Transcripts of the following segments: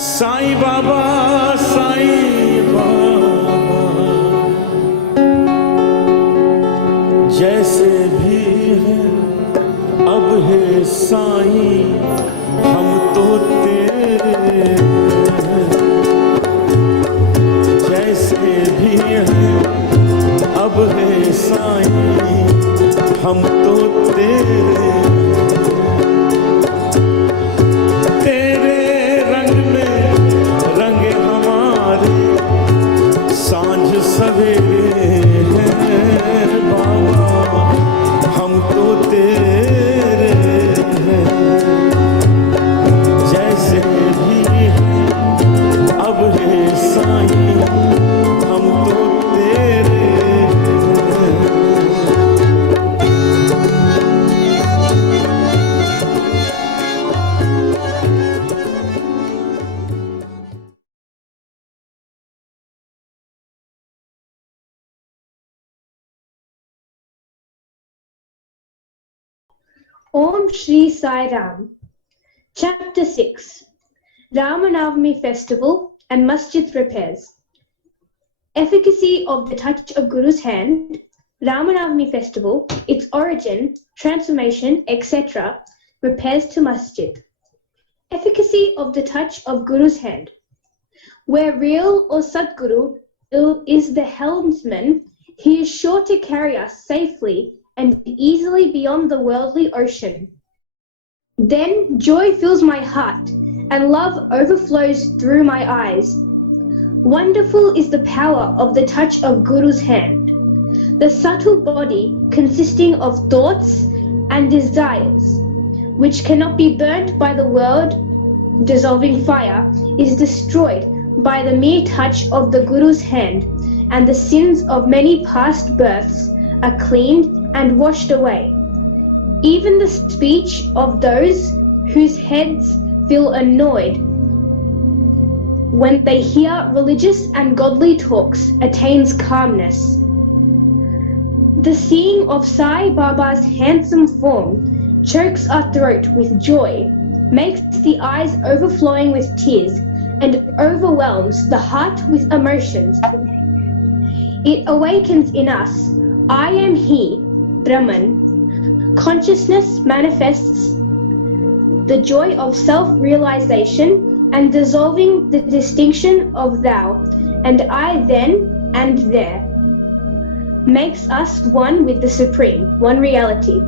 Sai Baba, जैसे भी है अब है साईं, हम तो तेरे हैं। जैसे भी है अब है साईं, हम तो तेरे सवेरे हैं बाबा, हम तो तेरे हैं। जैसे भी अब है साईं, हम तो तेरे हैं। Om Shri Sai Ram. Chapter 6. Ramanavami Festival and Masjid Repairs. Efficacy of the touch of Guru's hand. Ramanavami Festival, its origin, transformation, etc. Repairs to Masjid. Efficacy of the touch of Guru's hand. Where real or Sadguru is the helmsman, he is sure to carry us safely and easily beyond the worldly ocean. Then joy fills my heart and love overflows through my eyes. Wonderful is the power of the touch of Guru's hand. The subtle body consisting of thoughts and desires, which cannot be burnt by the world dissolving fire, is destroyed by the mere touch of the Guru's hand, and the sins of many past births are cleaned and washed away. Even the speech of those whose heads feel annoyed when they hear religious and godly talks attains calmness. The seeing of Sai Baba's handsome form chokes our throat with joy, makes the eyes overflowing with tears, and overwhelms the heart with emotions. It awakens in us, I am He, Brahman. Consciousness manifests the joy of self-realization and dissolving the distinction of thou and I then and there. Makes us one with the Supreme, one reality.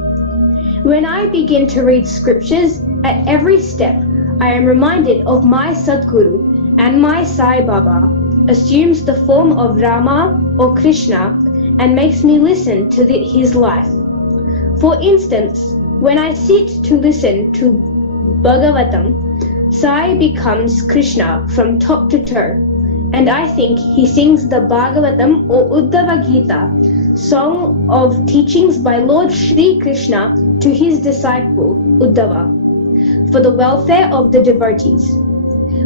When I begin to read scriptures, at every step I am reminded of my Sadguru, and my Sai Baba assumes the form of Rama or Krishna and makes me listen to his life. For instance, when I sit to listen to Bhagavatam, Sai becomes Krishna from top to toe, and I think he sings the Bhagavatam or Uddhava Gita, song of teachings by Lord Shri Krishna to his disciple Uddhava, for the welfare of the devotees.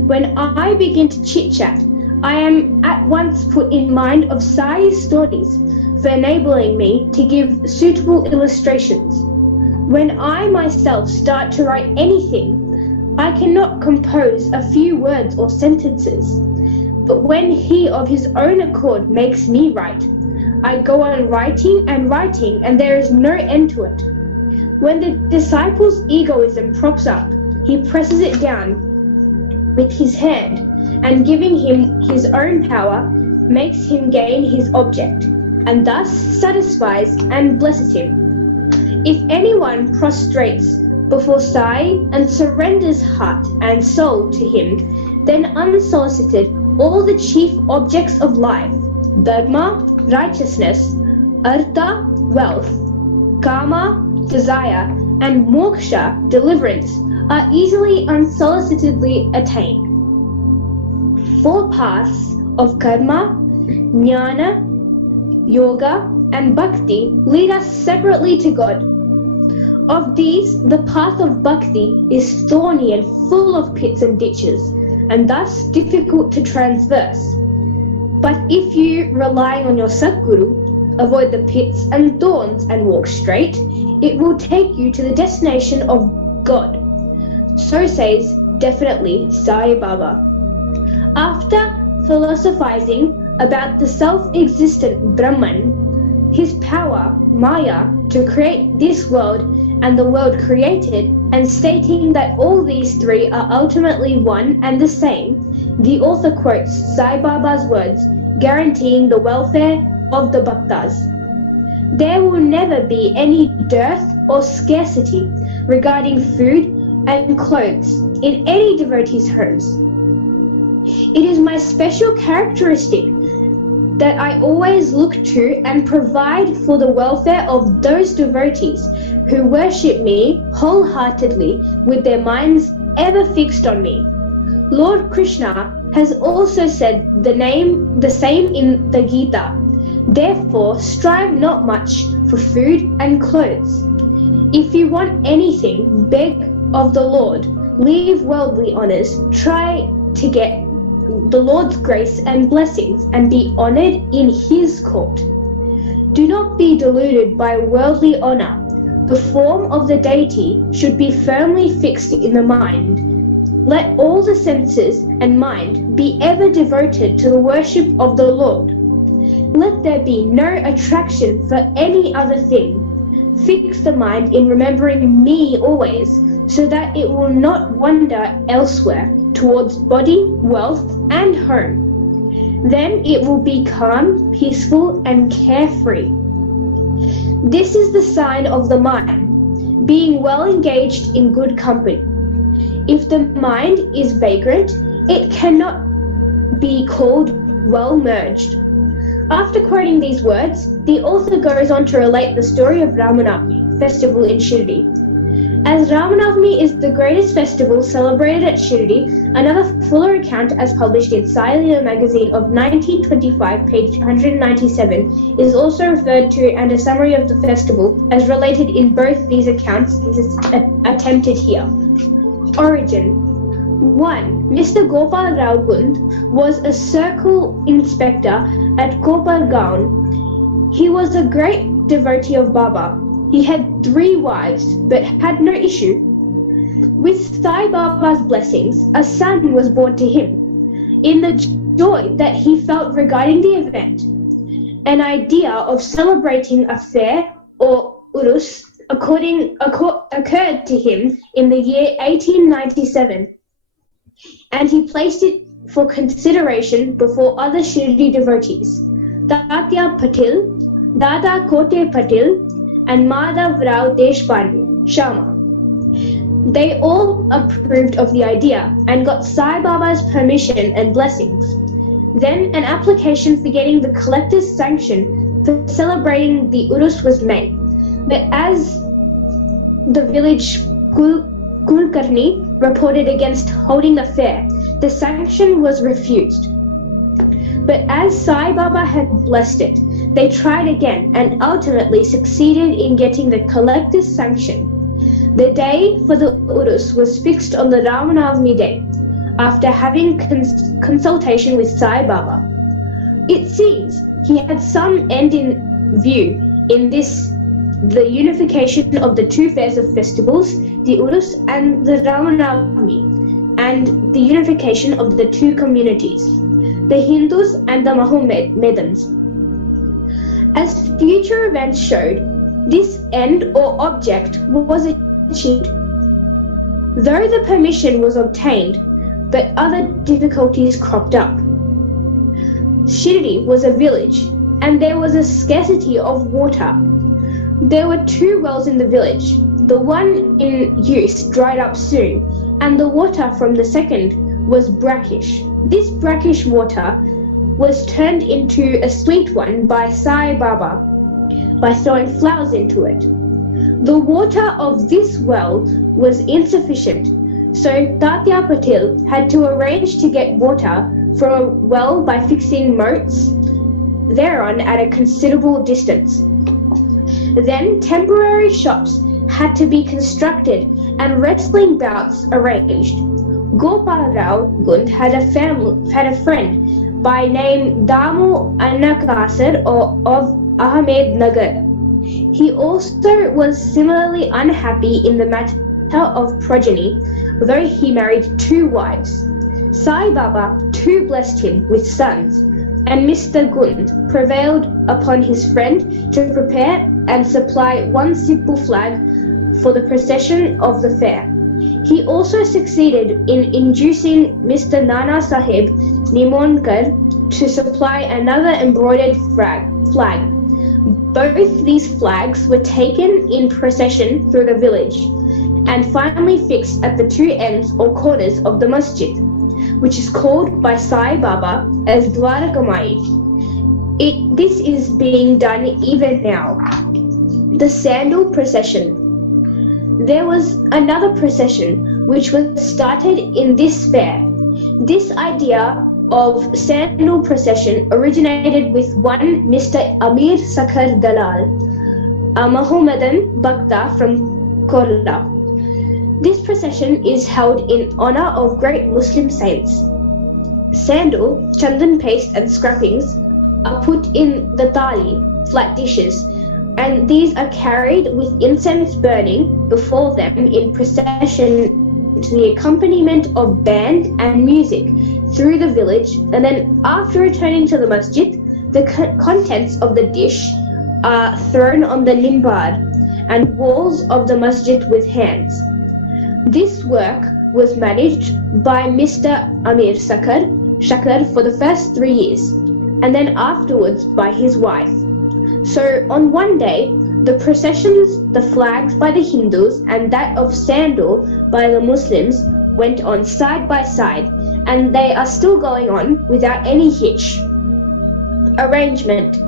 When I begin to chit-chat, I am at once put in mind of Sai's stories for enabling me to give suitable illustrations. When I myself start to write anything, I cannot compose a few words or sentences, but when he of his own accord makes me write, I go on writing and writing, and there is no end to it. When the disciple's egoism props up, he presses it down with his hand, and giving him his own power, makes him gain his object, and thus satisfies and blesses him. If anyone prostrates before Sai and surrenders heart and soul to him, then unsolicited all the chief objects of life, dharma, righteousness, artha, wealth, kama, desire, and moksha, deliverance, are easily unsolicitedly attained. Four paths of karma, jnana, yoga, and bhakti lead us separately to God. Of these, the path of bhakti is thorny and full of pits and ditches, and thus difficult to transverse. But if you, relying on your Sadguru, avoid the pits and thorns and walk straight, it will take you to the destination of God. So says definitely Sai Baba. After philosophizing about the self-existent Brahman, his power, Maya, to create this world and the world created, and stating that all these three are ultimately one and the same, the author quotes Sai Baba's words, guaranteeing the welfare of the Bhaktas. There will never be any dearth or scarcity regarding food and clothes in any devotee's homes. It is my special characteristic that I always look to and provide for the welfare of those devotees who worship me wholeheartedly with their minds ever fixed on me. Lord Krishna has also said the same in the Gita. Therefore, strive not much for food and clothes. If you want anything, beg of the Lord. Leave worldly honors. Try to get the Lord's grace and blessings and be honored in His court. Do not be deluded by worldly honor. The form of the deity should be firmly fixed in the mind. Let all the senses and mind be ever devoted to the worship of the Lord. Let there be no attraction for any other thing. Fix the mind in remembering me always, so that it will not wander elsewhere towards body, wealth, and home. Then it will be calm, peaceful, and carefree. This is the sign of the mind, being well engaged in good company. If the mind is vagrant, it cannot be called well merged. After quoting these words, the author goes on to relate the story of Ramanavami festival in Shirdi. As Ramanavami is the greatest festival celebrated at Shirdi, another fuller account as published in Sai Leela magazine of 1925, page 197, is also referred to, and a summary of the festival as related in both these accounts is attempted here. Origin. 1. Mr. Gopal Rao Gund was a circle inspector at Gopalgaon. He was a great devotee of Baba. He had 3 wives, but had no issue. With Sai Baba's blessings, a son was born to him. In the joy that he felt regarding the event, an idea of celebrating a fair or urus occurred to him in the year 1897, and he placed it for consideration before other Shirdi devotees, Tatya Patil, Dada Kote Patil, and Madhav Rao Deshpande, Shama. They all approved of the idea and got Sai Baba's permission and blessings. Then an application for getting the collector's sanction for celebrating the Urus was made. But as the village Kulkarni reported against holding the fair, the sanction was refused. But as Sai Baba had blessed it, they tried again and ultimately succeeded in getting the collector's sanction. The day for the Urus was fixed on the Ramanavami day, after having consultation with Sai Baba. It seems he had some end in view in this, the unification of the 2 fairs of festivals, the Urus and the Ramanavami, and the unification of the 2 communities, the Hindus and the Mohammedans. As future events showed, this end or object was achieved. Though the permission was obtained, but other difficulties cropped up. Shirdi was a village, and there was a scarcity of water. There were 2 wells in the village. The one in use dried up soon, and the water from the second was brackish. This brackish water was turned into a sweet one by Sai Baba by throwing flowers into it. The water of this well was insufficient, so Tatya Patil had to arrange to get water from a well by fixing moats thereon at a considerable distance. Then temporary shops had to be constructed and wrestling bouts arranged. Gopal Rao Gund had a friend by name Damu Annakasar of Ahmed Nagar. He also was similarly unhappy in the matter of progeny, though he married 2 wives. Sai Baba too blessed him with sons, and Mr. Gund prevailed upon his friend to prepare and supply one simple flag for the procession of the fair. He also succeeded in inducing Mr. Nana Sahib Nimonkar to supply another embroidered flag. Both these flags were taken in procession through the village and finally fixed at the two ends or corners of the masjid, which is called by Sai Baba as Dwarakamai. This is being done even now. The sandal procession. There was another procession which was started in this fair. This idea of sandal procession originated with one Mr. Amir Sakhar Dalal, a Mohammedan Bhakta from Kerala. This procession is held in honor of great Muslim saints. Sandal, chandan paste and scrapings are put in the thali, flat dishes, and these are carried with incense burning before them in procession to the accompaniment of band and music through the village, and then after returning to the masjid, the contents of the dish are thrown on the mimbar and walls of the masjid with hands. This work was managed by Mr. Amir Shakar for the first 3 years, and then afterwards by his wife. So on one day, the processions, the flags by the Hindus and that of sandal by the Muslims went on side by side, and they are still going on without any hitch. Arrangement.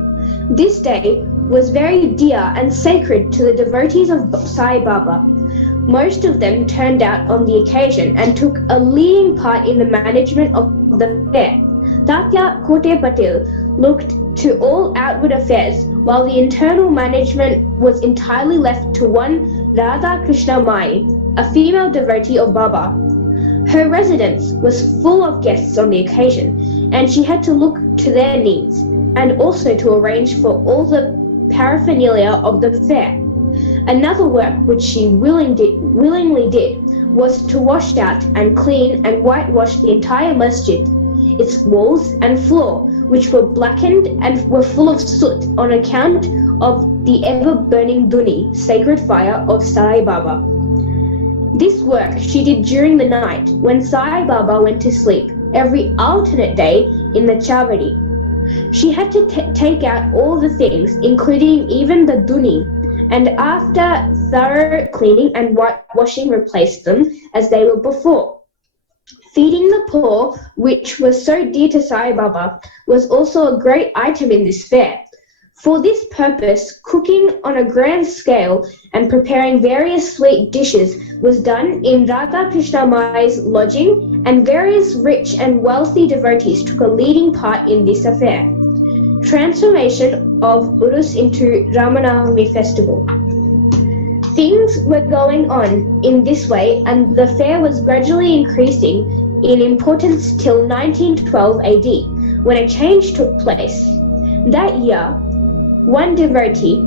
This day was very dear and sacred to the devotees of Sai Baba. Most of them turned out on the occasion and took a leading part in the management of the fair. Tatya Kote Patil looked to all outward affairs, while the internal management was entirely left to one Radha Krishna Mai, a female devotee of Baba. Her residence was full of guests on the occasion, and she had to look to their needs and also to arrange for all the paraphernalia of the fair. Another work which she willingly did was to wash out and clean and whitewash the entire masjid, its walls and floor, which were blackened and were full of soot on account of the ever-burning duni, sacred fire of Sai Baba. This work she did during the night when Sai Baba went to sleep every alternate day in the Chavadi. She had to take out all the things, including even the duni, and after thorough cleaning and whitewashing replaced them as they were before. Feeding the poor, which was so dear to Sai Baba, was also a great item in this fair. For this purpose, cooking on a grand scale and preparing various sweet dishes was done in Radha Krishna Mai's lodging, and various rich and wealthy devotees took a leading part in this affair. Transformation of Urus into Ramanavami festival. Things were going on in this way, and the fair was gradually increasing in importance till 1912 AD, when a change took place. That year, one devotee,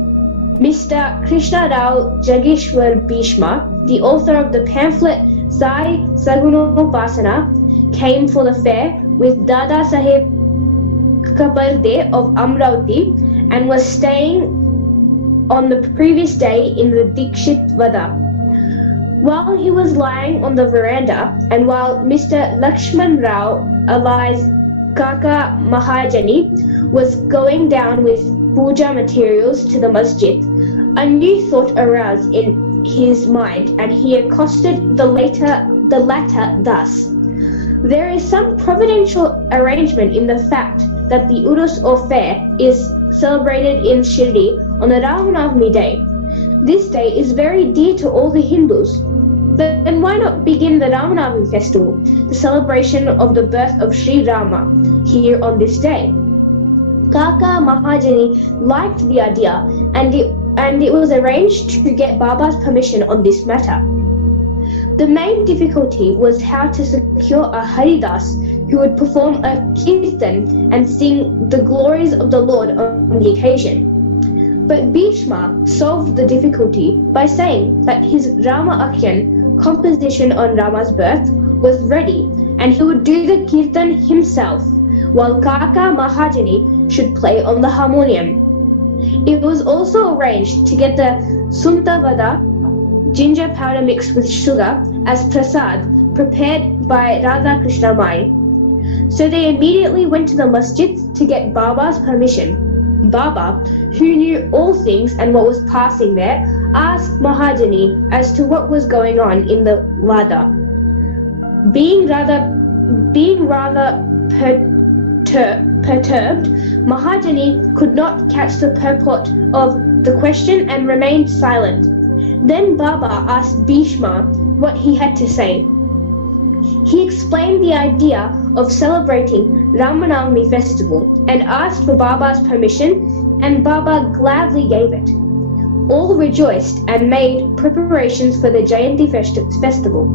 Mr. Krishna Rao Jageshwar Bhishma, the author of the pamphlet Sai Sagunopasana, came for the fair with Dada Sahib Kaparde of Amravati and was staying on the previous day in the Dikshit Vada. While he was lying on the veranda, and while Mr. Lakshman Rao, alias Kaka Mahajani, was going down with puja materials to the masjid, a new thought arose in his mind, and he accosted the latter thus. There is some providential arrangement in the fact that the Urus or fair is celebrated in Shirdi on the Ramanavami day. This day is very dear to all the Hindus. Then why not begin the Ramanavami festival, the celebration of the birth of Sri Rama, here on this day? Kaka Mahajani liked the idea, and it was arranged to get Baba's permission on this matter. The main difficulty was how to secure a Haridas who would perform a kirtan and sing the glories of the Lord on the occasion. But Bhishma solved the difficulty by saying that his Rama Akhyan composition on Rama's birth was ready, and he would do the kirtan himself, while Kaka Mahajani should play on the harmonium. It was also arranged to get the Suntavada, ginger powder mixed with sugar, as prasad prepared by Radha Krishna Mai. So they immediately went to the masjid to get Baba's permission. Baba, who knew all things and what was passing there, asked Mahajani as to what was going on in the Vada. Being rather perturbed, Mahajani could not catch the purport of the question and remained silent. Then Baba asked Bhishma what he had to say. He explained the idea of celebrating Ramanavami festival and asked for Baba's permission, and Baba gladly gave it. All rejoiced and made preparations for the Jayanti festival.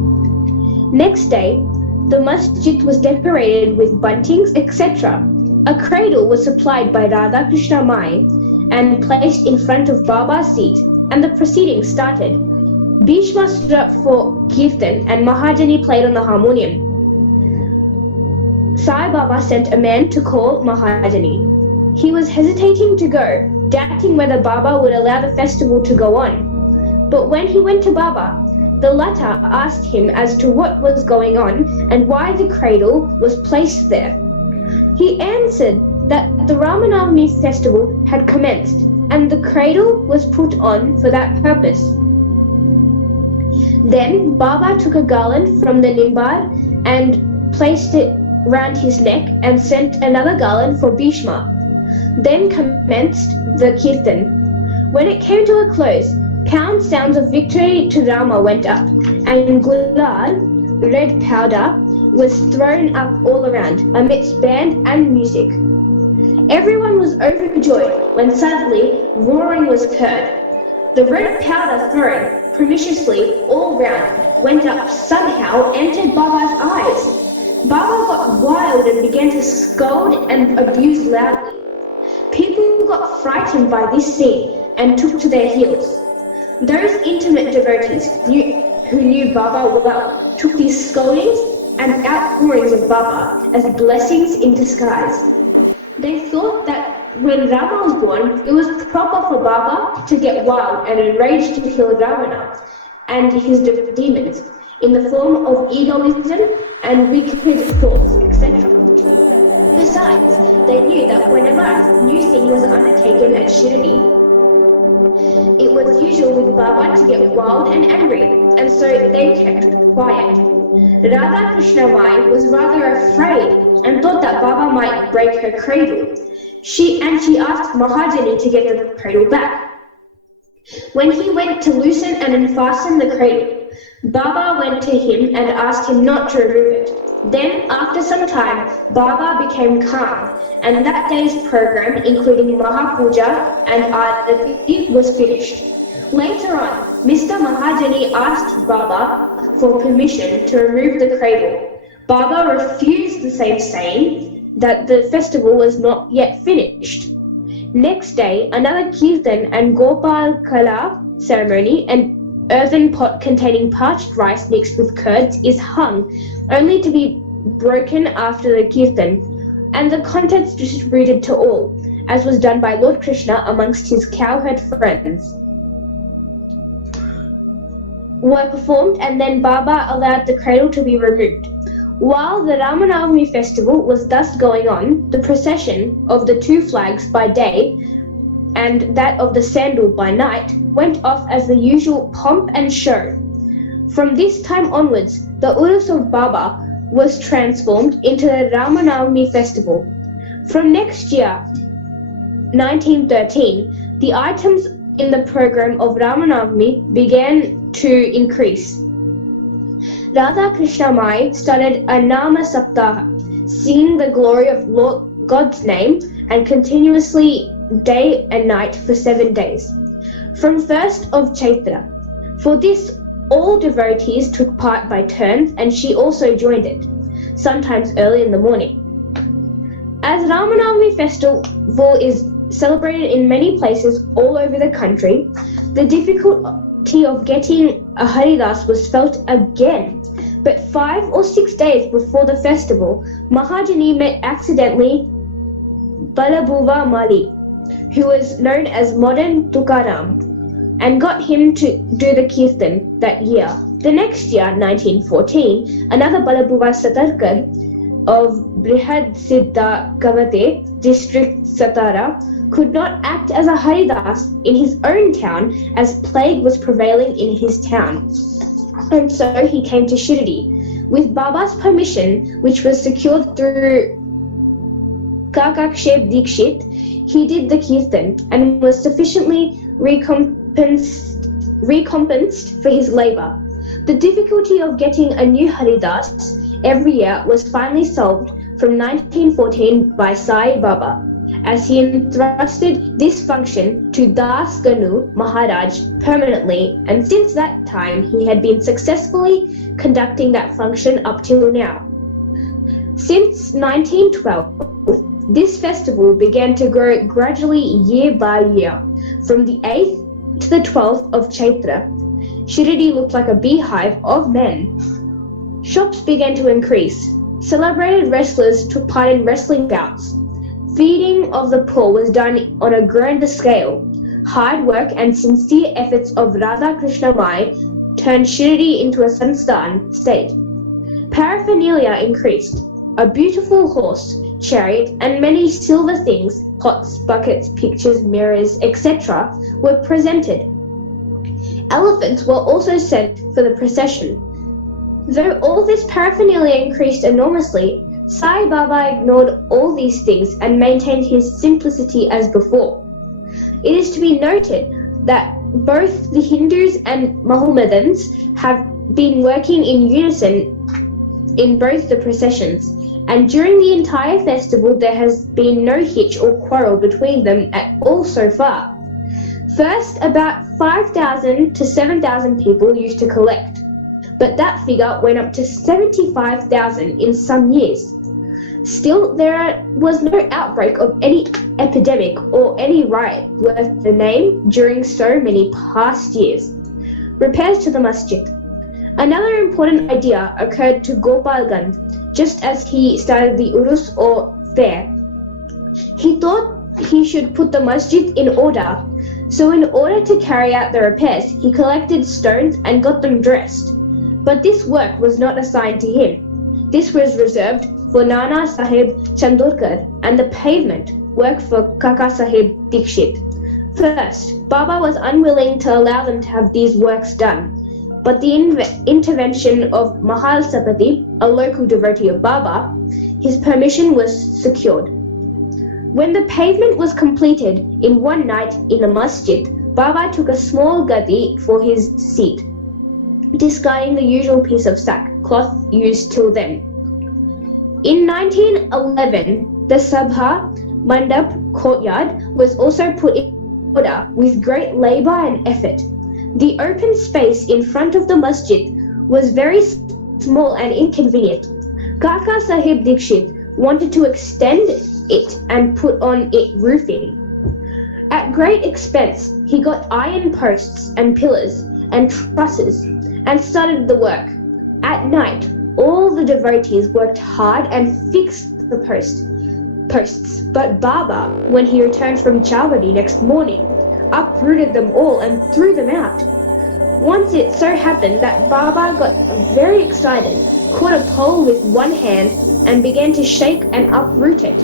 Next day, the masjid was decorated with buntings, etc. A cradle was supplied by Radha Krishna Mai and placed in front of Baba's seat, and the proceedings started. Bhishma stood up for Kirtan and Mahajani played on the harmonium. Sai Baba sent a man to call Mahajani. He was hesitating to go, doubting whether Baba would allow the festival to go on. But when he went to Baba, the latter asked him as to what was going on and why the cradle was placed there. He answered that the Ramanavami festival had commenced and the cradle was put on for that purpose. Then Baba took a garland from the nimbar and placed it round his neck and sent another garland for Bhishma. Then commenced the kirtan. When it came to a close, pound sounds of victory to Rama went up, and gulal, red powder, was thrown up all around, amidst band and music. Everyone was overjoyed when suddenly roaring was heard. The red powder thrown promiscuously all round went up, somehow entered Baba's eyes. Baba got wild and began to scold and abuse loudly. People got frightened by this scene and took to their heels. Those intimate devotees who knew Baba well took these scoldings and outpourings of Baba as blessings in disguise. They thought that when Rama was born, it was proper for Baba to get wild and enraged to kill Ravana and his demons in the form of egoism and wicked thoughts, etc. Besides, they knew that whenever a new thing was undertaken at Shirdi, it was usual with Baba to get wild and angry, and so they kept quiet. Radha Krishna Mai was rather afraid and thought that Baba might break her cradle. She asked Mahajani to get the cradle back. When he went to loosen and unfasten the cradle, Baba went to him and asked him not to remove it. Then, after some time, Baba became calm, and that day's program, including Mahapuja and Arati, was finished. Later on, Mr. Mahajani asked Baba for permission to remove the cradle. Baba refused the same, saying that the festival was not yet finished. Next day, another kirtan and Gopal Kala ceremony, an earthen pot containing parched rice mixed with curds, is hung, only to be broken after the kirtan, and the contents distributed to all, as was done by Lord Krishna amongst his cowherd friends, were performed, and then Baba allowed the cradle to be removed. While the Ramanavami festival was thus going on, the procession of the two flags by day and that of the sandal by night went off as the usual pomp and show. From this time onwards, the Urus of Baba was transformed into the Ramanavami festival. From next year, 1913, the items in the program of Ramanavami began to increase. Radha Krishna Mai started a Nama Saptaha, singing the glory of Lord God's name and continuously day and night for 7 days, from 1st of Chaitra. For this, all devotees took part by turns, and she also joined it, sometimes early in the morning. As Ramanavami festival is celebrated in many places all over the country, the difficulty of getting a Haridas was felt again. But 5 or 6 days before the festival, Mahajani met accidentally Balabuva Mali, who was known as modern Tukaram, and got him to do the kirtan that year. The next year, 1914, another Balabuva Satarkar of Brihad Siddha Kavate district Satara could not act as a Haridas in his own town as plague was prevailing in his town. And so he came to Shirdi. With Baba's permission, which was secured through Kakakshep Dikshit, he did the kirtan and was sufficiently recompensed for his labor. The difficulty of getting a new Haridas every year was finally solved from 1914 by Sai Baba, as he entrusted this function to Das Ganu Maharaj permanently, and since that time he had been successfully conducting that function up till now. Since 1912, this festival began to grow gradually year by year. From the 8th to the 12th of Chaitra, Shirdi looked like a beehive of men. Shops began to increase. Celebrated wrestlers took part in wrestling bouts. Feeding of the poor was done on a grander scale. Hard work and sincere efforts of Radha Krishna Mai turned Shirdi into a Sansthan state. Paraphernalia increased. A beautiful horse, chariot, and many silver things, pots, buckets, pictures, mirrors, etc., were presented. Elephants were also sent for the procession. Though all this paraphernalia increased enormously, Sai Baba ignored all these things and maintained his simplicity as before. It is to be noted that both the Hindus and Mohammedans have been working in unison in both the processions, and during the entire festival there has been no hitch or quarrel between them at all so far. First, about 5,000 to 7,000 people used to collect, but that figure went up to 75,000 in some years. Still, there was no outbreak of any epidemic or any riot worth the name during so many past years. Repairs to the masjid. Another important idea occurred to Gopal Gand just as he started the Urus or fair. He thought he should put the masjid in order, so in order to carry out the repairs, he collected stones and got them dressed. But this work was not assigned to him. This was reserved for Nana Sahib Chandorkar, and the pavement work for Kaka Sahib Dikshit. First, Baba was unwilling to allow them to have these works done, but the intervention of Mahal Sapati, a local devotee of Baba, his permission was secured. When the pavement was completed in one night in the masjid, Baba took a small gadi for his seat, discarding the usual piece of sackcloth used till then. In 1911, the Sabha Mandap courtyard was also put in order with great labour and effort. The open space in front of the masjid was very small and inconvenient. Kaka Sahib Dikshit wanted to extend it and put on it roofing. At great expense, he got iron posts and pillars and trusses and started the work. At night, all the devotees worked hard and fixed the posts, but Baba, when he returned from Chavadi next morning, uprooted them all and threw them out. Once it so happened that Baba got very excited, caught a pole with one hand and began to shake and uproot it,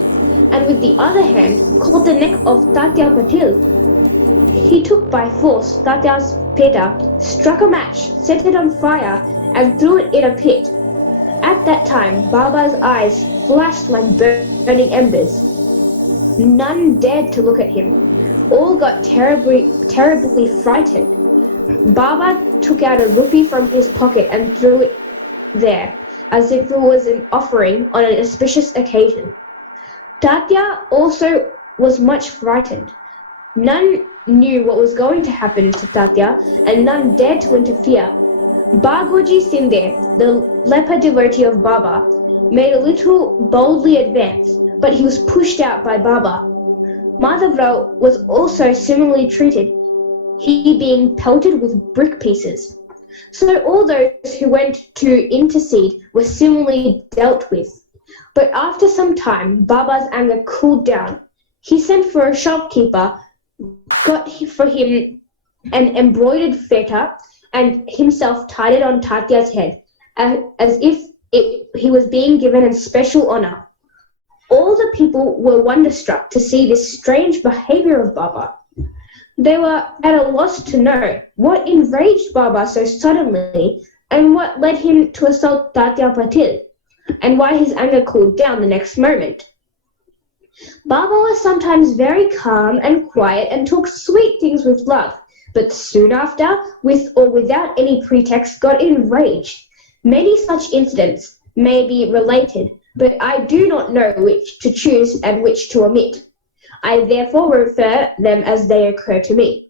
and with the other hand caught the neck of Tatya Patil. He took by force Tatya's peta, struck a match, set it on fire, and threw it in a pit. At that time, Baba's eyes flashed like burning embers. None dared to look at him. All got terribly frightened. Baba took out a rupee from his pocket and threw it there, as if it was an offering on an auspicious occasion. Tatya also was much frightened. None knew what was going to happen to Tatya, and none dared to interfere. Bagoji Sinde, the leper devotee of Baba, made a little boldly advance, but he was pushed out by Baba. Madhavrao was also similarly treated, he being pelted with brick pieces. So all those who went to intercede were similarly dealt with. But after some time, Baba's anger cooled down. He sent for a shopkeeper, got for him an embroidered fetter, and himself tied it on Tatya's head, as if he was being given a special honor. All the people were wonderstruck to see this strange behavior of Baba. They were at a loss to know what enraged Baba so suddenly and what led him to assault Tatya Patil, and why his anger cooled down the next moment. Baba was sometimes very calm and quiet and talked sweet things with love, but soon after, with or without any pretext, got enraged. Many such incidents may be related, but I do not know which to choose and which to omit. I therefore refer them as they occur to me.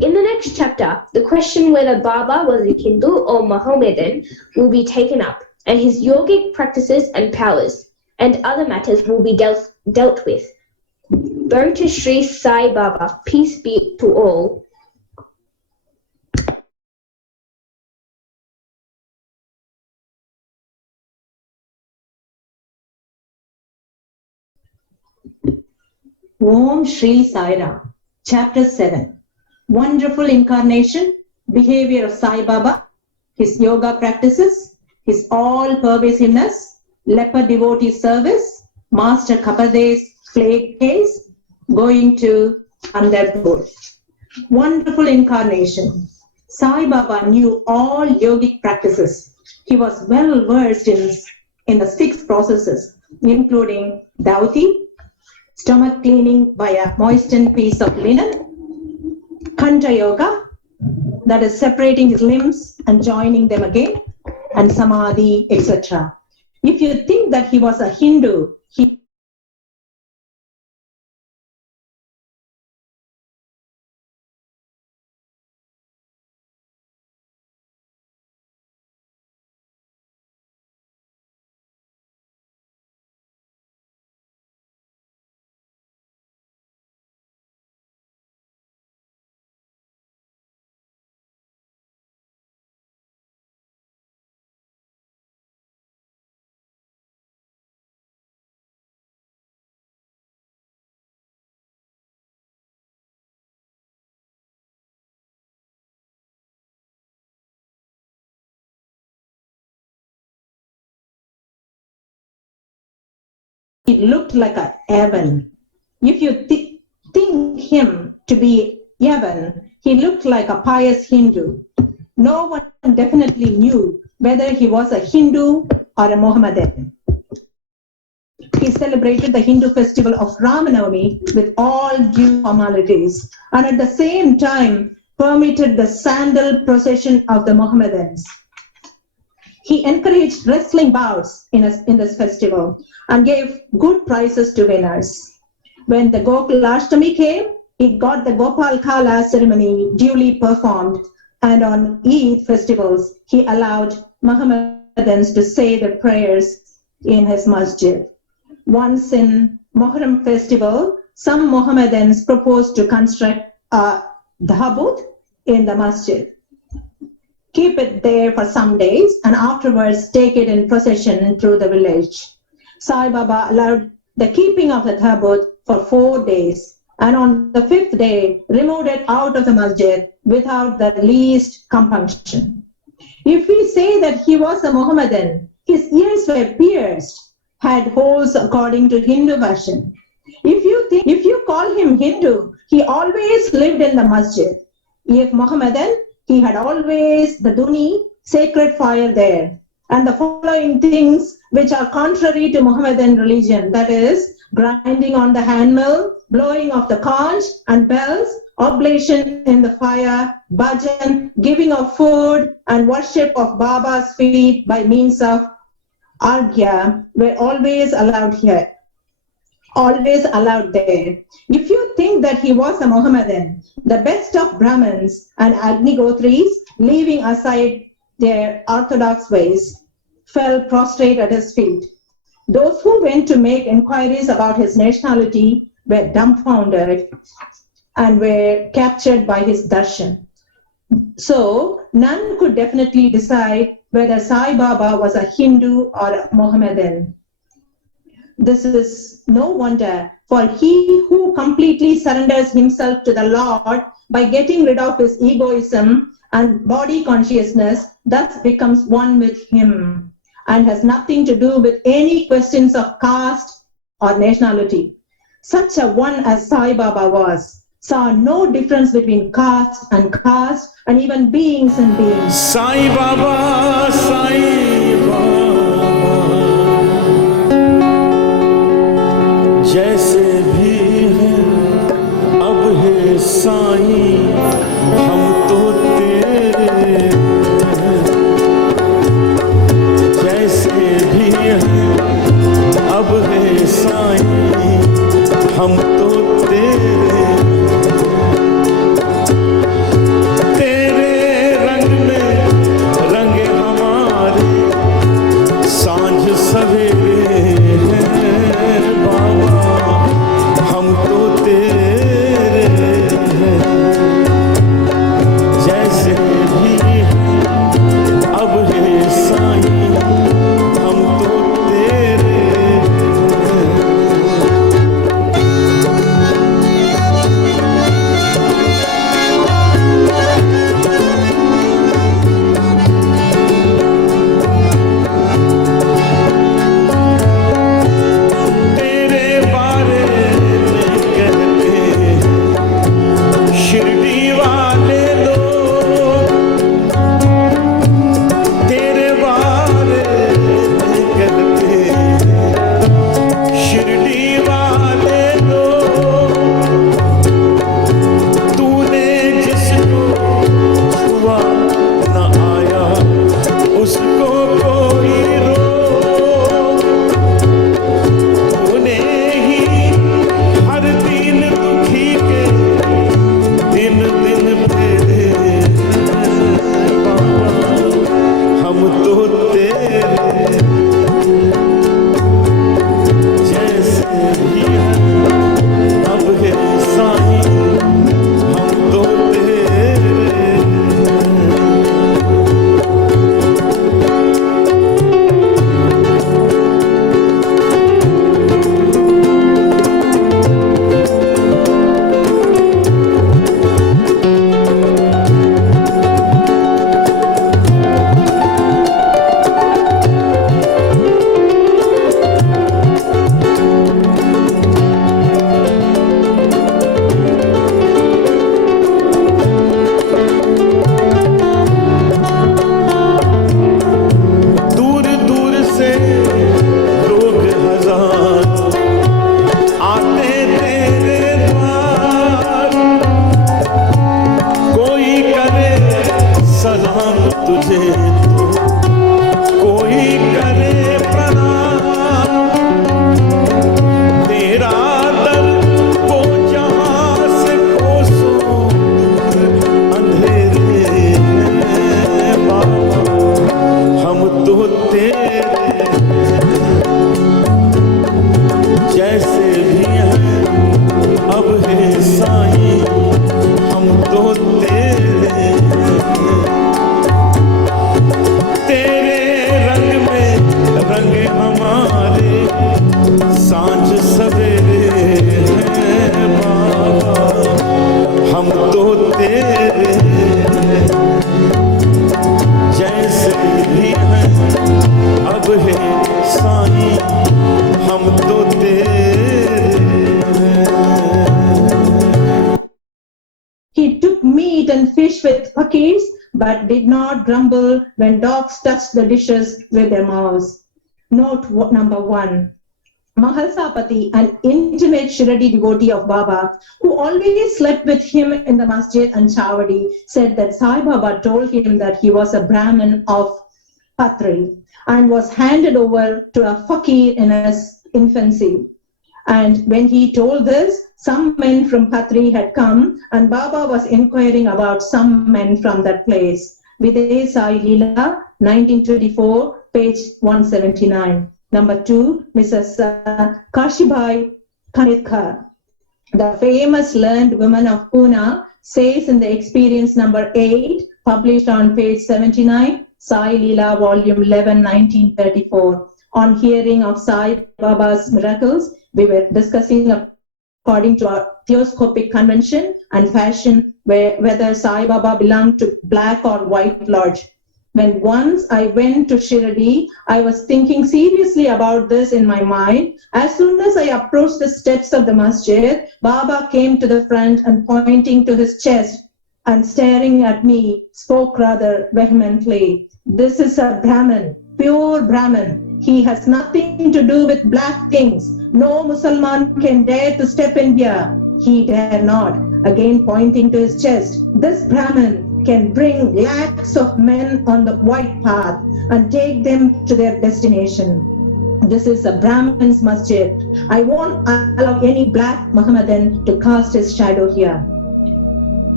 In the next chapter, the question whether Baba was a Hindu or Mohammedan will be taken up, and his yogic practices and powers, and other matters will be dealt with. Go to Shri Sai Baba, peace be to all. Om Shri Sai Ram. Chapter 7. Wonderful Incarnation, Behavior of Sai Baba, His Yoga Practices, His All-Pervasiveness, Leper Devotee Service, Master Kapade's Plague Case, Going to Pandharpur. Wonderful Incarnation. Sai Baba knew all yogic practices. He was well versed in the 6 processes, including Dauti, stomach cleaning by a moistened piece of linen, Kanta Yoga, that is separating his limbs and joining them again, and Samadhi, etc. If you think that he was a Hindu, he looked like a heaven. If you think him to be Yavan, he looked like a pious Hindu. No one definitely knew whether he was a Hindu or a Mohammedan. He celebrated the Hindu festival of Ramanavami with all due formalities, and at the same time permitted the sandal procession of the Mohammedans. He encouraged wrestling bouts in this festival and gave good prizes to winners. When the Gokulashtami came, he got the Gopal Kala ceremony duly performed, and on Eid festivals, he allowed Mohammedans to say their prayers in his masjid. Once in Muharram festival, some Mohammedans proposed to construct a dhabut in the masjid. Keep it there for some days and afterwards take it in procession through the village. Sai Baba allowed the keeping of the dhabut for 4 days, and on the 5th day removed it out of the masjid without the least compunction. If we say that he was a Mohammedan, his ears were pierced, had holes according to Hindu version. If you call him Hindu, he always lived in the masjid. If Mohammedan, he had always the duni, sacred fire there, and the following things which are contrary to Mohammedan religion, that is, grinding on the handmill, blowing of the conch and bells, oblation in the fire, bhajan, giving of food, and worship of Baba's feet by means of arghya were always allowed here, always allowed there. If you think that he was a Mohammedan, the best of Brahmins and Agnigotris, leaving aside their orthodox ways, fell prostrate at his feet. Those who went to make inquiries about his nationality were dumbfounded and were captured by his darshan. So none could definitely decide whether Sai Baba was a Hindu or a Mohammedan. This is no wonder, for he who completely surrenders himself to the Lord by getting rid of his egoism and body consciousness thus becomes one with him and has nothing to do with any questions of caste or nationality. Such a one as Sai Baba was, saw no difference between caste and even beings and beings. Sai Baba, Sai Baba, जैसे भी हैं अब है साईं, हम तो तेरे हैं। जैसे भी हैं अब है साईं, हम तो तेरे सवेरे हैं बाबा, हम तो तेरे हैं। जैसे भी अब है साईं, हम तो तेरे हैं। शिरडी वाले लोग तेरे बारे में कहते, शिरडी वाले लोग तूने जिसको छुआ न आया उसको कोई रोक, तूने ही हर दिन दुखी के दिन दिन फेरे बाबा, हम तो तेरे। जैसे भी हैं अब है साईं, हम तो तेरे। दूर दूर से लोग हजार आते तेरे द्वार, कोई करे सलाम तुझे तो कोई करे प्रणाम। तेरा दर वो जहां से कोसों अंधेरे हैं बाबा, हम तो तेरे। जैसे भी हैं अब है साईं, हम तो तेरे। तेरे रंग में रंग हमारे सांझ सवेरे हैं बाबा, हम तो तेरे। जैसे भी हैं अब है साईं, हम तो तेरे हैं। He took meat and fish with fakirs, but did not grumble when dogs touched the dishes with their mouths. Note number 1. Mahalsapati, an intimate Shirdi devotee of Baba, who always slept with him in the masjid and Chavadi, said that Sai Baba told him that he was a Brahmin of Patri and was handed over to a fakir in his infancy. And when he told this, some men from Patri had come, and Baba was inquiring about some men from that place. Videh Sai Leela, 1924, page 179. Number 2, Mrs. Kashibai Kanitkar, the famous learned woman of Pune, says in the experience number 8, published on page 79, Sai Leela, volume 11, 1934. On hearing of Sai Baba's miracles, we were discussing according to our theoscopic convention and fashion whether Sai Baba belonged to black or white lodge. When once I went to Shirdi, I was thinking seriously about this in my mind. As soon as I approached the steps of the masjid, Baba came to the front and pointing to his chest and staring at me, spoke rather vehemently. This is a Brahmin, pure Brahmin. He has nothing to do with black things. No Mussalman can dare to step in here. He dare not. Again pointing to his chest. This Brahmin can bring lakhs of men on the white path and take them to their destination. This is a Brahmin's masjid. I won't allow any black Mohammedan to cast his shadow here.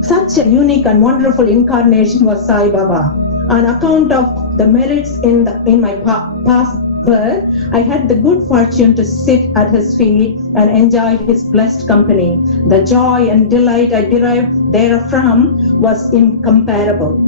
Such a unique and wonderful incarnation was Sai Baba. On account of the merits in my past birth, I had the good fortune to sit at his feet and enjoy his blessed company. The joy and delight I derived therefrom was incomparable.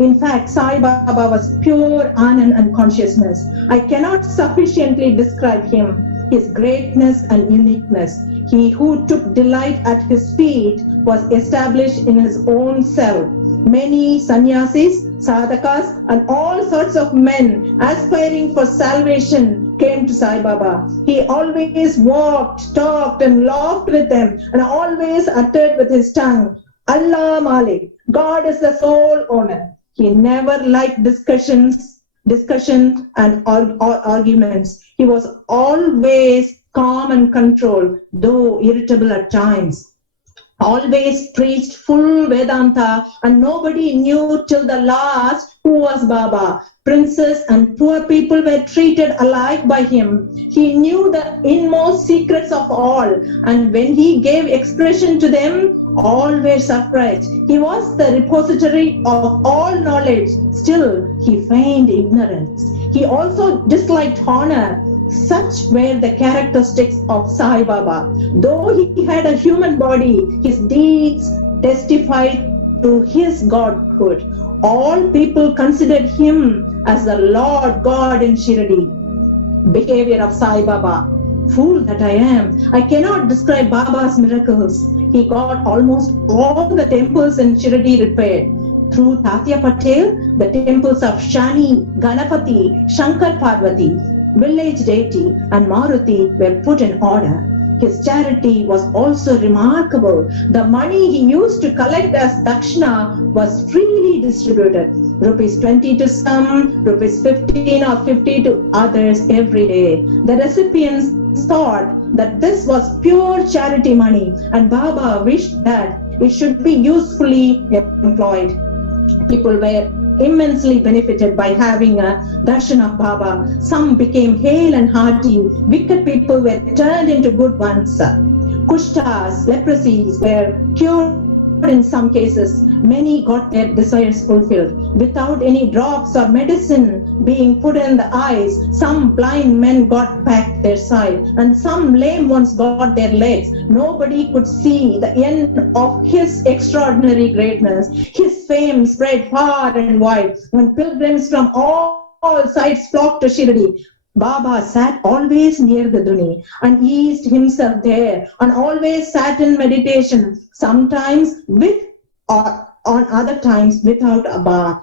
In fact, Sai Baba was pure Anand and consciousness. I cannot sufficiently describe him, his greatness and uniqueness. He who took delight at his feet was established in his own self. Many sannyasis, sadhakas, and all sorts of men aspiring for salvation came to Sai Baba. He always walked, talked, and laughed with them, and always uttered with his tongue, Allah Malik, God is the sole owner. He never liked discussion and arguments. He was always calm and controlled, though irritable at times. Always preached full Vedanta, and nobody knew till the last who was Baba. Princes and poor people were treated alike by him. He knew the inmost secrets of all, and when he gave expression to them, all were surprised. He was the repository of all knowledge. Still, he feigned ignorance. He also disliked honor. Such were the characteristics of Sai Baba. Though he had a human body, his deeds testified to his godhood. All people considered him as the Lord God in Shirdi. Behavior of Sai Baba. Fool that I am, I cannot describe Baba's miracles. He got almost all the temples in Shirdi repaired. Through Tatya Patel, the temples of Shani, Ganapati, Shankar Parvati, village deity, and Maruti were put in order. His charity was also remarkable. The money he used to collect as dakshina was freely distributed. Rupees 20 to some, rupees 15 or 50 to others every day. The recipients thought that this was pure charity money, and Baba wished that it should be usefully employed. People were immensely benefited by having a darshan of Baba. Some became hale and hearty. Wicked people were turned into good ones. Kushtas, leprosies were cured in some cases. Many got their desires fulfilled. Without any drops or medicine being put in the eyes, some blind men got back their sight, and some lame ones got their legs. Nobody could see the end of his extraordinary greatness. His fame spread far and wide. When pilgrims from all sides flocked to Shirdi, Baba sat always near the Duni and eased himself there, and always sat in meditation, sometimes with or on other times without a bath.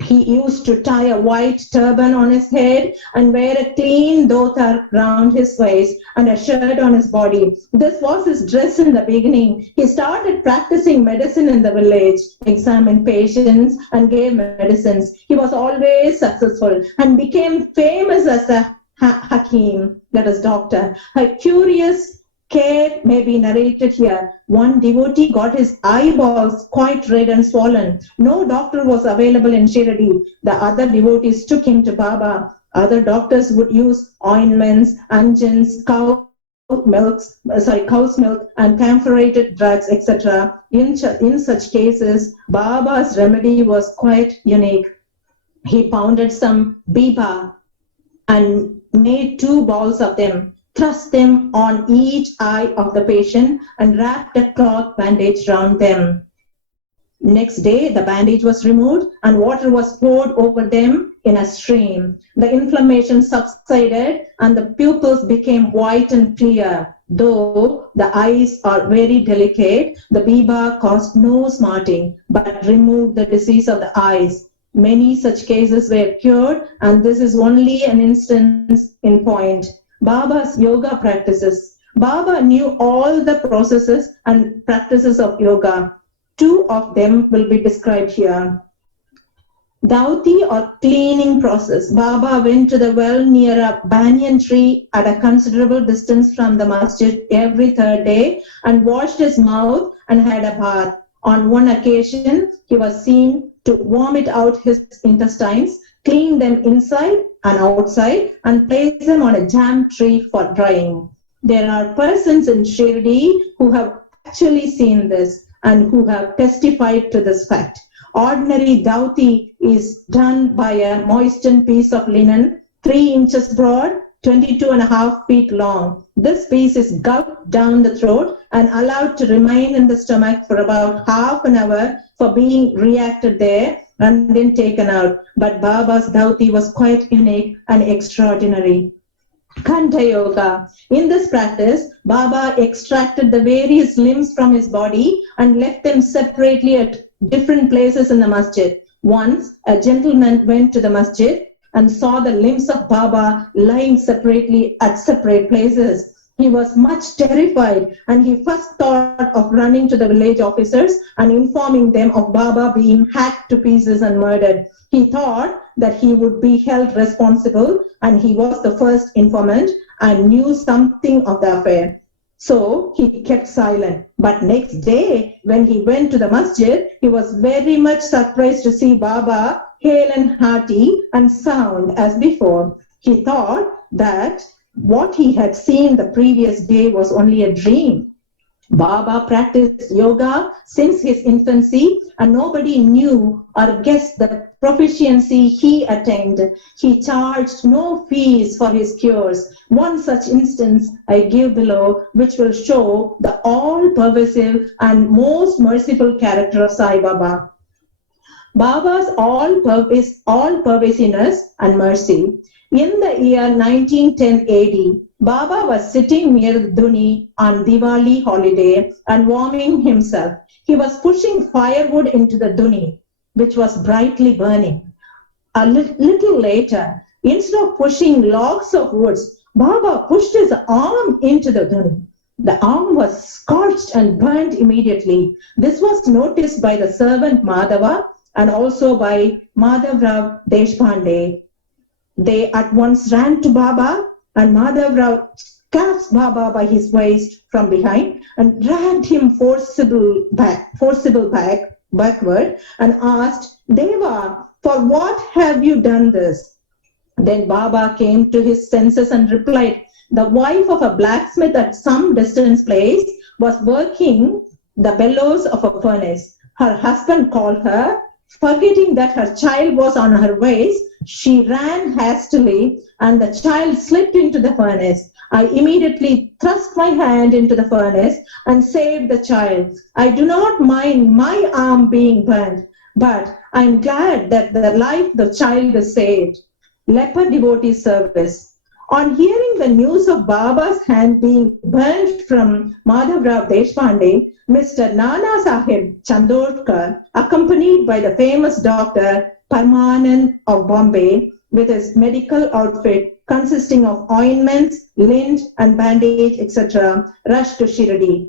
He used to tie a white turban on his head and wear a clean dhota round his waist and a shirt on his body. This was his dress in the beginning. He started practicing medicine in the village, examined patients and gave medicines. He was always successful and became famous as a hakim, that is doctor. A curious care may be narrated here. One devotee got his eyeballs quite red and swollen. No doctor was available in Shirdi. The other devotees took him to Baba. Other doctors would use ointments, unguents, cow's milk, and camphorated drugs, etc. In such cases, Baba's remedy was quite unique. He pounded some biba and made 2 balls of them, thrust them on each eye of the patient, and wrapped a cloth bandage round them. Next day, the bandage was removed and water was poured over them in a stream. The inflammation subsided and the pupils became white and clear. Though the eyes are very delicate, the Biba caused no smarting but removed the disease of the eyes. Many such cases were cured, and this is only an instance in point. Baba's yoga practices. Baba knew all the processes and practices of yoga. Two of them will be described here. Dauti or cleaning process. Baba went to the well near a banyan tree at a considerable distance from the masjid every third day and washed his mouth and had a bath. On one occasion, he was seen to vomit out his intestines, clean them inside and outside, and place them on a jam tree for drying. There are persons in Shirdi who have actually seen this and who have testified to this fact. Ordinary dauti is done by a moistened piece of linen, 3 inches broad, 22.5 feet long. This piece is gulped down the throat and allowed to remain in the stomach for about half an hour for being reacted there and then taken out. But Baba's dauti was quite unique and extraordinary. Kanta Yoga. In this practice, Baba extracted the various limbs from his body and left them separately at different places in the masjid. Once, a gentleman went to the masjid and saw the limbs of Baba lying separately at separate places. He was much terrified and he first thought of running to the village officers and informing them of Baba being hacked to pieces and murdered. He thought that he would be held responsible and he was the first informant and knew something of the affair. So he kept silent. But next day, when he went to the masjid, he was very much surprised to see Baba hale and hearty and sound as before. He thought that what he had seen the previous day was only a dream. Baba practiced yoga since his infancy and nobody knew or guessed the proficiency he attained. He charged no fees for his cures. One such instance I give below, which will show the all-pervasive and most merciful character of Sai Baba. Baba's all-pervasiveness and mercy. In the year 1910 AD, Baba was sitting near the Dhuni on Diwali holiday and warming himself. He was pushing firewood into the Dhuni, which was brightly burning. A little later, instead of pushing logs of wood, Baba pushed his arm into the Dhuni. The arm was scorched and burnt immediately. This was noticed by the servant Madhava and also by Madhavrao Deshpande. They at once ran to Baba and Madhavrao grasped Baba by his waist from behind and dragged him forcible backward and asked, Deva, for what have you done this? Then Baba came to his senses and replied, the wife of a blacksmith at some distant place was working the bellows of a furnace. Her husband called her. Forgetting that her child was on her waist, she ran hastily and the child slipped into the furnace. I immediately thrust my hand into the furnace and saved the child. I do not mind my arm being burnt, but I am glad that the life of the child is saved. Leper devotee service. On hearing the news of Baba's hand being burnt from Madhavrao Deshpande, Mr. Nana Sahib Chandorkar, accompanied by the famous doctor Parayanam of Bombay, with his medical outfit consisting of ointments, lint and bandage, etc., rushed to Shirdi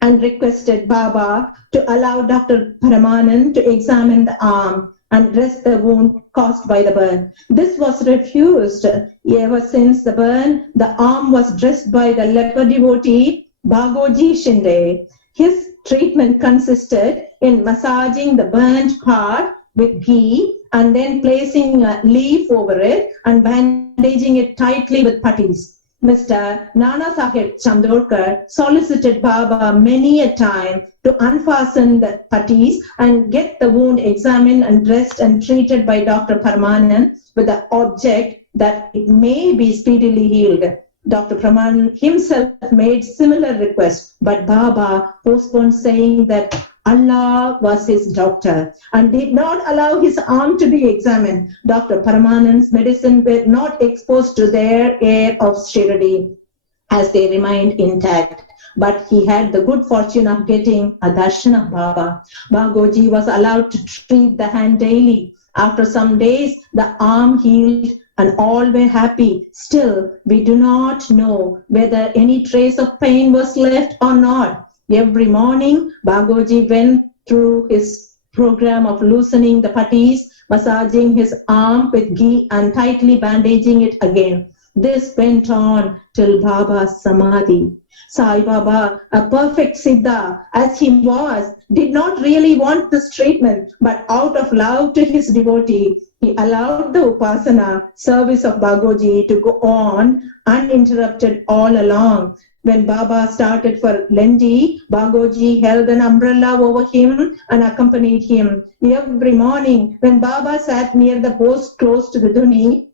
and requested Baba to allow Dr. Parayanam to examine the arm and dress the wound caused by the burn. This was refused. Ever since the burn, the arm was dressed by the leper devotee Bhagoji Shinde. His treatment consisted in massaging the burnt part with ghee and then placing a leaf over it and bandaging it tightly with putties. Mr. Nana Sahib Chandorkar solicited Baba many a time to unfasten the putties and get the wound examined and dressed and treated by Dr. Parayanam with the object that it may be speedily healed. Dr. Parayanam himself made similar requests, but Baba postponed, saying that Allah was his doctor and did not allow his arm to be examined. Dr. Paramanand's medicine were not exposed to their air of Shirdi as they remained intact. But he had the good fortune of getting a darshan of Baba. Bagoji was allowed to treat the hand daily. After some days, the arm healed and all were happy. Still, we do not know whether any trace of pain was left or not. Every morning, Bagoji went through his program of loosening the patties, massaging his arm with ghee and tightly bandaging it again. This went on till Baba's Samadhi. Sai Baba, a perfect Siddha as he was, did not really want this treatment, but out of love to his devotee, he allowed the Upasana service of Bagoji to go on uninterrupted all along. When Baba started for Lendi, Bagoji held an umbrella over him and accompanied him. Every morning, when Baba sat near the post close to the Duni,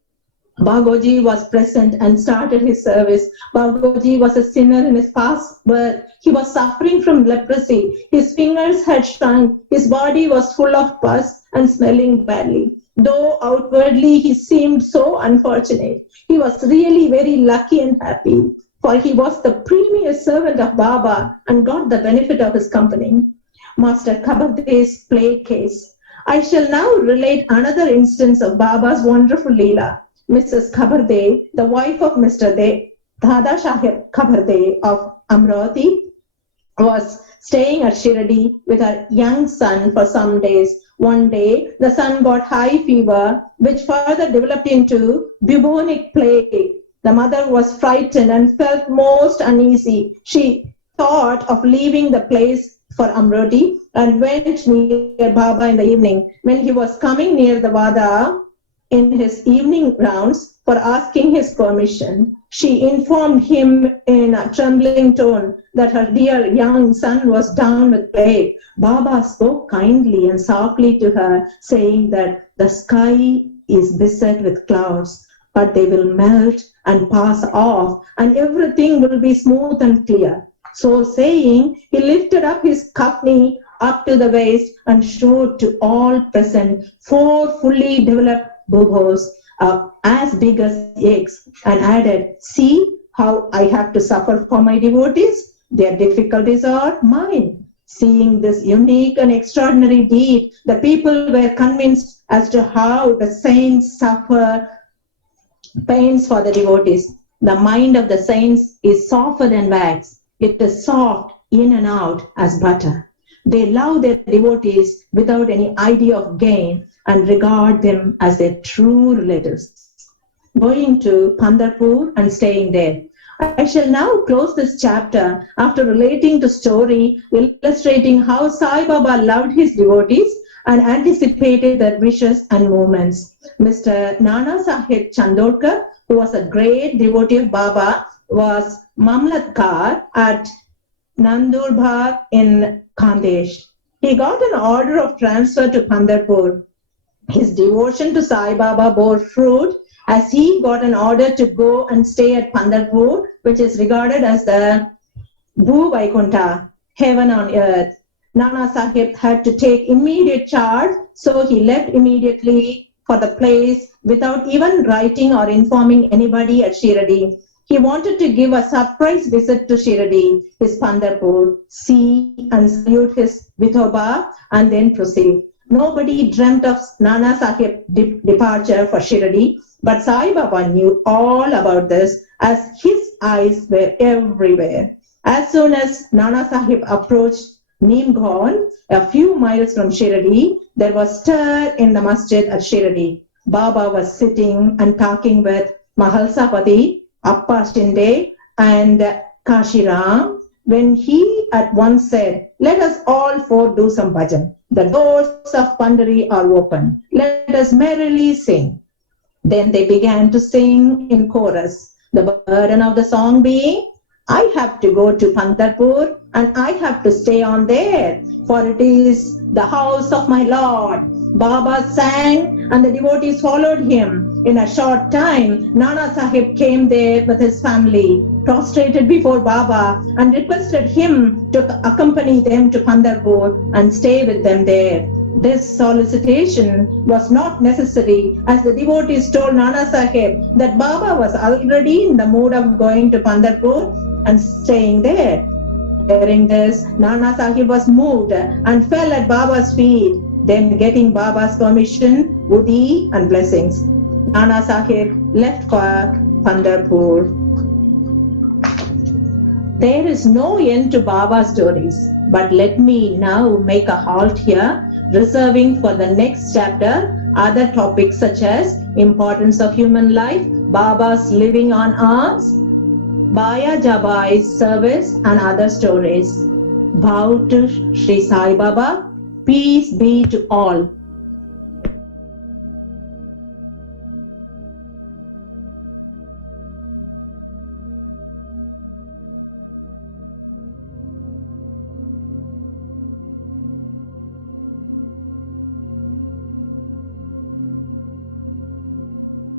Bagoji was present and started his service. Bagoji was a sinner in his past birth. He was suffering from leprosy. His fingers had shrunk. His body was full of pus and smelling badly. Though outwardly he seemed so unfortunate, he was really very lucky and happy, for he was the premier servant of Baba and got the benefit of his company. Master Kabarde's plague case. I shall now relate another instance of Baba's wonderful Leela. Mrs. Kabarde, the wife of Mr. Dada Sahib Kabarde of Amravati, was staying at Shirdi with her young son for some days. One day, the son got high fever, which further developed into bubonic plague. The mother was frightened and felt most uneasy. She thought of leaving the place for Amravati and went near Baba in the evening. When he was coming near the Vada, in his evening rounds for asking his permission, she informed him in a trembling tone that her dear young son was down with plague. Baba spoke kindly and softly to her, saying that the sky is beset with clouds, but they will melt and pass off, and everything will be smooth and clear. So saying, he lifted up his kafni up to the waist and showed to all present 4 fully developed buboes as big as eggs, and added, "See how I have to suffer for my devotees? Their difficulties are mine." Seeing this unique and extraordinary deed, the people were convinced as to how the saints suffer pains for the devotees. The mind of the saints is softer than wax. It is soft in and out as butter. They love their devotees without any idea of gain and regard them as their true relatives. Going to Pandharpur and staying there. I shall now close this chapter after relating the story illustrating how Sai Baba loved his devotees and anticipated their wishes and movements. Mr. Nana Sahib Chandorkar, who was a great devotee of Baba, was Mamlatkar at Nandurbar in Khandesh. He got an order of transfer to Pandharpur. His devotion to Sai Baba bore fruit as he got an order to go and stay at Pandharpur, which is regarded as the Bhu Vaikunta, heaven on earth. Nana Sahib had to take immediate charge, so he left immediately for the place without even writing or informing anybody at Shirdi. He wanted to give a surprise visit to Shirdi, his Pandharpur, see and salute his Vithoba, and then proceed. Nobody dreamt of Nana Sahib's departure for Shirdi, but Sai Baba knew all about this as his eyes were everywhere. As soon as Nana Sahib approached Neemghaon, a few miles from Shirdi, there was stir in the masjid at Shirdi. Baba was sitting and talking with Mahalsapati, Appa Shinde, and Kashiram, when he at once said, "Let us all 4 do some bhajan. The doors of Pandari are open. Let us merrily sing." Then they began to sing in chorus, the burden of the song being, I have to go to Pandharpur and I have to stay on there, for it is the house of my Lord. Baba sang and the devotees followed him. In a short time, Nana Sahib came there with his family, prostrated before Baba and requested him to accompany them to Pandharpur and stay with them there. This solicitation was not necessary, as the devotees told Nana Sahib that Baba was already in the mood of going to Pandharpur and staying there. Hearing this, Nana Sahib was moved and fell at Baba's feet. Then, getting Baba's permission, Udi and blessings, Nana Sahib left for Pandharpur. There is no end to Baba's stories, but let me now make a halt here, reserving for the next chapter other topics such as importance of human life, Baba's living on earth, Baya Jabai's service and other stories. Bow to Shri Sai Baba. Peace be to all.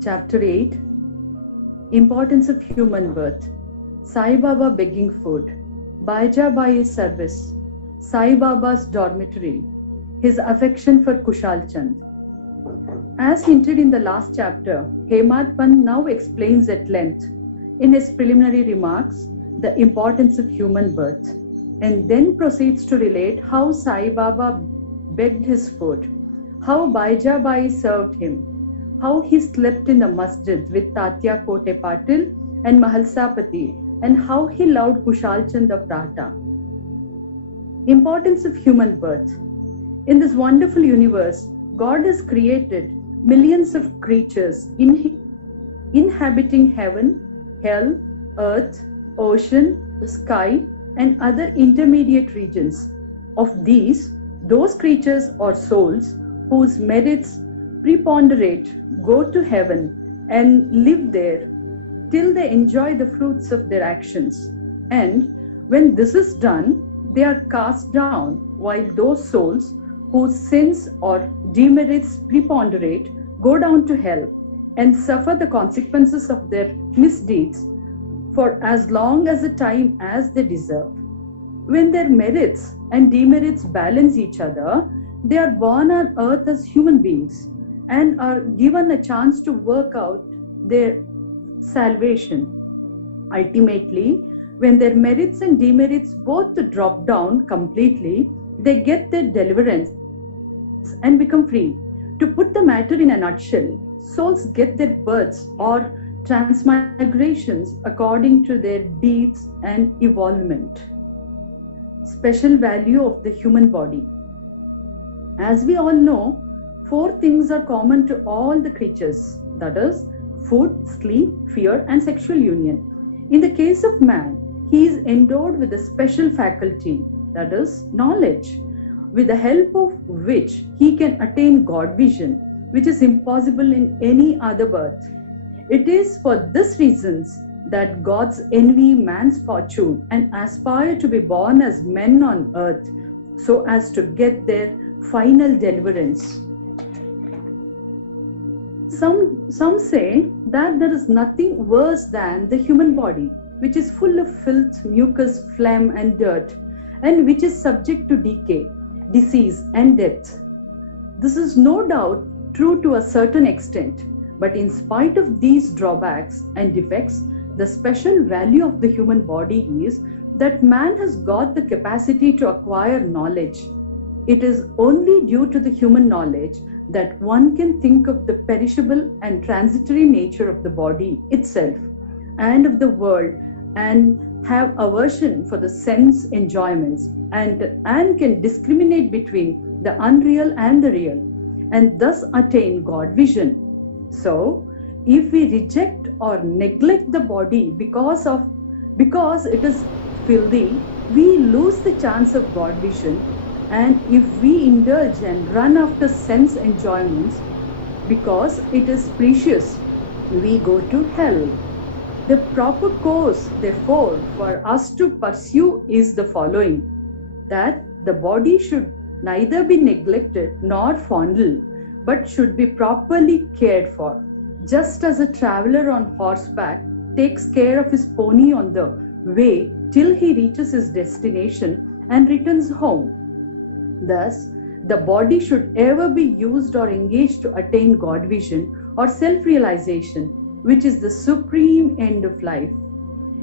Chapter 8 Importance of Human Birth. Sai Baba begging food, Baija Bai's service, Sai Baba's dormitory, his affection for Kushal Chand. As hinted in the last chapter, Hemadpanth now explains at length in his preliminary remarks the importance of human birth, and then proceeds to relate how Sai Baba begged his food, how Baija Bai served him, how he slept in the masjid with Tatya Kote Patil and Mahalsapati, and how he loved Kushal Chand of Rahta. Importance of human birth. In this wonderful universe, God has created millions of creatures inhabiting heaven, hell, earth, ocean, sky, and other intermediate regions. Of these, those creatures or souls whose merits preponderate go to heaven and live there till they enjoy the fruits of their actions. And when this is done, they are cast down, while those souls whose sins or demerits preponderate go down to hell and suffer the consequences of their misdeeds for as long as the time as they deserve. When their merits and demerits balance each other, they are born on earth as human beings and are given a chance to work out their salvation. Ultimately, when their merits and demerits both drop down completely, they get their deliverance and become free. To put the matter in a nutshell, souls get their births or transmigrations according to their deeds and evolvement. Special value of the human body. As we all know, 4 things are common to all the creatures, that is, food, sleep, fear, and sexual union. In the case of man, he is endowed with a special faculty, that is, knowledge, with the help of which he can attain God vision, which is impossible in any other birth. It is for this reasons that gods envy man's fortune and aspire to be born as men on earth so as to get their final deliverance. Some say that there is nothing worse than the human body, which is full of filth, mucus, phlegm, and dirt, and which is subject to decay, disease, and death. This is no doubt true to a certain extent, but in spite of these drawbacks and defects, the special value of the human body is that man has got the capacity to acquire knowledge. It is only due to the human knowledge that one can think of the perishable and transitory nature of the body itself and of the world, and have aversion for the sense enjoyments, and can discriminate between the unreal and the real, and thus attain God vision. So, if we reject or neglect the body because it is filthy, we lose the chance of God vision. And if we indulge and run after sense enjoyments because it is precious, we go to hell. The proper course, therefore, for us to pursue is the following: that the body should neither be neglected nor fondled, but should be properly cared for, just as a traveler on horseback takes care of his pony on the way till he reaches his destination and returns home. Thus, the body should ever be used or engaged to attain God vision or self realization, which is the supreme end of life.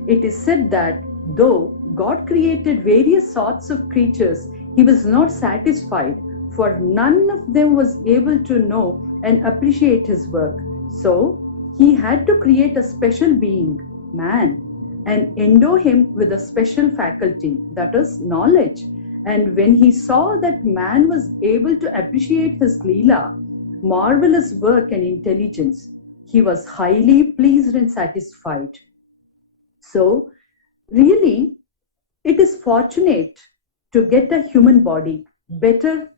It is said that though God created various sorts of creatures, he was not satisfied, for none of them was able to know and appreciate his work. So, he had to create a special being, man, and endow him with a special faculty, that is, knowledge. And when he saw that man was able to appreciate his Leela, marvelous work and intelligence, he was highly pleased and satisfied. So, really, it is fortunate to get a human body. Better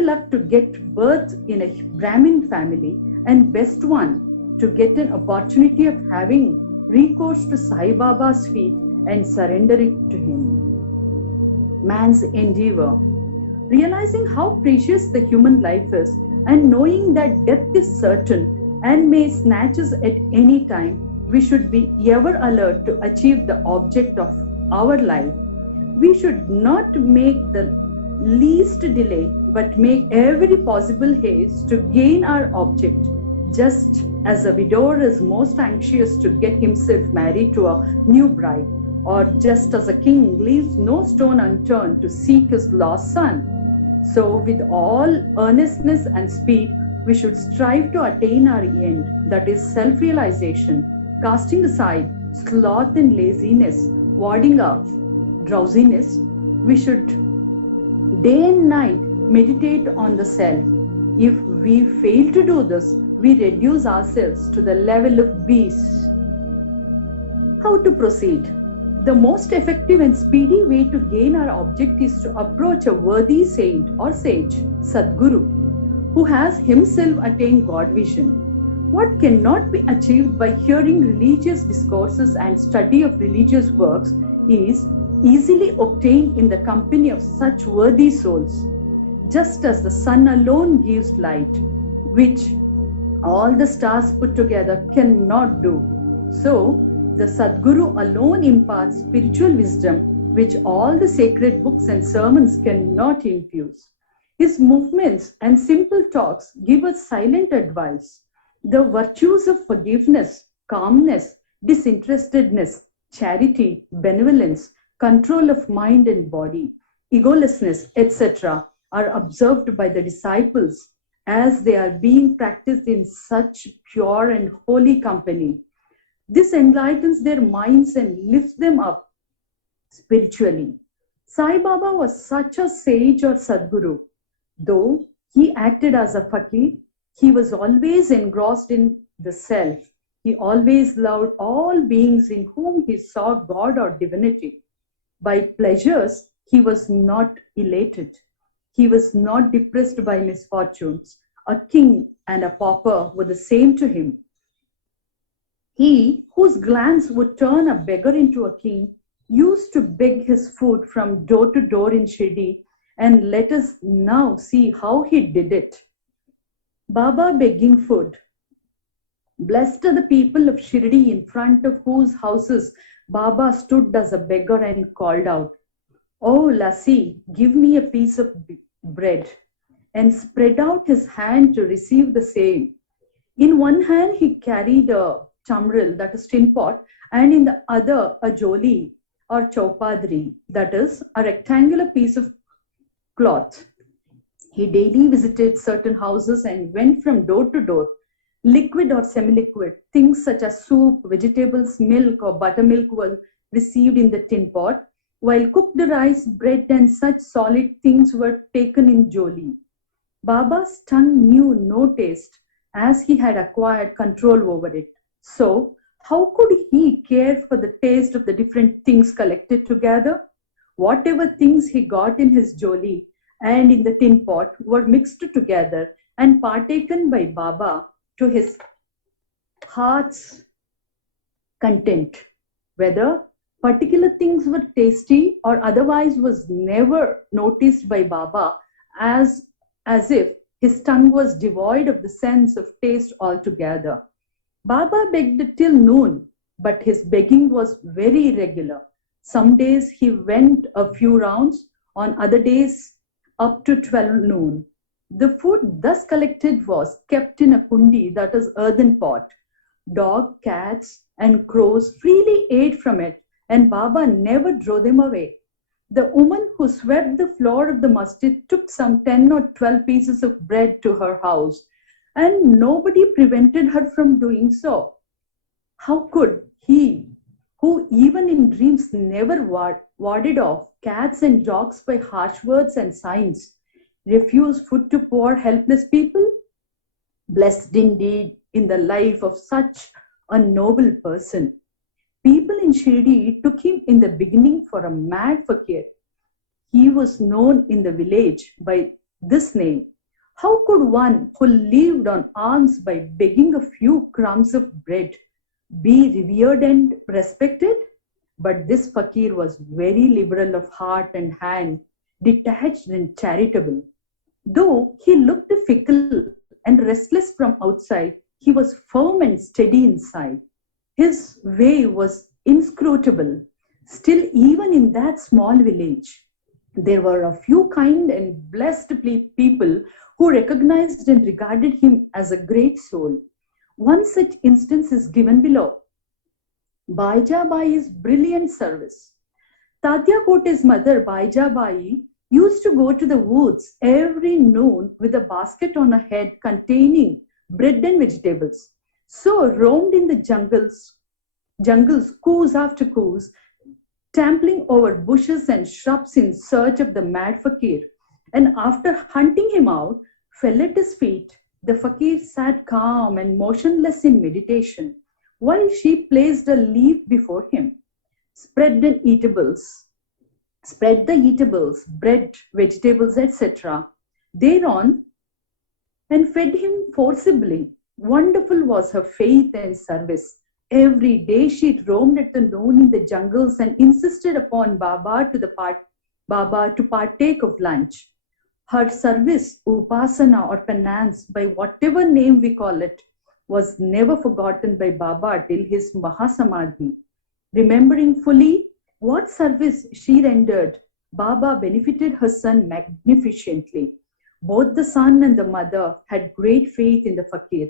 luck to get birth in a Brahmin family, and best one to get an opportunity of having recourse to Sai Baba's feet and surrender it to him. Man's endeavor. Realizing how precious the human life is and knowing that death is certain and may snatch us at any time, we should be ever alert to achieve the object of our life. We should not make the least delay, but make every possible haste to gain our object, just as a widower is most anxious to get himself married to a new bride, or just as a king leaves no stone unturned to seek his lost son. So, with all earnestness and speed, we should strive to attain our end, that is self-realization, casting aside sloth and laziness, warding off drowsiness. We should day and night meditate on the self. If we fail to do this, we reduce ourselves to the level of beasts. How to proceed? The most effective and speedy way to gain our object is to approach a worthy saint or sage, Sadguru, who has himself attained God vision. What cannot be achieved by hearing religious discourses and study of religious works is easily obtained in the company of such worthy souls. Just as the sun alone gives light, which all the stars put together cannot do, so the Sadguru alone imparts spiritual wisdom, which all the sacred books and sermons cannot infuse. His movements and simple talks give us silent advice. The virtues of forgiveness, calmness, disinterestedness, charity, benevolence, control of mind and body, egolessness, etc., are observed by the disciples as they are being practiced in such pure and holy company. This enlightens their minds and lifts them up spiritually. Sai Baba was such a sage or Sadguru. Though he acted as a fakir, he was always engrossed in the self. He always loved all beings in whom he saw God or divinity. By pleasures, he was not elated. He was not depressed by misfortunes. A king and a pauper were the same to him. He, whose glance would turn a beggar into a king, used to beg his food from door to door in Shirdi, and let us now see how he did it. Baba begging food. Blessed are the people of Shirdi, in front of whose houses Baba stood as a beggar and called out, "Oh Lassi, give me a piece of bread," and spread out his hand to receive the same. In one hand he carried a chamril, that is tin pot, and in the other a joli or chaupadri, that is a rectangular piece of cloth. He daily visited certain houses and went from door to door. Liquid or semi-liquid, things such as soup, vegetables, milk or buttermilk were received in the tin pot, while cooked rice, bread and such solid things were taken in joli. Baba's tongue knew no taste, as he had acquired control over it. So, how could he care for the taste of the different things collected together? Whatever things he got in his joli and in the tin pot were mixed together and partaken by Baba to his heart's content. Whether particular things were tasty or otherwise was never noticed by Baba, as if his tongue was devoid of the sense of taste altogether. Baba begged till noon, but his begging was very irregular. Some days he went a few rounds, on other days up to 12 noon. The food thus collected was kept in a kundi, that is earthen pot. Dog, cats, and crows freely ate from it, and Baba never drove them away. The woman who swept the floor of the masjid took some 10 or 12 pieces of bread to her house, and nobody prevented her from doing so. How could he, who even in dreams never warded off cats and dogs by harsh words and signs, refuse food to poor helpless people? Blessed indeed in the life of such a noble person. People in Shirdi took him in the beginning for a mad fakir. He was known in the village by this name. How could one who lived on alms by begging a few crumbs of bread be revered and respected? But this fakir was very liberal of heart and hand, detached and charitable. Though he looked fickle and restless from outside, he was firm and steady inside. His way was inscrutable. Still, even in that small village, there were a few kind and blessed people who recognized and regarded him as a great soul. One such instance is given below. Baijabayi's brilliant service. Tatya Kote's mother, Baijabayi, used to go to the woods every noon with a basket on her head containing bread and vegetables. So roamed in the jungles coos after coos, trampling over bushes and shrubs in search of the mad fakir. And after hunting him out, fell at his feet. The fakir sat calm and motionless in meditation, while she placed a leaf before him. Spread the eatables, bread, vegetables, etc. thereon, and fed him forcibly. Wonderful was her faith and service. Every day she roamed at the noon in the jungles and insisted upon Baba to partake of lunch. Her service, upasana or penance, by whatever name we call it, was never forgotten by Baba till his Mahasamadhi. Remembering fully what service she rendered, Baba benefited her son magnificently. Both the son and the mother had great faith in the fakir,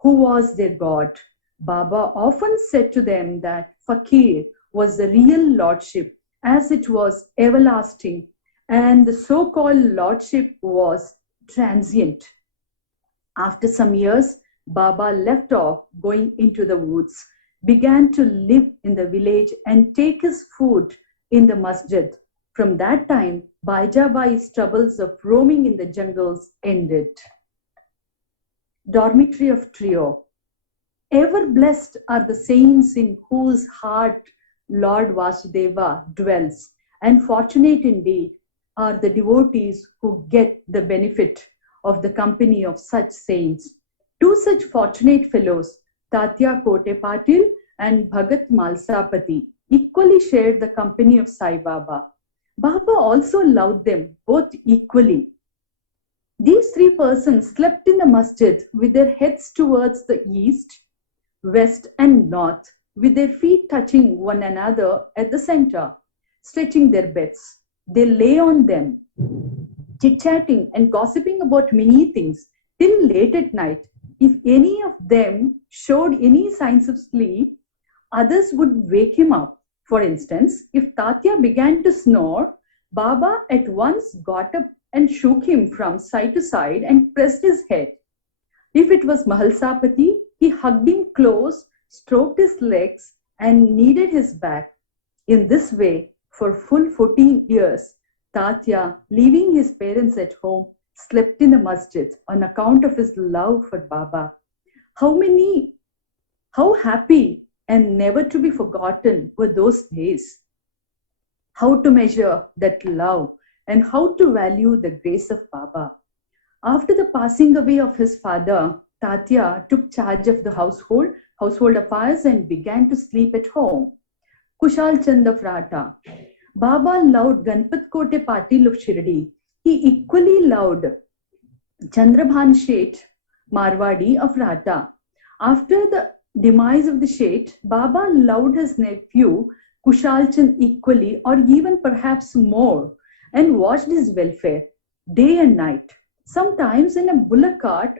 who was their God. Baba often said to them that fakir was the real lordship, as it was everlasting, and the so-called lordship was transient. After some years, Baba left off going into the woods, began to live in the village and take his food in the masjid. From that time, Baijabai's troubles of roaming in the jungles ended. Dormitory of Trio. Ever blessed are the saints in whose heart Lord Vasudeva dwells, and fortunate indeed are the devotees who get the benefit of the company of such saints. Two such fortunate fellows, Tatya Kote Patil and Bhagat Malsapati, equally shared the company of Sai Baba. Baba also loved them both equally. These three persons slept in the masjid with their heads towards the east, west and north, with their feet touching one another at the center, stretching their beds. They lay on them, chit-chatting and gossiping about many things till late at night. If any of them showed any signs of sleep, others would wake him up. For instance, if Tatya began to snore, Baba at once got up and shook him from side to side and pressed his head. If it was Mahalsapati, he hugged him close, stroked his legs, and kneaded his back. In this way, for full 14 years, Tatya, leaving his parents at home, slept in the masjid on account of his love for Baba. How happy and never to be forgotten were those days. How to measure that love and how to value the grace of Baba. After the passing away of his father, Tatya took charge of the household household affairs and began to sleep at home. Kushal Chand of Rata. Baba loved Ganpat Kote Patil of Shirdi. He equally loved Chandrabhan Sheth Marwadi of Rata. After the demise of the Sheth, Baba loved his nephew Kushal Chand equally or even perhaps more and watched his welfare day and night, sometimes in a bullock cart,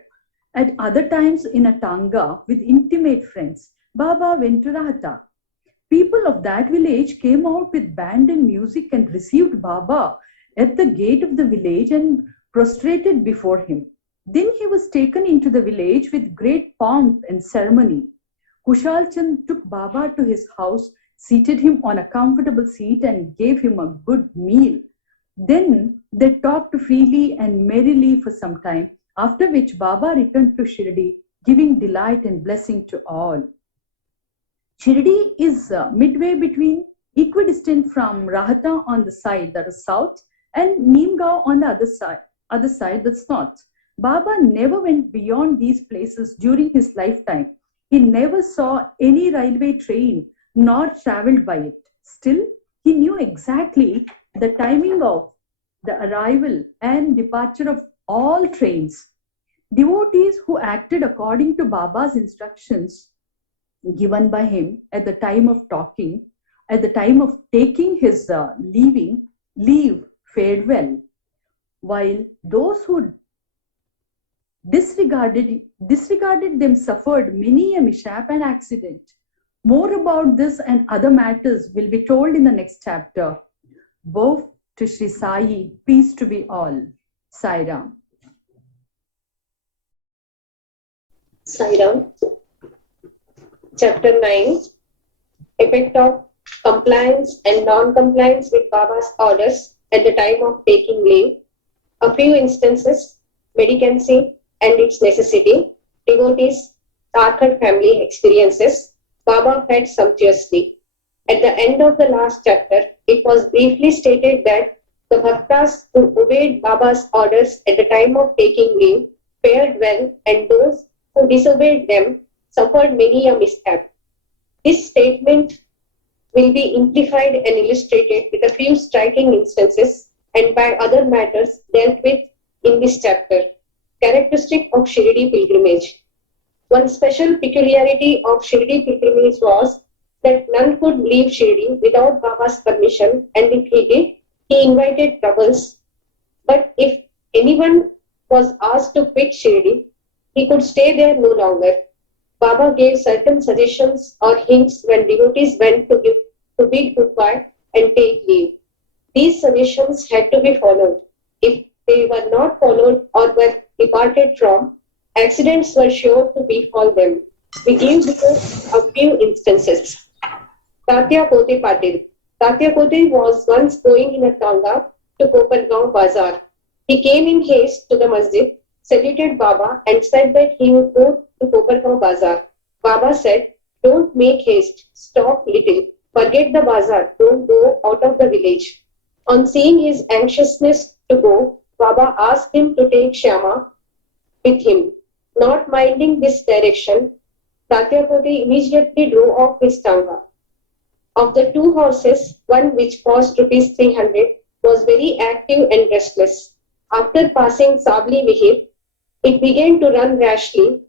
at other times in a tanga with intimate friends. Baba went to Rata. People of that village came out with band and music and received Baba at the gate of the village and prostrated before him. Then he was taken into the village with great pomp and ceremony. Kushal Chand took Baba to his house, seated him on a comfortable seat and gave him a good meal. Then they talked freely and merrily for some time, after which Baba returned to Shirdi, giving delight and blessing to all. Shirdi is midway between, equidistant from Rahata on the side, that is south, and Neemgao on the other side, that's north. Baba never went beyond these places during his lifetime. He never saw any railway train nor traveled by it. Still, he knew exactly the timing of the arrival and departure of all trains. Devotees who acted according to Baba's instructions given by him at the time of taking his leave fared well, while those who disregarded them suffered many a mishap and accident. More about this and other matters will be told in the next chapter. Both to Shri Sai, peace to be all. Sai Ram. Sai Ram. Chapter 9. Effect of compliance and non-compliance with Baba's orders at the time of taking leave. A few instances, medicancy and its necessity, devotees, Sarkar family experiences, Baba fed sumptuously. At the end of the last chapter, it was briefly stated that the bhaktas who obeyed Baba's orders at the time of taking leave fared well, and those who disobeyed them suffered many a mishap. This statement will be amplified and illustrated with a few striking instances and by other matters dealt with in this chapter. Characteristic of Shirdi pilgrimage. One special peculiarity of Shirdi pilgrimage was that none could leave Shirdi without Baba's permission, and if he did, he invited troubles. But if anyone was asked to quit Shirdi, he could stay there no longer. Baba gave certain suggestions or hints when devotees went to bid goodbye and take leave. These suggestions had to be followed. If they were not followed or were departed from, accidents were sure to befall them. We give here a few instances. Tatya Kote Patil. Tatya Kote was once going in a tanga to Kopargaon Bazaar. He came in haste to the masjid, saluted Baba and said that he would go to Kopargaon Bazaar. Baba said, "Don't make haste, stop little, forget the bazaar, don't go out of the village." On seeing his anxiousness to go, Baba asked him to take Shyama with him. Not minding this direction, Tatya Kote immediately drove off his tanga. Of the two horses, one which cost rupees 300 was very active and restless. After passing Sabli Vihir, it began to run rashly,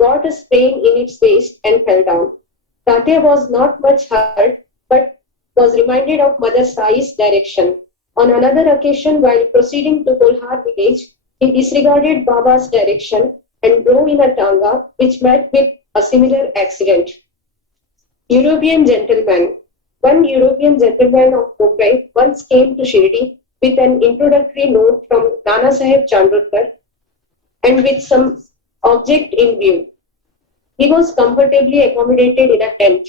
got a sprain in its waist and fell down. Tatya was not much hurt, but was reminded of Mother Sai's direction. On another occasion, while proceeding to Kolhar village, he disregarded Baba's direction and drove in a tanga, which met with a similar accident. European gentleman. One European gentleman of Mumbai once came to Shirdi with an introductory note from Nana Saheb Chandorkar and with some object in view. He was comfortably accommodated in a tent.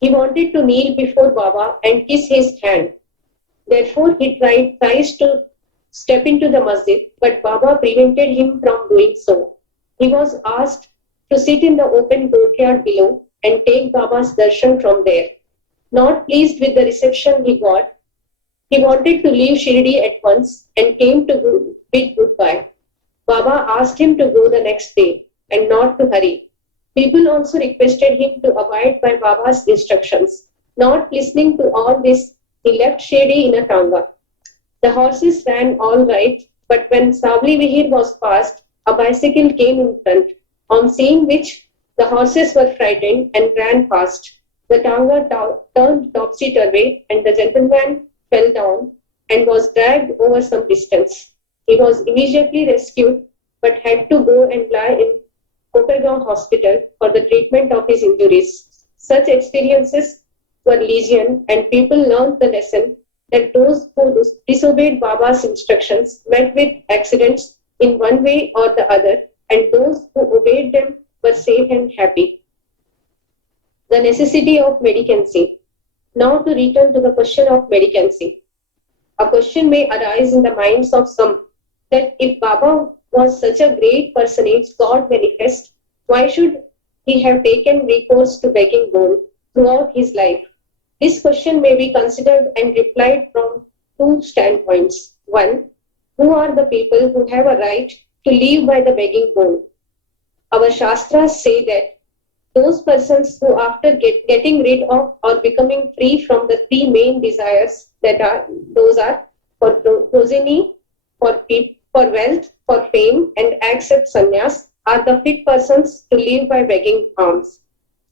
He wanted to kneel before Baba and kiss his hand. Therefore, he tries to step into the masjid, but Baba prevented him from doing so. He was asked to sit in the open courtyard below and take Baba's darshan from there. Not pleased with the reception he got, he wanted to leave Shirdi at once and came to bid goodbye. Baba asked him to go the next day and not to hurry. People also requested him to abide by Baba's instructions. Not listening to all this, he left Shirdi in a tanga. The horses ran all right, but when Savli Vihir was passed, a bicycle came in front, on seeing which the horses were frightened and ran past. The tanga turned topsy-turvy and the gentleman fell down and was dragged over some distance. He was immediately rescued but had to go and lie in Kopergaon Hospital for the treatment of his injuries. Such experiences were legion, and people learned the lesson that those who disobeyed Baba's instructions met with accidents in one way or the other, and those who obeyed them were safe and happy. The necessity of medicancy. Now to return to the question of medicancy. A question may arise in the minds of some that if Baba was such a great personage, God manifest, why should he have taken recourse to begging bowl throughout his life? This question may be considered and replied from two standpoints. One, who are the people who have a right to live by the begging bowl? Our Shastras say that those persons who after getting rid of or becoming free from the three main desires those are for progeny, for wealth, for fame, and accept sannyas are the fit persons to live by begging alms.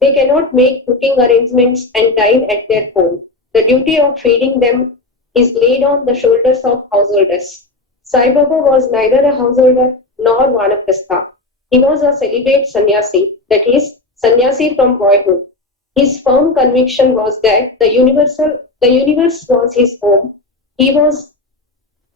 They cannot make cooking arrangements and dine at their home. The duty of feeding them is laid on the shoulders of householders. Sai Baba was neither a householder nor vanaprastha. He was a celibate sannyasi, that is, sannyasi from boyhood. His firm conviction was that the universe was his home. He was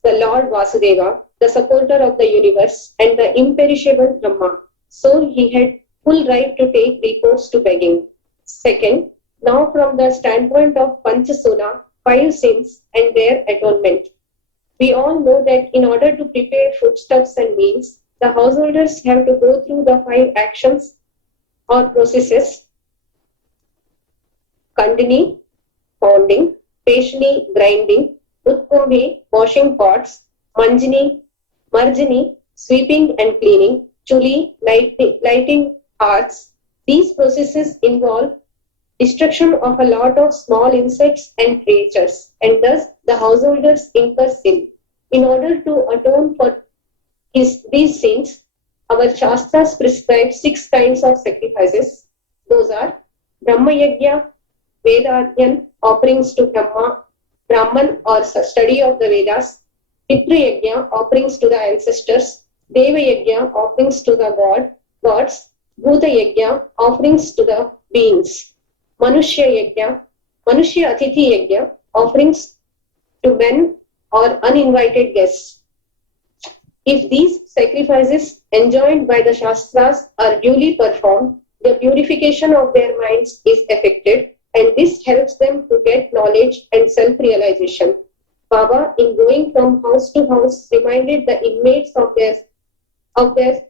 the Lord Vasudeva, the supporter of the universe, and the imperishable Brahma. So he had full right to take recourse to begging. Second, now from the standpoint of Panchasona, 5 sins and their atonement. We all know that in order to prepare foodstuffs and meals, the householders have to go through the 5 actions or processes: Kandini, pounding; Peshni, grinding; Utkumbhi, washing pots; Manjini, Marjini, sweeping and cleaning; Chuli, lighting hearths. These processes involve destruction of a lot of small insects and creatures, and thus the householders incur sin. In order to atone for these sins, our Shastras prescribe 6 kinds of sacrifices. Those are Brahma Yajna, Vedadhyan, offerings to Brahman or study of the Vedas; Pitru Yajna, offerings to the ancestors; Deva Yajna, offerings to the gods; Bhuta Yajna, offerings to the beings; Manushya Yajna, Manushya Atithi Yajna, offerings to men or uninvited guests. If these sacrifices enjoined by the Shastras are duly performed, the purification of their minds is effected, and this helps them to get knowledge and self-realization. Baba, in going from house to house, reminded the inmates of their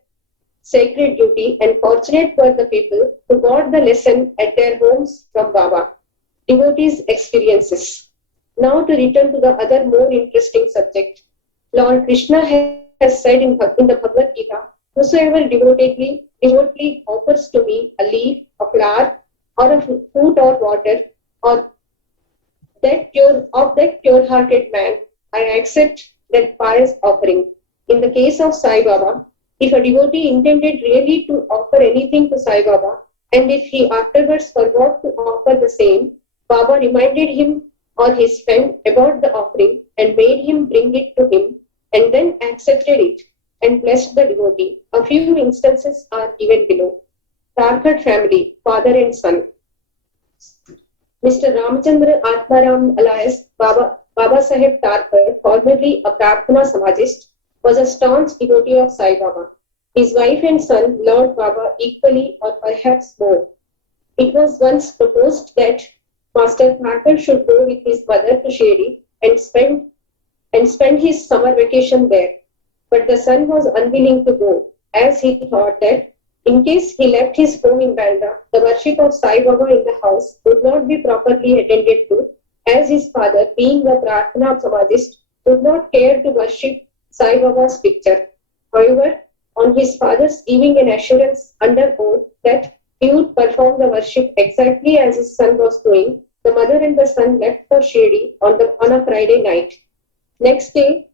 sacred duty, and fortunate were the people who got the lesson at their homes from Baba. Devotees' experiences. Now to return to the other more interesting subject. Lord Krishna has said in the Bhagavad Gita, whosoever devotedly offers to me a leaf, a flower, or a fruit or water, or that pure-hearted man, I accept that pious offering. In the case of Sai Baba, if a devotee intended really to offer anything to Sai Baba, and if he afterwards forgot to offer the same, Baba reminded him or his friend about the offering and made him bring it to him, and then accepted it and blessed the devotee. A few instances are given below. Tarkad family, father and son. Mr. Ramchandra Atmaram alias Baba Saheb Tarkad, formerly a Prarthana Samajist, was a staunch devotee of Sai Baba. His wife and son loved Baba equally or perhaps more. It was once proposed that Master Thakur should go with his mother to Shirdi and spend his summer vacation there. But the son was unwilling to go, as he thought that in case he left his home in Bandra, the worship of Sai Baba in the house would not be properly attended to, as his father, being a Prarthana Samajist, would not care to worship Sai Baba's picture. However, on his father's giving an assurance under oath that he would perform the worship exactly as his son was doing. The mother and the son left for Shirdi on a Friday night. Next day,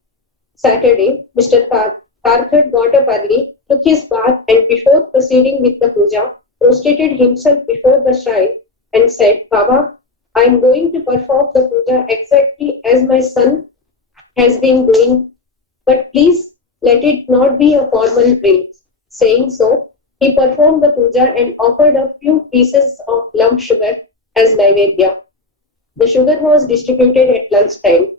Saturday, Mr. Tharkar got up early, took his bath, and before proceeding with the puja, prostrated himself before the shrine and said, Baba, I am going to perform the puja exactly as my son has been doing, but please let it not be a formal drill. Saying so, he performed the puja and offered a few pieces of lump sugar as naivedya. The sugar was distributed at lunchtime.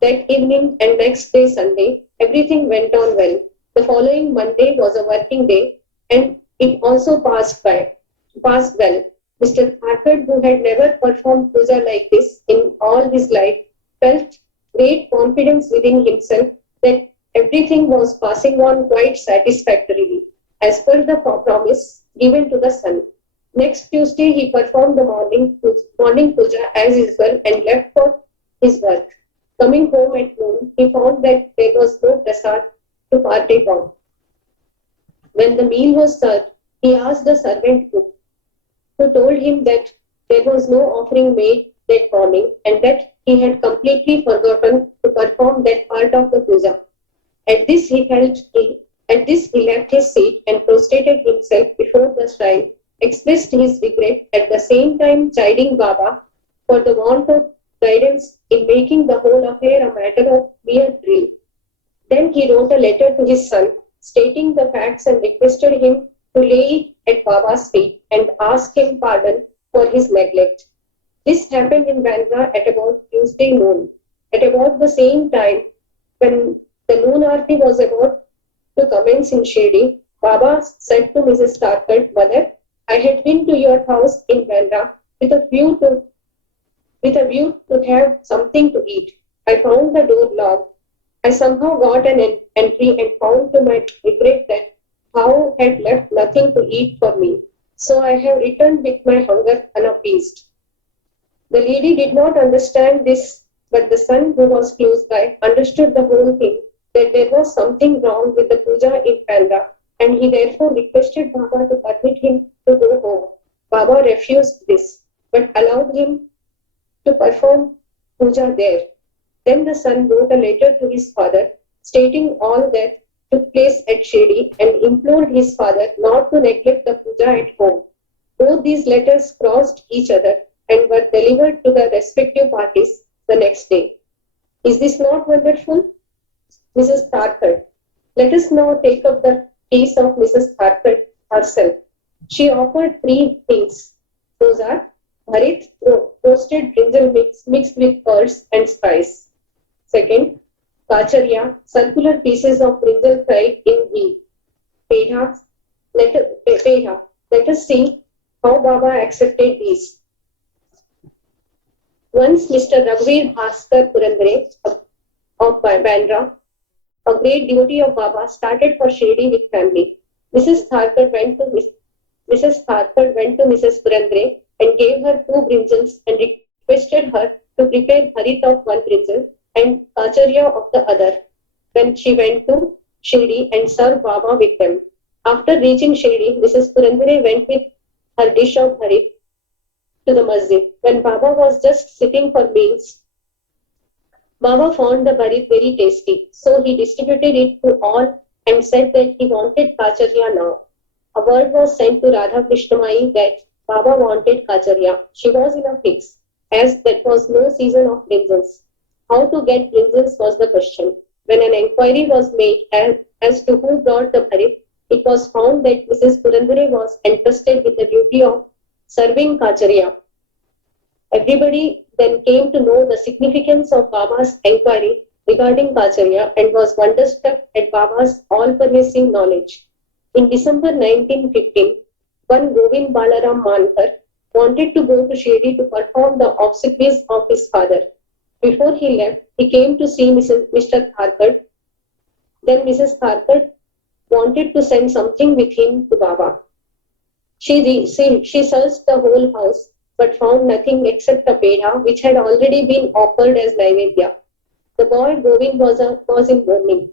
That evening and next day, Sunday, everything went on well. The following Monday was a working day, and it also passed well. Mr. Thakur, who had never performed puja like this in all his life, felt great confidence within himself that everything was passing on quite satisfactorily, as per the promise given to the son. Next Tuesday, he performed the morning puja as usual and left for his work. Coming home at noon, he found that there was no prasad to partake of. When the meal was served, he asked the servant cook, who told him that there was no offering made that morning and that he had completely forgotten to perform that part of the puja. At this he left his seat and prostrated himself before the shrine, expressed his regret, at the same time chiding Baba for the want of guidance in making the whole affair a matter of mere drill. Then he wrote a letter to his son, stating the facts and requested him to lay it at Baba's feet and ask him pardon for his neglect. This happened in Bandra at about Tuesday noon. At about the same time, when the noon aarti was about to commence in Shirdi, Baba said to Mrs. Tharkar, Mother, I had been to your house in Bandra with a view to have something to eat. I found the door locked. I somehow got an entry and found to my regret that How had left nothing to eat for me. So I have returned with my hunger unappeased. The lady did not understand this, but the son, who was close by, understood the whole thing, that there was something wrong with the puja in Bandra, and he therefore requested Baba to permit him to go home. Baba refused this, but allowed him to perform puja there. Then the son wrote a letter to his father, stating all that took place at Shirdi and implored his father not to neglect the puja at home. Both these letters crossed each other and were delivered to the respective parties the next day. Is this not wonderful? Mrs. Tharkar. Let us now take up the case of Mrs. Tharkar herself. She offered three things. Those are bharit, roasted brinjal mixed with pearls and spice. Second, kacharya, circular pieces of brinjal fried in ghee. Pedha. Let us see how Baba accepted these. Once Mr. Raghuveer Bhaskar Purandare of Bandra, a great devotee of Baba, started for Shirdi with family. Mrs. Tharkar went to Mrs. Purandare and gave her 2 brinjals and requested her to prepare bharit of 1 brinjal and kacharya of the other. When she went to Shirdi and served Baba with them. After reaching Shirdi, Mrs. Purandare went with her dish of bharit to the masjid. When Baba was just sitting for meals, Baba found the bharit very tasty, so he distributed it to all and said that he wanted kacharya now. A word was sent to Radha Krishnamai that Baba wanted kacharya. She was in a fix, as that was no season of brinjals. How to get brinjals was the question. When an inquiry was made as to who brought the bharit, it was found that Mrs. Purandare was entrusted with the duty of serving kacharya. Everybody then came to know the significance of Baba's inquiry regarding kacharya and was wonderstruck at Baba's all-pervasive knowledge. In December 1915, one Govind Balaram Mankar wanted to go to Shirdi to perform the obsequies of his father. Before he left, he came to see Mr. Tharkar. Then Mrs. Tharkar wanted to send something with him to Baba. She searched the whole house but found nothing except a pedha which had already been offered as naivedya. The boy Govind was in mourning.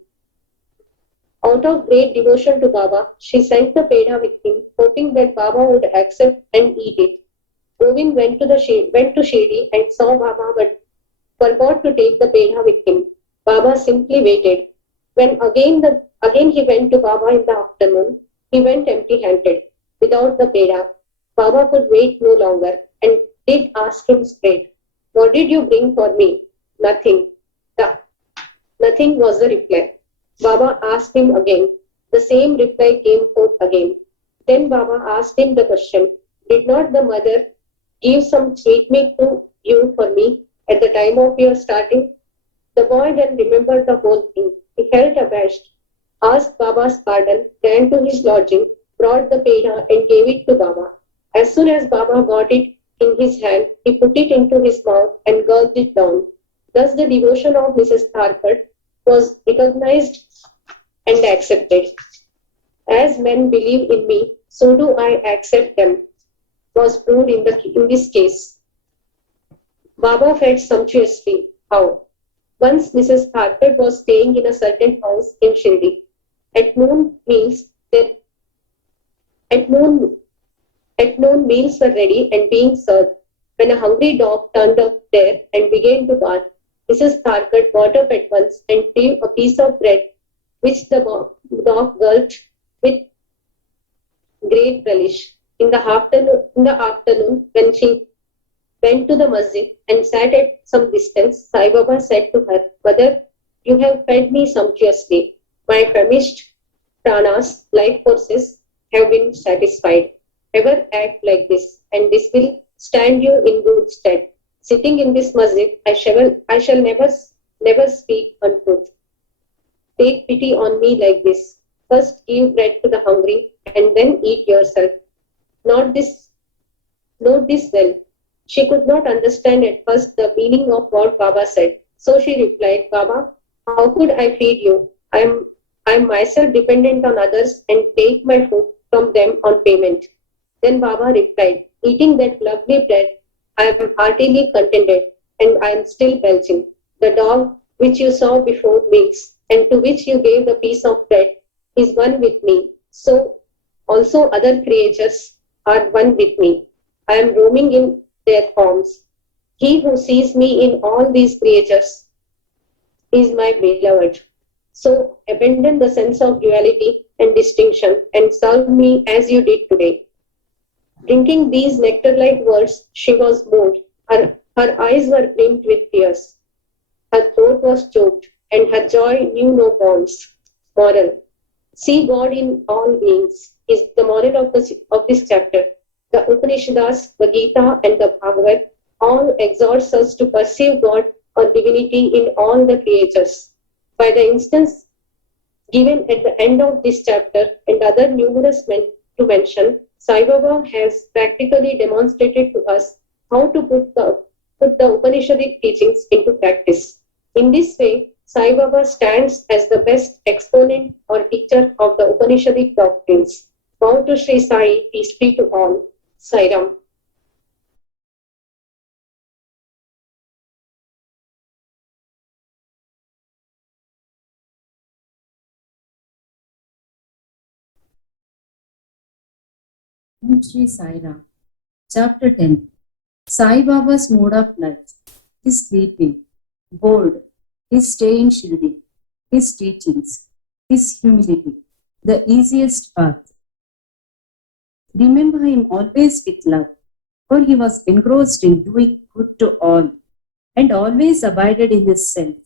Out of great devotion to Baba, she sent the peda with him, hoping that Baba would accept and eat it. Govind went to Shirdi and saw Baba but forgot to take the peda with him. Baba simply waited. When again he went to Baba in the afternoon, he went empty-handed, without the peda. Baba could wait no longer and did ask him straight, "What did you bring for me?" "Nothing." The, nothing was the reply. Baba asked him again. The same reply came forth again. Then Baba asked him the question, "Did not the mother give some sweetmeat to you for me at the time of your starting?" The boy then remembered the whole thing. He felt abashed, asked Baba's pardon, ran to his lodging, brought the peda and gave it to Baba. As soon as Baba got it in his hand, he put it into his mouth and gulped it down. Thus the devotion of Mrs. Tharkar was recognized and accepted. As men believe in me, so do I accept them, was proved in this case. Baba fed sumptuously. How? Once Mrs. Tharkar was staying in a certain house in Shirdi. At noon meals there at noon meals were ready and being served. When a hungry dog turned up there and began to bark, Mrs. Tharkar got up at once and gave a piece of bread which the dog gulped with great relish. In the afternoon, when she went to the masjid and sat at some distance, Sai Baba said to her, "Mother, you have fed me sumptuously. My famished pranas, life forces, have been satisfied. Ever act like this, and this will stand you in good stead. Sitting in this masjid, I shall never speak untruth. Take pity on me like this. First give bread to the hungry, and then eat yourself. Note this well." She could not understand at first the meaning of what Baba said. So she replied, "Baba, how could I feed you? I am myself dependent on others and take my food from them on payment." Then Baba replied, "Eating that lovely bread, I am heartily contented, and I am still belching. The dog which you saw before meals, and to which you gave the piece of bread, is one with me. So also other creatures are one with me. I am roaming in their forms. He who sees me in all these creatures is my beloved. So abandon the sense of duality and distinction and serve me as you did today." Drinking these nectar-like words, she was moved. Her eyes were brimmed with tears. Her throat was choked, and her joy knew no bounds. Moral: see God in all beings is the moral of this chapter. The Upanishads, the Gita, and the Bhagavad all exhorts us to perceive God or divinity in all the creatures. By the instance given at the end of this chapter and other numerous to mention, Sai Baba has practically demonstrated to us how to put the Upanishadic teachings into practice. In this way, Sai Baba stands as the best exponent or teacher of the Upanishadic doctrines. Bow to Shri Sai, peace be to all. Sai Ram. Shri Sai Ram. Chapter 10. Sai Baba's mode of life, his sleeping, bored, his stay in Shirdi, his teachings, his humility, the easiest path. Remember him always with love, for he was engrossed in doing good to all, and always abided in his self.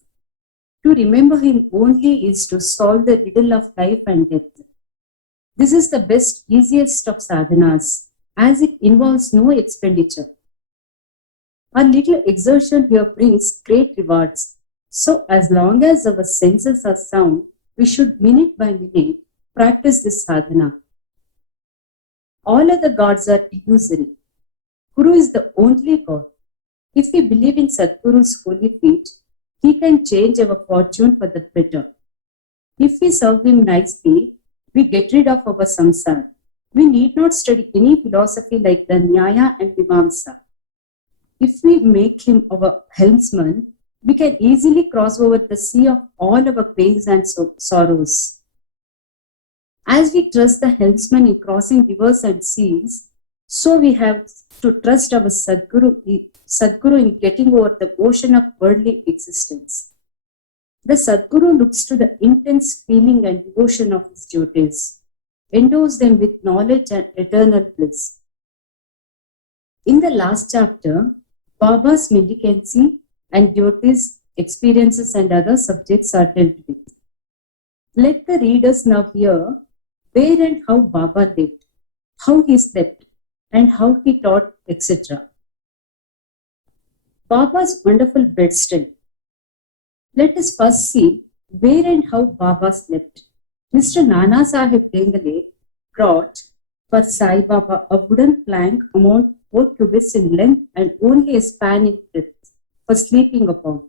To remember him only is to solve the riddle of life and death. This is the best, easiest of sadhanas, as it involves no expenditure. Our little exertion here brings great rewards. So, as long as our senses are sound, we should minute by minute practice this sadhana. All other gods are illusory. Guru is the only God. If we believe in Sadguru's holy feet, he can change our fortune for the better. If we serve him nicely, we get rid of our samsara. We need not study any philosophy like the Nyaya and Mimamsa. If we make him our helmsman, we can easily cross over the sea of all our pains and sorrows. As we trust the helmsman in crossing rivers and seas, so we have to trust our Sadguru in getting over the ocean of worldly existence. The Sadguru looks to the intense feeling and devotion of his devotees, endows them with knowledge and eternal bliss. In the last chapter, Baba's mendicancy and devotees' experiences and other subjects are dealt with. Let the readers now hear where and how Baba lived, how he slept, and how he taught, etc. Baba's wonderful bedstead. Let us first see where and how Baba slept. Mr. Nana Sahib Dengale brought for Sai Baba a wooden plank about 4 cubits in length and only a span in width for sleeping upon.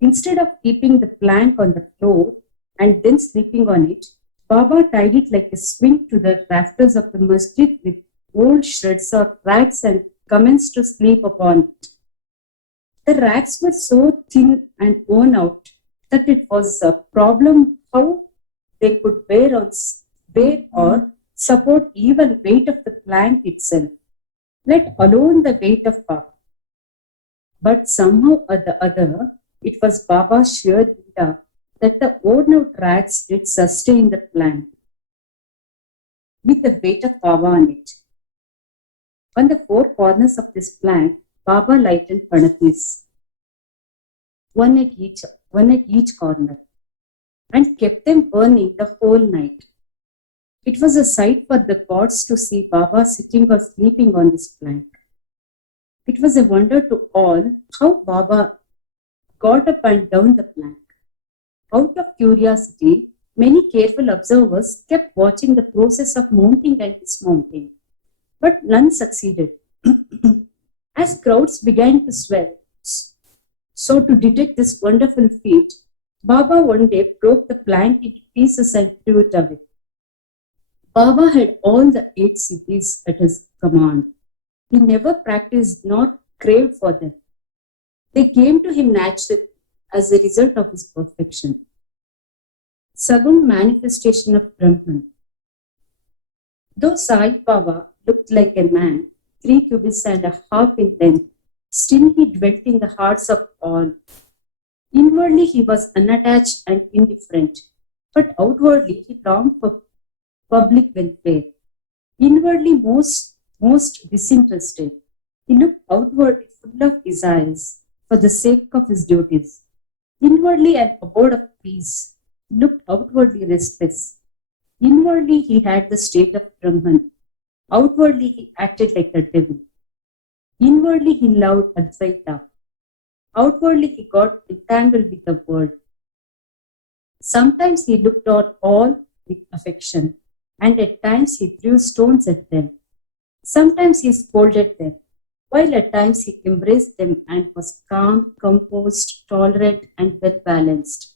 Instead of keeping the plank on the floor and then sleeping on it, Baba tied it like a swing to the rafters of the masjid with old shreds or rags and commenced to sleep upon it. The rags were so thin and worn out that it was a problem how they could bear or support even weight of the plank itself, let alone the weight of Baba. But somehow or the other, it was Baba's sheer leela that the worn out rags did sustain the plank with the weight of Baba on it. On the 4 corners of this plank, Baba lighted panatis, one at each corner, and kept them burning the whole night. It was a sight for the gods to see Baba sitting or sleeping on this plank. It was a wonder to all how Baba got up and down the plank. Out of curiosity, many careful observers kept watching the process of mounting and dismounting, but none succeeded. As crowds began to swell, so to detect this wonderful feat, Baba one day broke the plank into pieces and threw it away. Baba had all the 8 cities at his command. He never practiced nor craved for them. They came to him naturally as a result of his perfection. Second manifestation of Brahman. Though Sai Baba looked like a man, 3 cubits and a half in length, still he dwelt in the hearts of all. Inwardly he was unattached and indifferent, but outwardly he longed for public welfare. Inwardly most disinterested, he looked outwardly full of desires for the sake of his duties. Inwardly an abode of peace, he looked outwardly restless. Inwardly he had the state of Brahman. Outwardly he acted like a devil. Inwardly he loved Advaita. Outwardly he got entangled with the world. Sometimes he looked on all with affection, and at times he threw stones at them. Sometimes he scolded them, while at times he embraced them and was calm, composed, tolerant, and well-balanced.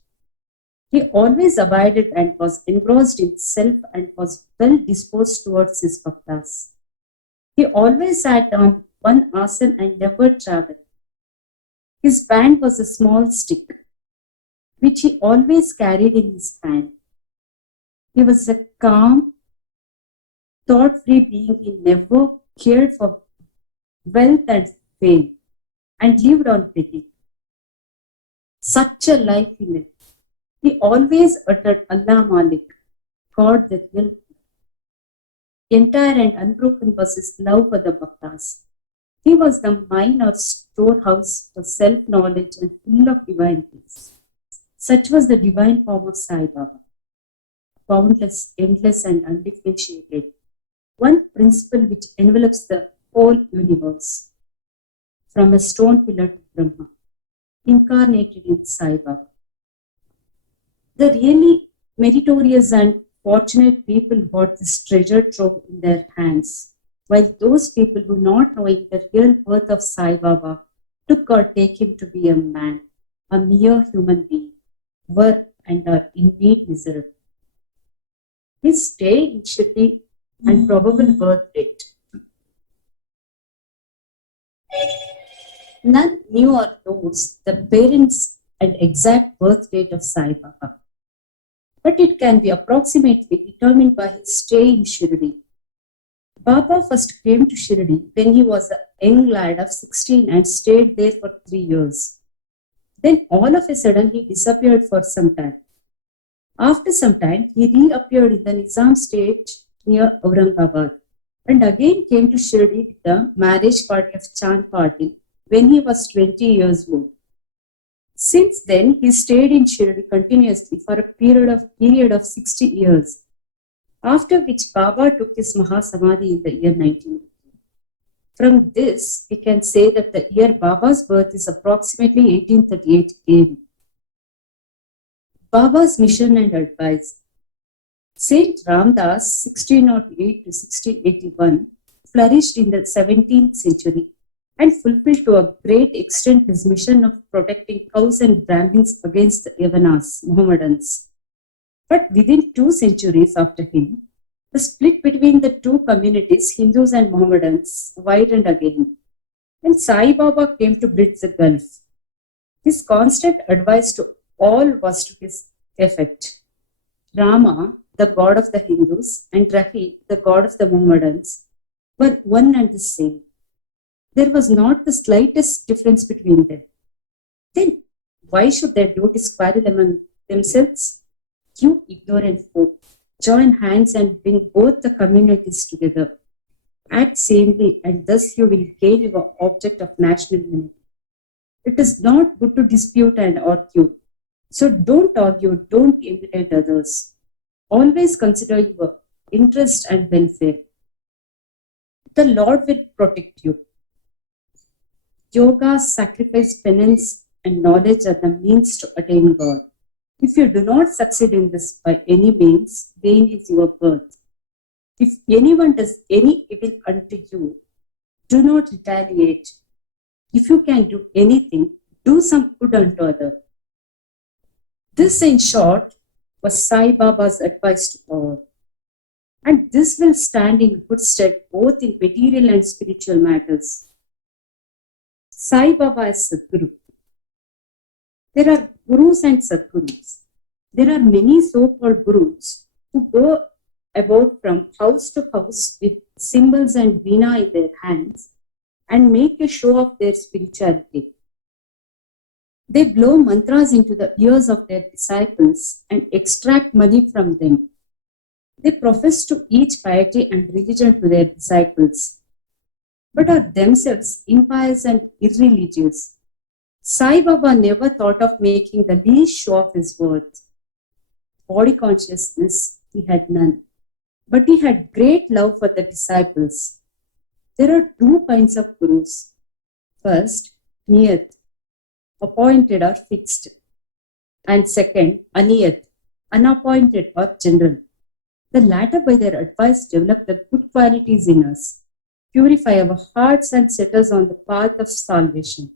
He always abided and was engrossed in self and was well disposed towards his bhaktas. He always sat on one asana and never travelled. His band was a small stick, which he always carried in his hand. He was a calm, thought-free being. He never cared for wealth and fame and lived on pity. Such a life he lived. He always uttered Allah Malik, God that will. Entire and unbroken was his love for the bhaktas. He was the mine or storehouse for self-knowledge and full of divine peace. Such was the divine form of Sai Baba. Boundless, endless, and undifferentiated. One principle which envelops the whole universe. From a stone pillar to Brahma, incarnated in Sai Baba. The really meritorious and fortunate people got this treasure trove in their hands, while those people who, not knowing the real worth of Sai Baba, took or take him to be a man, a mere human being, were and are indeed miserable. His stay in Shirdi and probable birth date. None knew or knows the parents and exact birth date of Sai Baba. but it can be approximately determined by his stay in Shirdi. Baba first came to Shirdi when he was a young lad of 16 and stayed there for 3 years. Then all of a sudden he disappeared for some time. After some time, he reappeared in the Nizam state near Aurangabad and again came to Shirdi with the marriage party of Chand Patil when he was 20 years old. Since then, he stayed in Shirdi continuously for a period of 60 years, after which Baba took his Mahasamadhi in the year 1980. From this, we can say that the year Baba's birth is approximately 1838 AD. Baba's mission and advice. Saint Ramdas, 1608 to 1681, flourished in the 17th century and fulfilled to a great extent his mission of protecting cows and Brahmins against the Yavanas, Mohammedans. But within 2 centuries after him, the split between the two communities, Hindus and Mohammedans, widened again, and Sai Baba came to bridge the gulf. His constant advice to all was to his effect. Rama, the god of the Hindus, and Rahi, the god of the Mohammedans, were one and the same. There was not the slightest difference between them. Then why should their devotees quarrel among themselves? You ignorant folk, join hands and bring both the communities together. Act sanely, and thus you will gain your object of national unity. It is not good to dispute and argue. So don't argue, don't imitate others. Always consider your interest and welfare. The Lord will protect you. Yoga, sacrifice, penance, and knowledge are the means to attain God. If you do not succeed in this by any means, vain is your birth. If anyone does any evil unto you, do not retaliate. If you can do anything, do some good unto others. This, in short, was Sai Baba's advice to all. And this will stand in good stead both in material and spiritual matters. Sai Baba as Sadguru. There are gurus and Sadgurus. There are many so-called gurus who go about from house to house with cymbals and veena in their hands and make a show of their spirituality. They blow mantras into the ears of their disciples and extract money from them. They profess to each piety and religion to their disciples, but are themselves impious and irreligious. Sai Baba never thought of making the least show of his worth. Body consciousness he had none, but he had great love for the disciples. There are 2 kinds of gurus. First, niyat, appointed or fixed, and second, aniyat, unappointed or general. The latter by their advice develop the good qualities in us, purify our hearts and set us on the path of salvation.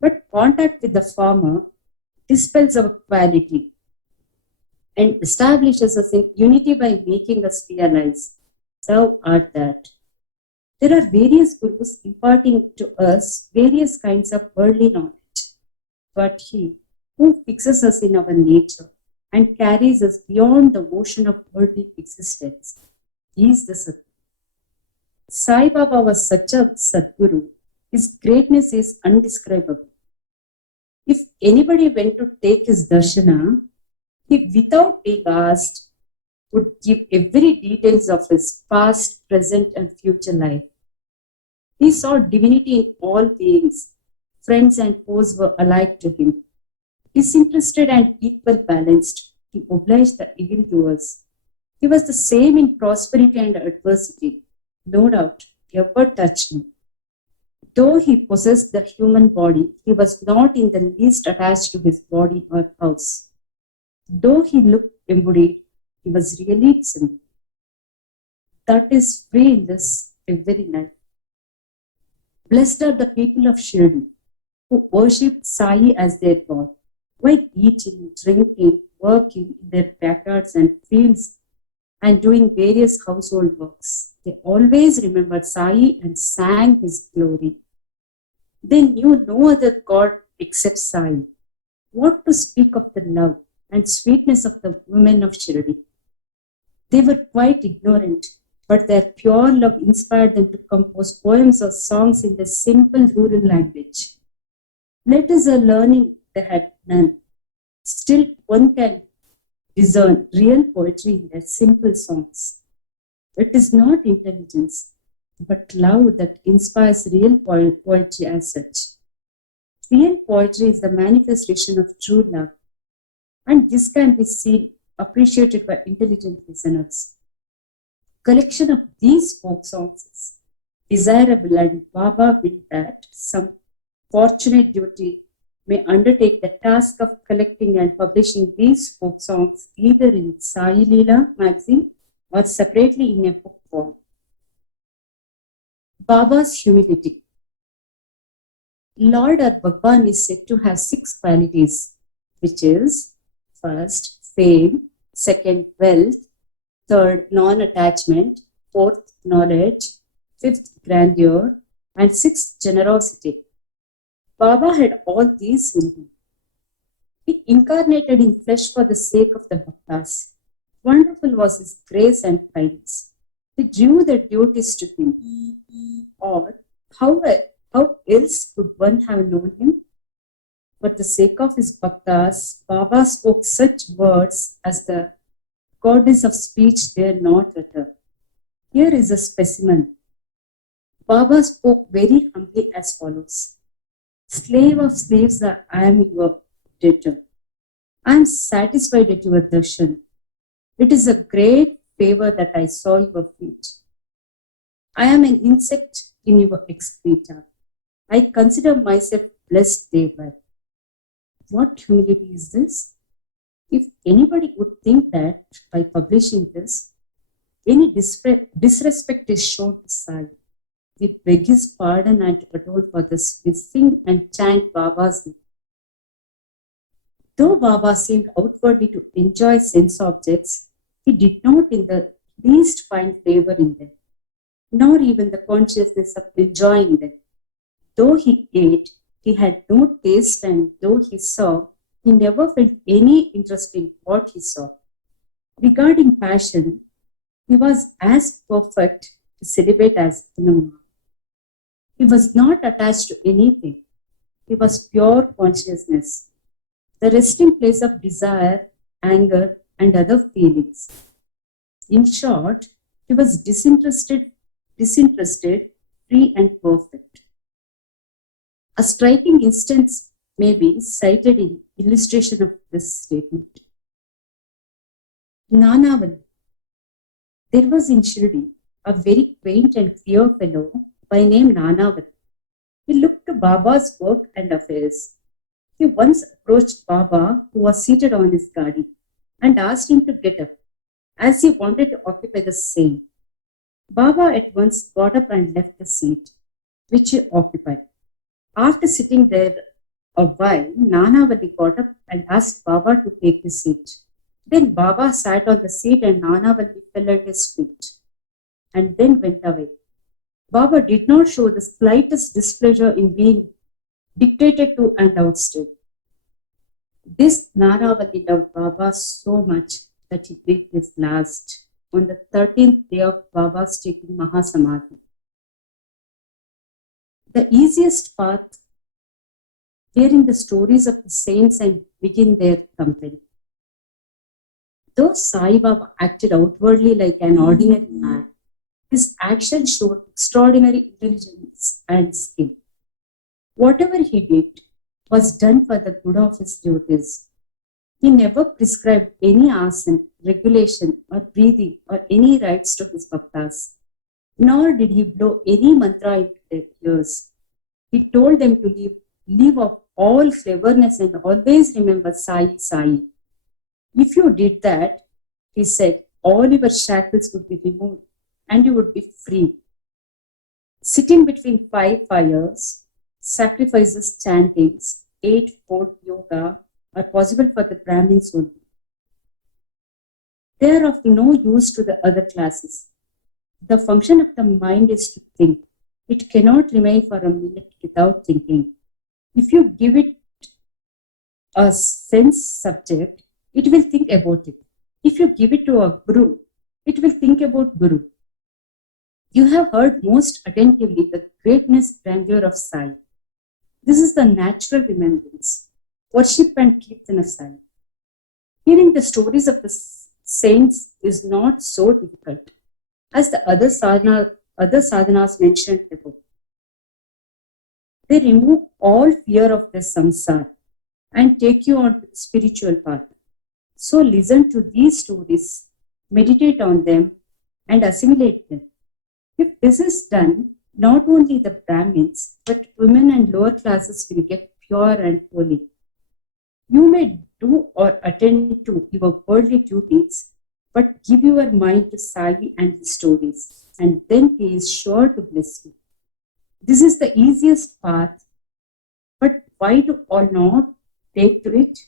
But contact with the former dispels our quality and establishes us in unity by making us realize, thou art that. There are various gurus imparting to us various kinds of worldly knowledge, but he who fixes us in our nature and carries us beyond the ocean of worldly existence is the Sadguru. Sai Baba was such a Sadguru, his greatness is undescribable. If anybody went to take his darshana, he, without being asked, would give every details of his past, present, and future life. He saw divinity in all beings. Friends and foes were alike to him. Disinterested and equal balanced, he obliged the evildoers. He was the same in prosperity and adversity. No doubt, ever touched him. Though he possessed the human body, he was not in the least attached to his body or house. Though he looked embodied, he was really simple. That is free in this very life. Blessed are the people of Shirdi who worship Sai as their God, while eating, drinking, working in their backyards and fields, and doing various household works. They always remembered Sai and sang his glory. They knew no other God except Sai. What to speak of the love, and sweetness of the women of Shirdi. They were quite ignorant, but their pure love inspired them to compose poems or songs in the simple rural language. Letters or learning they had none. Still, one can discern real poetry in their simple songs. It is not intelligence, but love that inspires real poetry as such. Real poetry is the manifestation of true love, and this can be seen, appreciated by intelligent listeners. Collection of these folk songs is desirable, and Baba will that some fortunate devotee may undertake the task of collecting and publishing these folk songs either in Sai Leela magazine or separately in a book form. Baba's humility. Lord or Bhagwan is said to have 6 qualities, which is first, fame, second, wealth, third, non-attachment, fourth, knowledge, fifth, grandeur, and sixth, generosity. Baba had all these in him. He incarnated in flesh for the sake of the bhaktas. Wonderful was his grace and kindness. He drew the devotees to him. Or how else could one have known him? For the sake of his bhaktas, Baba spoke such words as the goddess of speech dare not utter. Here is a specimen. Baba spoke very humbly as follows. Slave of slaves, I am your debtor. I am satisfied at your darshan. It is a great favor that I saw your feet. I am an insect in your excreta. I consider myself blessed thereby. What humility is this? If anybody would think that by publishing this, any disrespect is shown to Sai, we beg his pardon and atone for this. We sing and chant Baba's name. Though Baba seemed outwardly to enjoy sense objects, he did not in the least find flavor in them, nor even the consciousness of enjoying them. Though he ate, he had no taste, and though he saw, he never felt any interest in what he saw. Regarding passion, he was as perfect to celebrate as Hanuman. He was not attached to anything. He was pure consciousness, the resting place of desire, anger, and other feelings. In short, he was disinterested, free, and perfect. A striking instance may be cited in illustration of this statement. Nanavali. There was in Shirdi a very quaint and queer fellow by name Nanavali. He looked to Baba's work and affairs. He once approached Baba, who was seated on his gadi, and asked him to get up, as he wanted to occupy the same. Baba at once got up and left the seat, which he occupied. After sitting there a while, Nanavali got up and asked Baba to take his seat. Then Baba sat on the seat and Nanavali fell at his feet and then went away. Baba did not show the slightest displeasure in being dictated to and ousted. This Nanavali loved Baba so much that he breathed his last on the 13th day of Baba's taking Mahasamadhi. The easiest path, hearing the stories of the saints and begin their company. Though Sai Baba acted outwardly like an ordinary man, his actions showed extraordinary intelligence and skill. Whatever he did was done for the good of his devotees. He never prescribed any asana, regulation, or breathing, or any rites to his bhaktas, nor did he blow any mantra into their ears. He told them to leave off all cleverness and always remember Sai Sai. If you did that, he said, all your shackles would be removed and you would be free. Sitting between 5 fires, sacrifices, chantings, 8-fold yoga are possible for the Brahmins only. They are of no use to the other classes. The function of the mind is to think. It cannot remain for a minute without thinking. If you give it a sense subject, it will think about it. If you give it to a guru, it will think about Guru. You have heard most attentively the greatness grandeur of Sai. This is the natural remembrance, worship and kirtan of Sai. Hearing the stories of the saints is not so difficult as the other sadhanas mentioned above. They remove all fear of the samsara and take you on the spiritual path. So listen to these stories, meditate on them, and assimilate them. If this is done, not only the Brahmins, but women and lower classes will get pure and holy. You may do or attend to your worldly duties, but give your mind to Sai and his stories, and then he is sure to bless you. This is the easiest path, but why do all not take to it?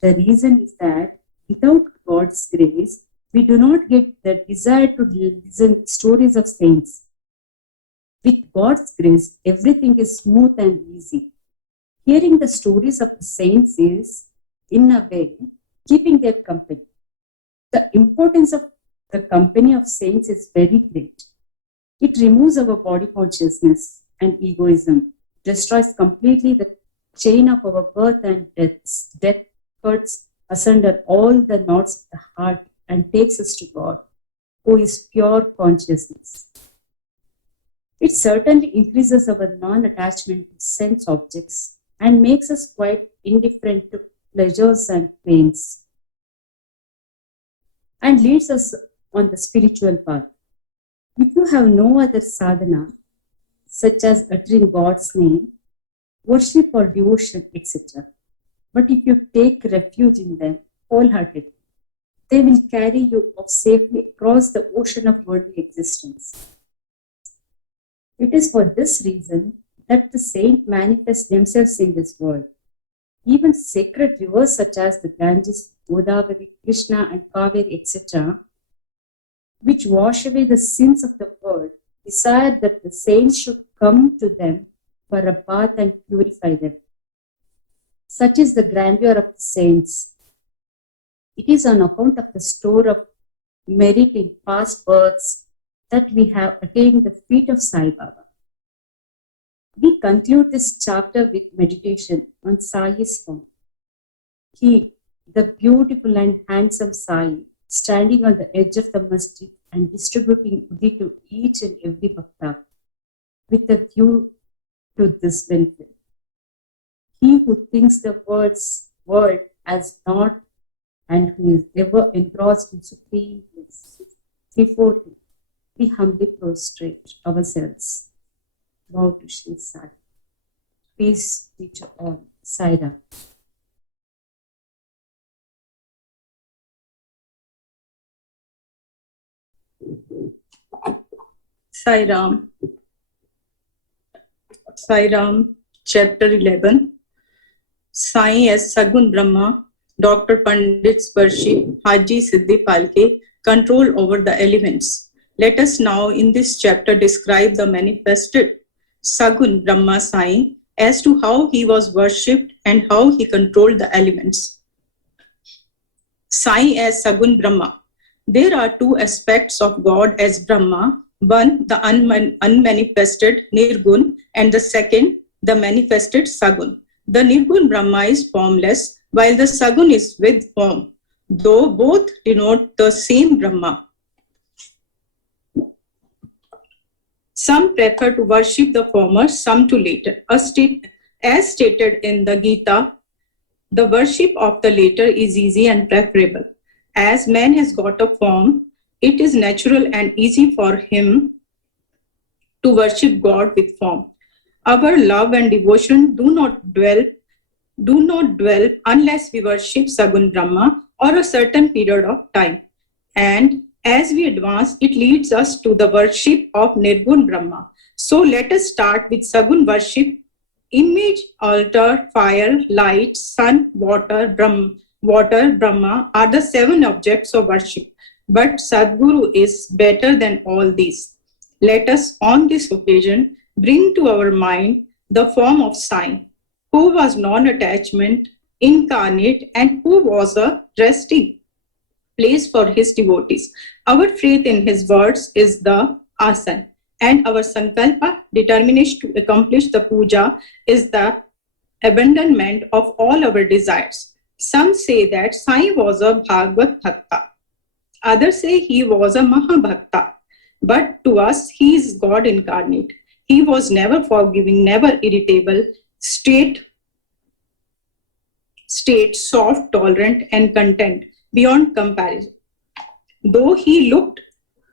The reason is that without God's grace, we do not get the desire to listen stories of saints. With God's grace, everything is smooth and easy. Hearing the stories of the saints is, in a way, keeping their company. The importance of the company of saints is very great. It removes our body consciousness and egoism, destroys completely the chain of our birth and deaths. Death cuts asunder all the knots of the heart and takes us to God, who is pure consciousness. It certainly increases our non-attachment to sense objects and makes us quite indifferent to pleasures and pains, and leads us on the spiritual path. If you have no other sadhana, such as uttering God's name, worship or devotion, etc., but if you take refuge in them wholeheartedly, they will carry you off safely across the ocean of worldly existence. It is for this reason that the saints manifest themselves in this world. Even sacred rivers such as the Ganges, Godavari, Krishna and Kaveri, etc., which wash away the sins of the world, desire that the saints should come to them for a bath and purify them. Such is the grandeur of the saints. It is on account of the store of merit in past births that we have attained the feet of Sai Baba. We conclude this chapter with meditation on Sai's form. He, the beautiful and handsome Sai, standing on the edge of the masjid and distributing uddi to each and every bhakta with a view to this benefit. He who thinks the world as not and who is ever engrossed in supreme bliss. Before him, we humbly prostrate ourselves. Bow to Shri Sai. Peace be to all. Sai Ram. Sai Ram. Sai Ram, Chapter 11. Sai as Sagun Brahma, Dr. Pandit's worship, Haji Siddhi Palke, control over the elements. Let us now in this chapter describe the manifested Sagun Brahma Sai as to how he was worshipped and how he controlled the elements. Sai as Sagun Brahma. There are two aspects of God as Brahma. One, the unmanifested Nirgun, and the second, the manifested Sagun. The Nirgun Brahma is formless, while the Sagun is with form, though both denote the same Brahma. Some prefer to worship the former, some to later. As stated in the Gita, the worship of the later is easy and preferable. As man has got a form, it is natural and easy for him to worship God with form. Our love and devotion do not dwell unless we worship Sagun Brahma or a certain period of time. And as we advance, it leads us to the worship of Nirgun Brahma. So let us start with Sagun worship. Image, altar, fire, light, sun, water, Brahma are the 7 objects of worship. But Sadguru is better than all these. Let us on this occasion bring to our mind the form of Sai, who was non-attachment incarnate, and who was a resting place for his devotees. Our faith in his words is the asan, and our sankalpa, determination to accomplish the puja, is the abandonment of all our desires. Some say that Sai was a Bhagavad Bhakta. Others say he was a Mahabhakta. But to us, he is God incarnate. He was never forgiving, never irritable, straight, soft, tolerant, and content beyond comparison. Though he looked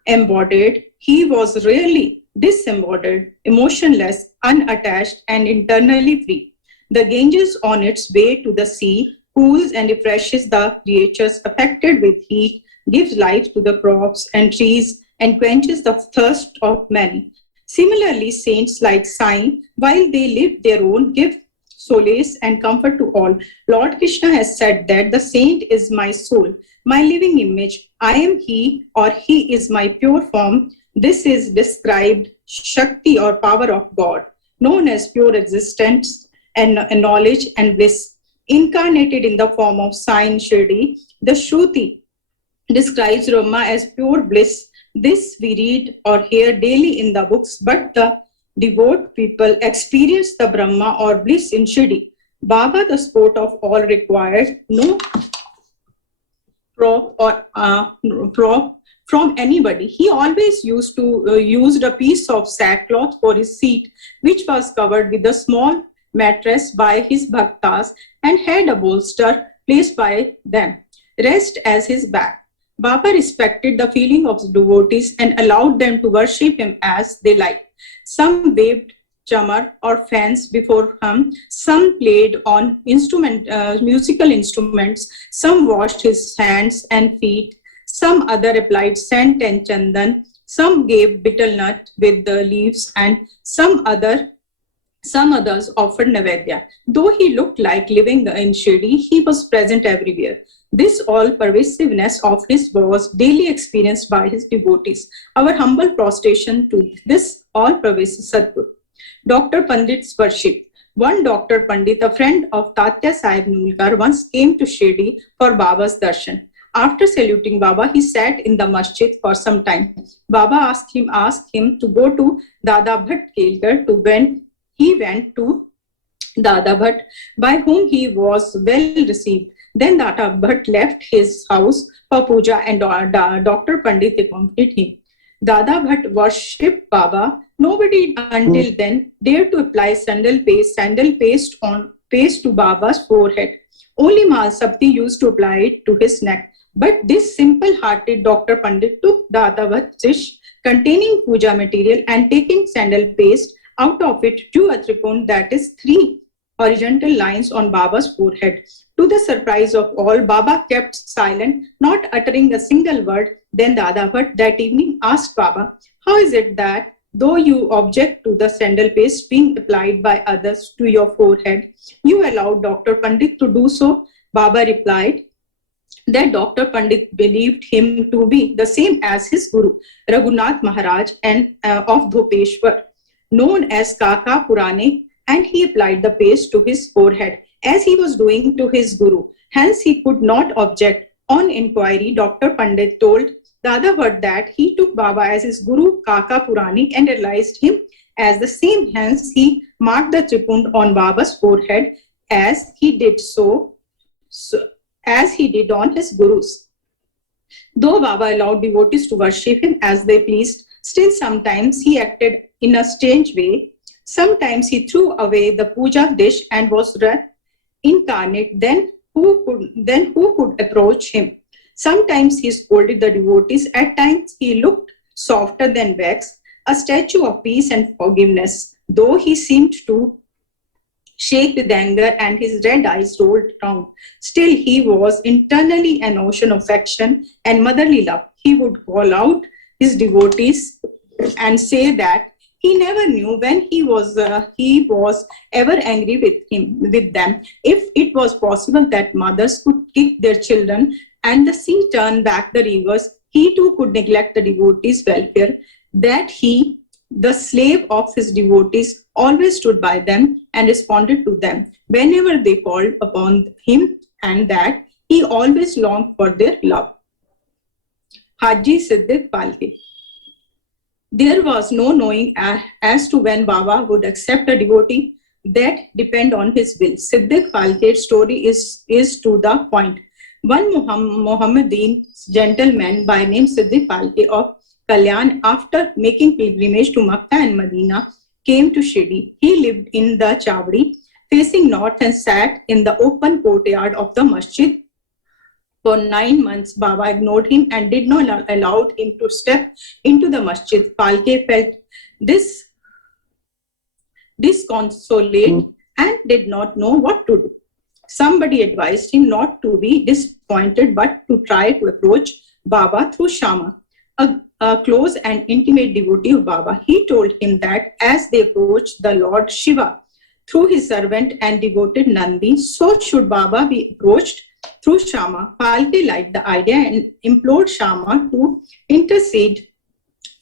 embodied, he was really disembodied, emotionless, unattached, and internally free. The Ganges on its way to the sea cools and refreshes the creatures affected with heat, gives life to the crops and trees, and quenches the thirst of many. Similarly, saints like Sai, while they live their own, give solace and comfort to all. Lord Krishna has said that the saint is my soul, my living image. I am he, or he is my pure form. This is described Shakti or power of God, known as pure existence and knowledge and bliss. Incarnated in the form of Sai in Shirdi, the Shruti describes Brahma as pure bliss. This we read or hear daily in the books, but the devout people experience the Brahma or bliss in Shirdi. Baba, the sport of all, required no prop from anybody. He always used a piece of sackcloth for his seat, which was covered with a small mattress by his bhaktas and had a bolster placed by them, rest as his back. Baba respected the feeling of devotees and allowed them to worship him as they liked. Some waved chamar or fans before him, some played on musical instruments, some washed his hands and feet, some other applied scent and chandan, some gave betel nut with the leaves, and some others offered Naivedya. Though he looked like living in Shirdi, he was present everywhere. This all-pervasiveness of his was daily experienced by his devotees. Our humble prostration to this all-pervasive Sadguru. Dr. Pandit's worship. One Dr. Pandit, a friend of Tatya Sahib Nulkar, once came to Shirdi for Baba's darshan. After saluting Baba, he sat in the masjid for some time. Baba asked him to go to Dada Bhatt Kelkar he went to Dada Bhatt, by whom he was well received. Then Dada Bhatt left his house for puja and Dr. Pandit accompanied him. Dada Bhatt worshipped Baba. Nobody until then dared to apply sandal paste to Baba's forehead. Only Mahalsabdi used to apply it to his neck. But this simple-hearted Dr. Pandit took Dada Bhatt's dish containing puja material and taking sandal paste out of it drew a tripon, that is 3 horizontal lines on Baba's forehead. To the surprise of all, Baba kept silent, not uttering a single word. Then Dada Bhatt that evening asked Baba, "How is it that, though you object to the sandal paste being applied by others to your forehead, you allowed Dr. Pandit to do so?" Baba replied that Dr. Pandit believed him to be the same as his Guru, Raghunath Maharaj and of Bhupeshwar, known as Kaka Purane, and he applied the paste to his forehead as he was doing to his Guru. Hence, he could not object. On inquiry, Dr. Pandit told Dada Bhatt that he took Baba as his Guru Kaka Purani and realized him as the same. Hence, he marked the tripund on Baba's forehead as he did on his Gurus. Though Baba allowed devotees to worship him as they pleased, still sometimes he acted in a strange way. Sometimes he threw away the puja dish and was incarnate. Then who could approach him? Sometimes he scolded the devotees. At times he looked softer than wax, a statue of peace and forgiveness. Though he seemed to shake with anger and his red eyes rolled round, still he was internally an ocean of affection and motherly love. He would call out his devotees and say that he never knew when he was ever angry with them. If it was possible that mothers could kick their children and the sea turn back the rivers, he too could neglect the devotees' welfare. That he The slave of his devotees always stood by them and responded to them whenever they called upon him, and that he always longed for their love. Haji Siddiq Palke. There was no knowing as to when Baba would accept a devotee. That depend on his will. Siddiq Palke's story is to the point. One Mohammedan gentleman by name Shirdi Sai of Kalyan, after making pilgrimage to Makkah and Medina, came to Shirdi. He lived in the Chawdi, facing north, and sat in the open courtyard of the masjid. For 9 months, Baba ignored him and did not allow him to step into the masjid. Palke felt disconsolate and did not know what to do. Somebody advised him not to be disappointed but to try to approach Baba through Shama, a close and intimate devotee of Baba. He told him that as they approached the Lord Shiva through his servant and devoted Nandi, so should Baba be approached through Shama. Palke liked the idea and implored Shama to intercede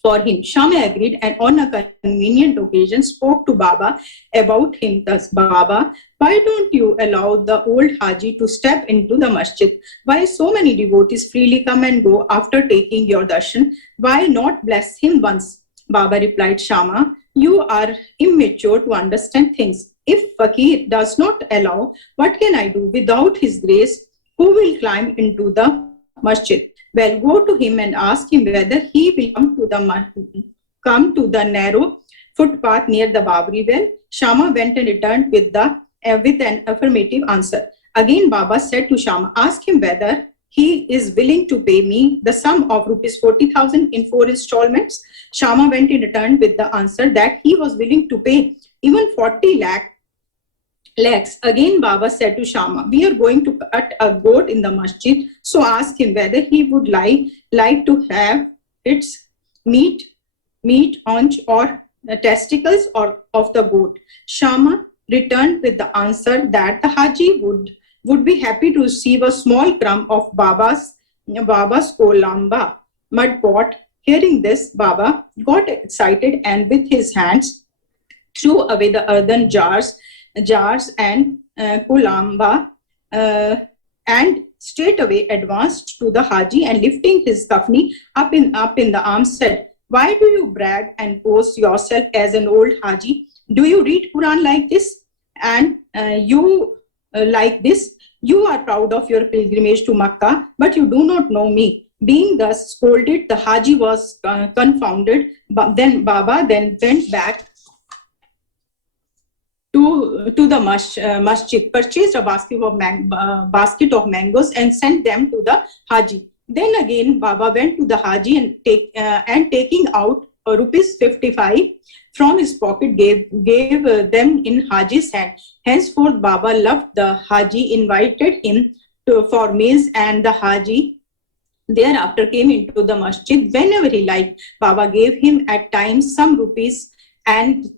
for him. Shama agreed and on a convenient occasion spoke to Baba about him. Thus, Baba, why don't you allow the old Haji to step into the masjid? Why so many devotees freely come and go after taking your darshan? Why not bless him once? Baba replied, Shama, you are immature to understand things. If Fakir does not allow, what can I do? Without his grace, who will climb into the masjid? Well, go to him and ask him whether he will come to the narrow footpath near the Babri well. Shama went and returned with an affirmative answer. Again, Baba said to Shama, ask him whether he is willing to pay me the sum of rupees 40,000 in 4 installments. Shama went and returned with the answer that he was willing to pay even 40 lakhs. Again, Baba said to Shama, we are going to cut a goat in the masjid, so ask him whether he would like to have its meat, haunch or testicles or of the goat. Shama returned with the answer that the Haji would be happy to receive a small crumb of Baba's kolamba mud pot. Hearing this, Baba got excited and with his hands threw away the earthen jars and kulamba and straightway advanced to the Haji and lifting his kafni up in the arms said, why do you brag and pose yourself as an old Haji? Do you read Quran like this? And you like this? You are proud of your pilgrimage to Makkah, but you do not know me. Being thus scolded, the Haji was confounded. But then Baba went back to the masjid, purchased a basket of mangoes and sent them to the Haji. Then again, Baba went to the Haji and taking out rupees 55 from his pocket, gave them in Haji's hand. Henceforth, Baba loved the Haji, invited him for meals, and the Haji thereafter came into the masjid whenever he liked. Baba gave him at times some rupees, and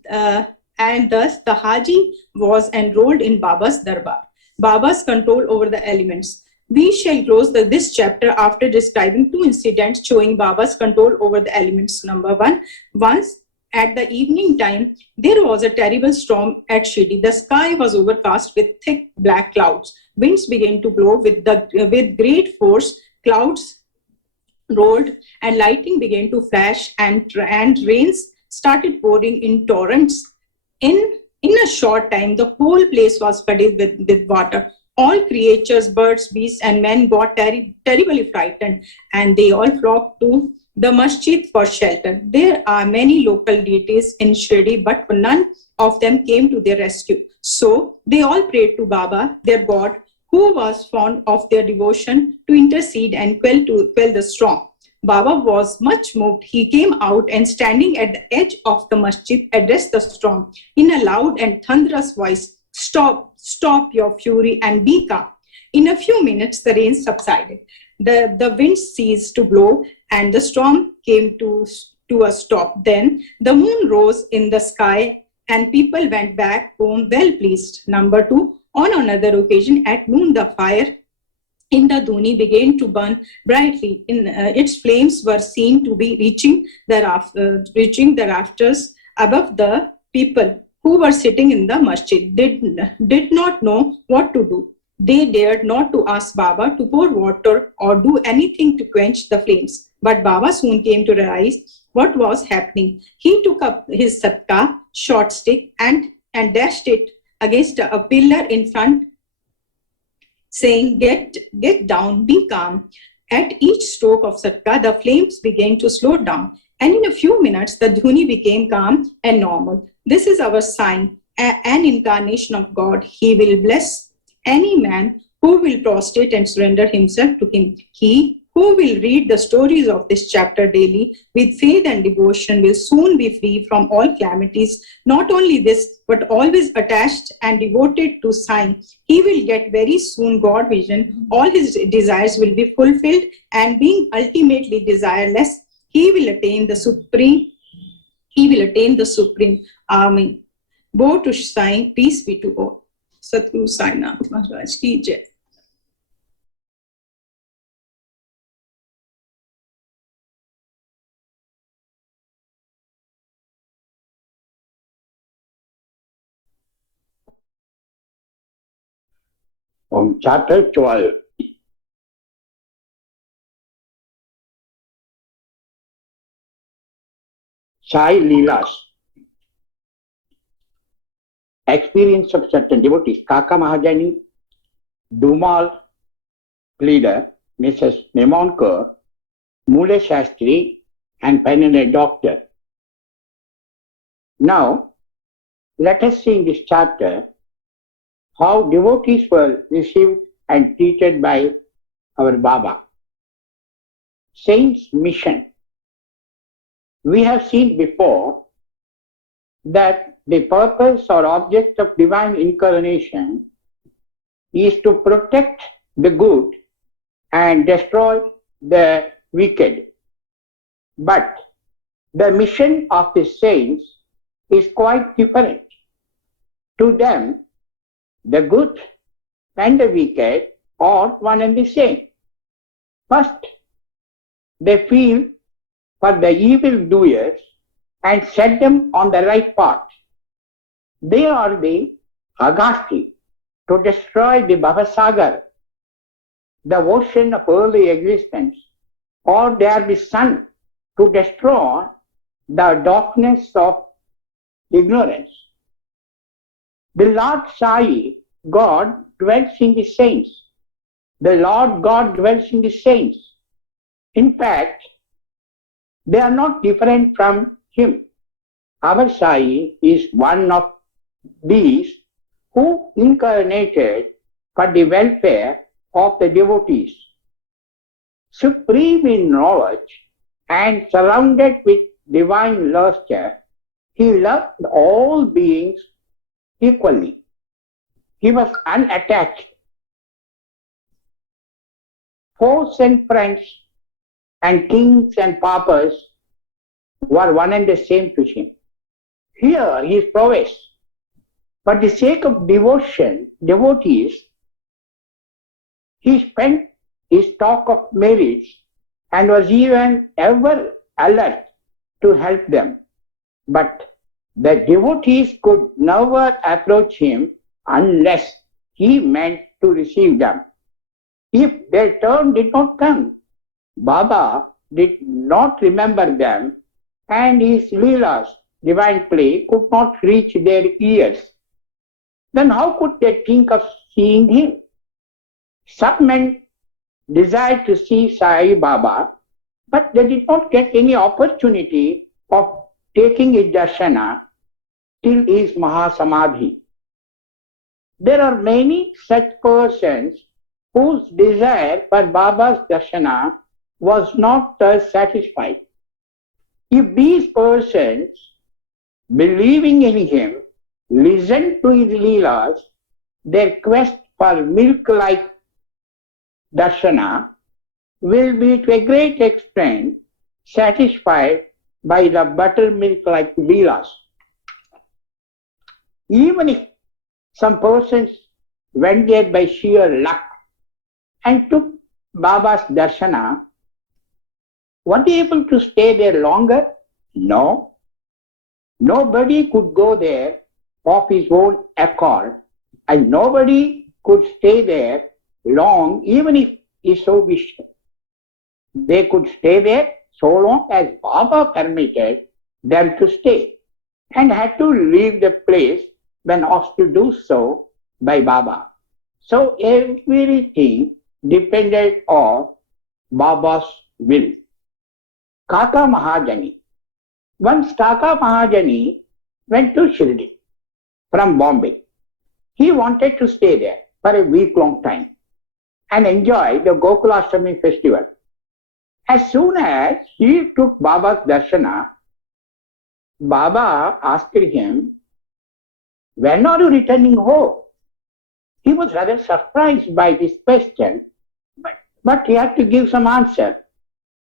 thus the Haji was enrolled in Baba's darbar. Baba's control over the elements. We shall close this chapter after describing 2 incidents showing Baba's control over the elements. Number 1, once at the evening time, there was a terrible storm at Shirdi. The sky was overcast with thick black clouds. Winds began to blow with great force. Clouds rolled and lightning began to flash, and rains started pouring in torrents. In a short time, the whole place was flooded with water. All creatures, birds, beasts, and men got terribly frightened, and they all flocked to the masjid for shelter. There are many local deities in Shirdi, but none of them came to their rescue. So they all prayed to Baba, their God, who was fond of their devotion, to intercede and quell the storm. Baba was much moved. He came out and standing at the edge of the masjid addressed the storm in a loud and thunderous voice. Stop your fury and be calm. In a few minutes, the rain subsided. The wind ceased to blow and the storm came to a stop. Then the moon rose in the sky and people went back home well pleased. Number 2, on another occasion at noon, the fire in the dhuni began to burn brightly. Its flames were seen to be reaching the rafters above. The people who were sitting in the masjid did not know what to do. They dared not to ask Baba to pour water or do anything to quench the flames. But Baba soon came to realize what was happening. He took up his satka, short stick, and dashed it against a pillar in front, saying, get down, be calm. At each stroke of satka, the flames began to slow down, and in a few minutes, the dhuni became calm and normal. This is our sign, an incarnation of God. He will bless any man who will prostrate and surrender himself to him. He who will read the stories of this chapter daily with faith and devotion will soon be free from all calamities. Not only this, but always attached and devoted to Sai. He will get very soon God vision. All his desires will be fulfilled, and being ultimately desireless, he will attain the supreme. He will attain the supreme. Amen. Bo to Sai, peace be to all. Satguru Sai Nath Maharaj ki jai. From chapter 12. Sai Leelas. Experience of certain devotees. Kaka Mahajani, Dumal leader, Mrs. Nemonkar, Mule Shastri, and finally doctor. Now, let us see in this chapter how devotees were received and treated by our Baba. Saint's mission. We have seen before that the purpose or object of divine incarnation is to protect the good and destroy the wicked. But the mission of the saints is quite different. To them, the good and the wicked are one and the same. First, they feel for the evildoers and set them on the right path. They are the Agasti to destroy the Bhavasagar, the ocean of early existence, or they are the sun to destroy the darkness of ignorance. The Lord Sai, God, dwells in the saints. The Lord God dwells in the saints. In fact, they are not different from Him. Our Sai is one of these who incarnated for the welfare of the devotees. Supreme in knowledge and surrounded with divine lustre, He loved all beings equally. He was unattached. Foes and friends and kings and paupers were one and the same to Him. Here His prowess. For the sake of devotees, He spent His stock of merits and was even ever alert to help them. But the devotees could never approach Him unless He meant to receive them. If their turn did not come, Baba did not remember them, and His Leelas, divine play, could not reach their ears. Then how could they think of seeing Him? Some men desired to see Sai Baba, but they did not get any opportunity of taking His darshana till His Mahasamadhi. There are many such persons whose desire for Baba's darshana was not thus satisfied. If these persons, believing in Him, listened to His Leelas, their quest for milk-like darshana will be to a great extent satisfied by the buttermilk-like Leelas. Even if some persons went there by sheer luck, and took Baba's darshana, were they able to stay there longer? No. Nobody could go there of his own accord, and nobody could stay there long even if he so wished. They could stay there so long as Baba permitted them to stay, and had to leave the place when asked to do so by Baba. So everything depended on Baba's will. Kaka Mahajani. Once Kaka Mahajani went to Shirdi from Bombay. He wanted to stay there for a week-long time and enjoy the Gokulashtami festival. As soon as he took Baba's darshana, Baba asked him, "When are you returning home?" He was rather surprised by this question, but he had to give some answer.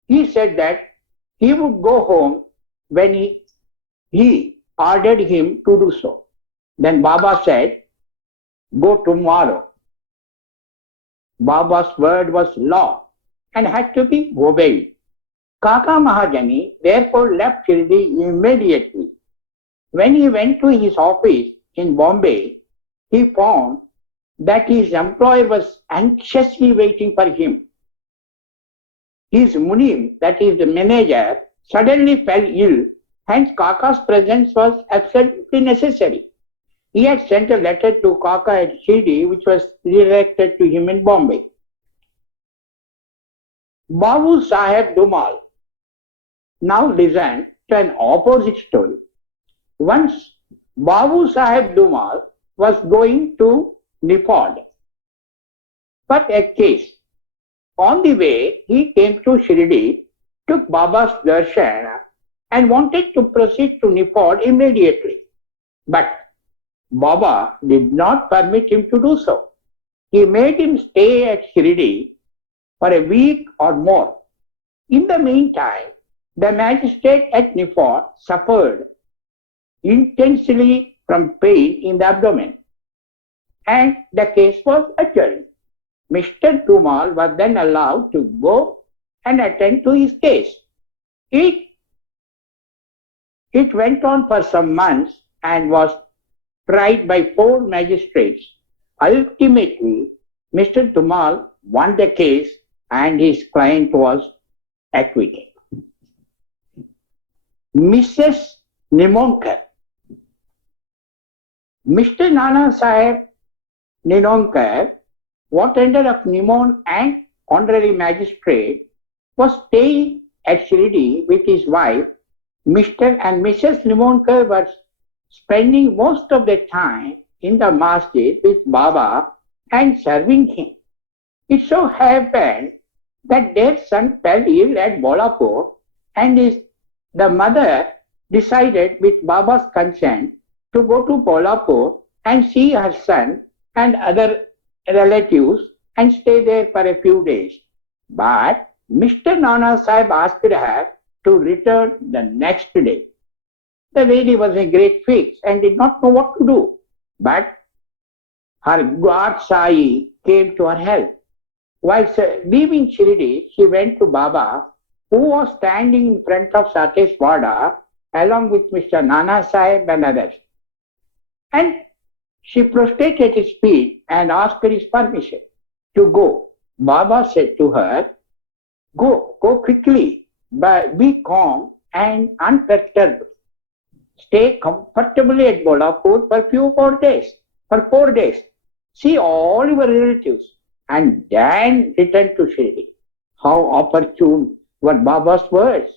He said that he would go home when he ordered him to do so. Then Baba said, "Go tomorrow." Baba's word was law and had to be obeyed. Kaka Mahajani therefore left Shirdi immediately. When he went to his office in Bombay, he found that his employer was anxiously waiting for him. His Munim, that is the manager, suddenly fell ill, hence Kaka's presence was absolutely necessary. He had sent a letter to Kaka at Shirdi, which was redirected to him in Bombay. Babu Sahib Dumal. Now listen to an opposite story. Once Babu Sahib Dumal was going to Nepal for a case. On the way, he came to Shirdi, took Baba's darshan and wanted to proceed to Nepal immediately. But Baba did not permit him to do so. He made him stay at Shirdi for a week or more. In the meantime, the magistrate at Nepal suffered intensely from pain in the abdomen, and the case was adjourned. Mr. Dumal was then allowed to go and attend to his case. It went on for some months and was tried by 4 magistrates. Ultimately, Mr. Dumal won the case and his client was acquitted. Mrs. Nimonkar. Mr. Nana Sahib Ninonkar, Wattender of Nimon and honorary magistrate, was staying at Shirdi with his wife. Mr. and Mrs. Nimonkar were spending most of their time in the masjid with Baba and serving him. It so happened that their son fell ill at Bolapur, and the mother decided with Baba's consent to go to Bolapur and see her son and other relatives and stay there for a few days. But Mr. Nana Sahib asked her to return the next day. The lady was in great fix and did not know what to do. But her God Sai came to her help. While leaving Shirdi, she went to Baba, who was standing in front of Sakesh Wada along with Mr. Nana Sahib and others. And she prostrated at his feet and asked his permission to go. Baba said to her, go quickly, but be calm and unperturbed. Stay comfortably at Bolapur for few more days, for 4 days. See all your relatives and then return to Shirdi. How opportune were Baba's words.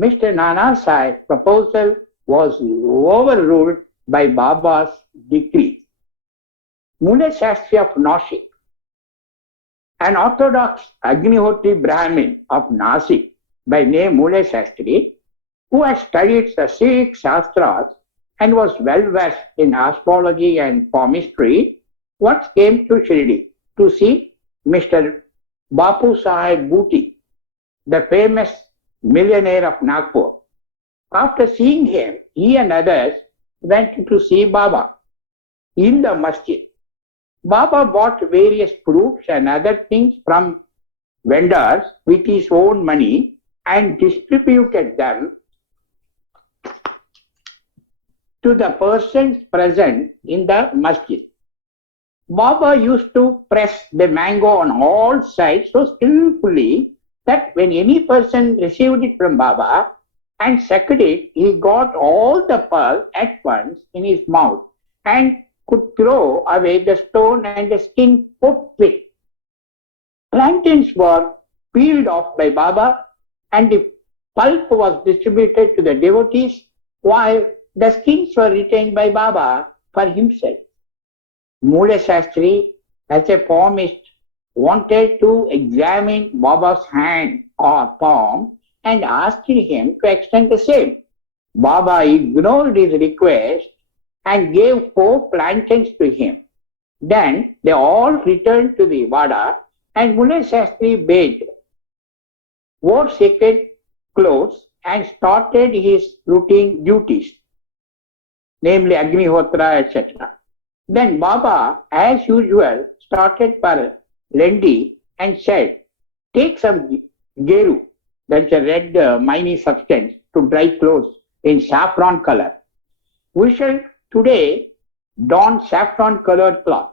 Mr. Nana Sahib's proposal was overruled by Baba's decree. Mule Shastri of Nashik, an orthodox Agnihotri Brahmin of Nasik by name Mule Shastri, who had studied the 6 Shastras and was well versed in astrology and palmistry, once came to Shirdi to see Mr. Bapu Sahib Bhuti, the famous millionaire of Nagpur. After seeing him, he and others went to see Baba in the masjid. Baba bought various fruits and other things from vendors with his own money and distributed them to the persons present in the masjid. Baba used to press the mango on all sides so skillfully that when any person received it from Baba and sucked it, he got all the pulp at once in his mouth and could throw away the stone and the skin forthwith. Plantains were peeled off by Baba and the pulp was distributed to the devotees while the skins were retained by Baba for himself. Mule Shastri, as a poemist, wanted to examine Baba's hand or palm and asked him to extend the same. Baba ignored his request and gave 4 plantains to him. Then they all returned to the Vada and Mule Shastri bathed, wore sacred clothes and started his routine duties, namely Agnihotra, etc. Then Baba, as usual, started for Lendi and said, take some geru, that's a red miney substance, to dry clothes in saffron color. We shall today don saffron colored cloth.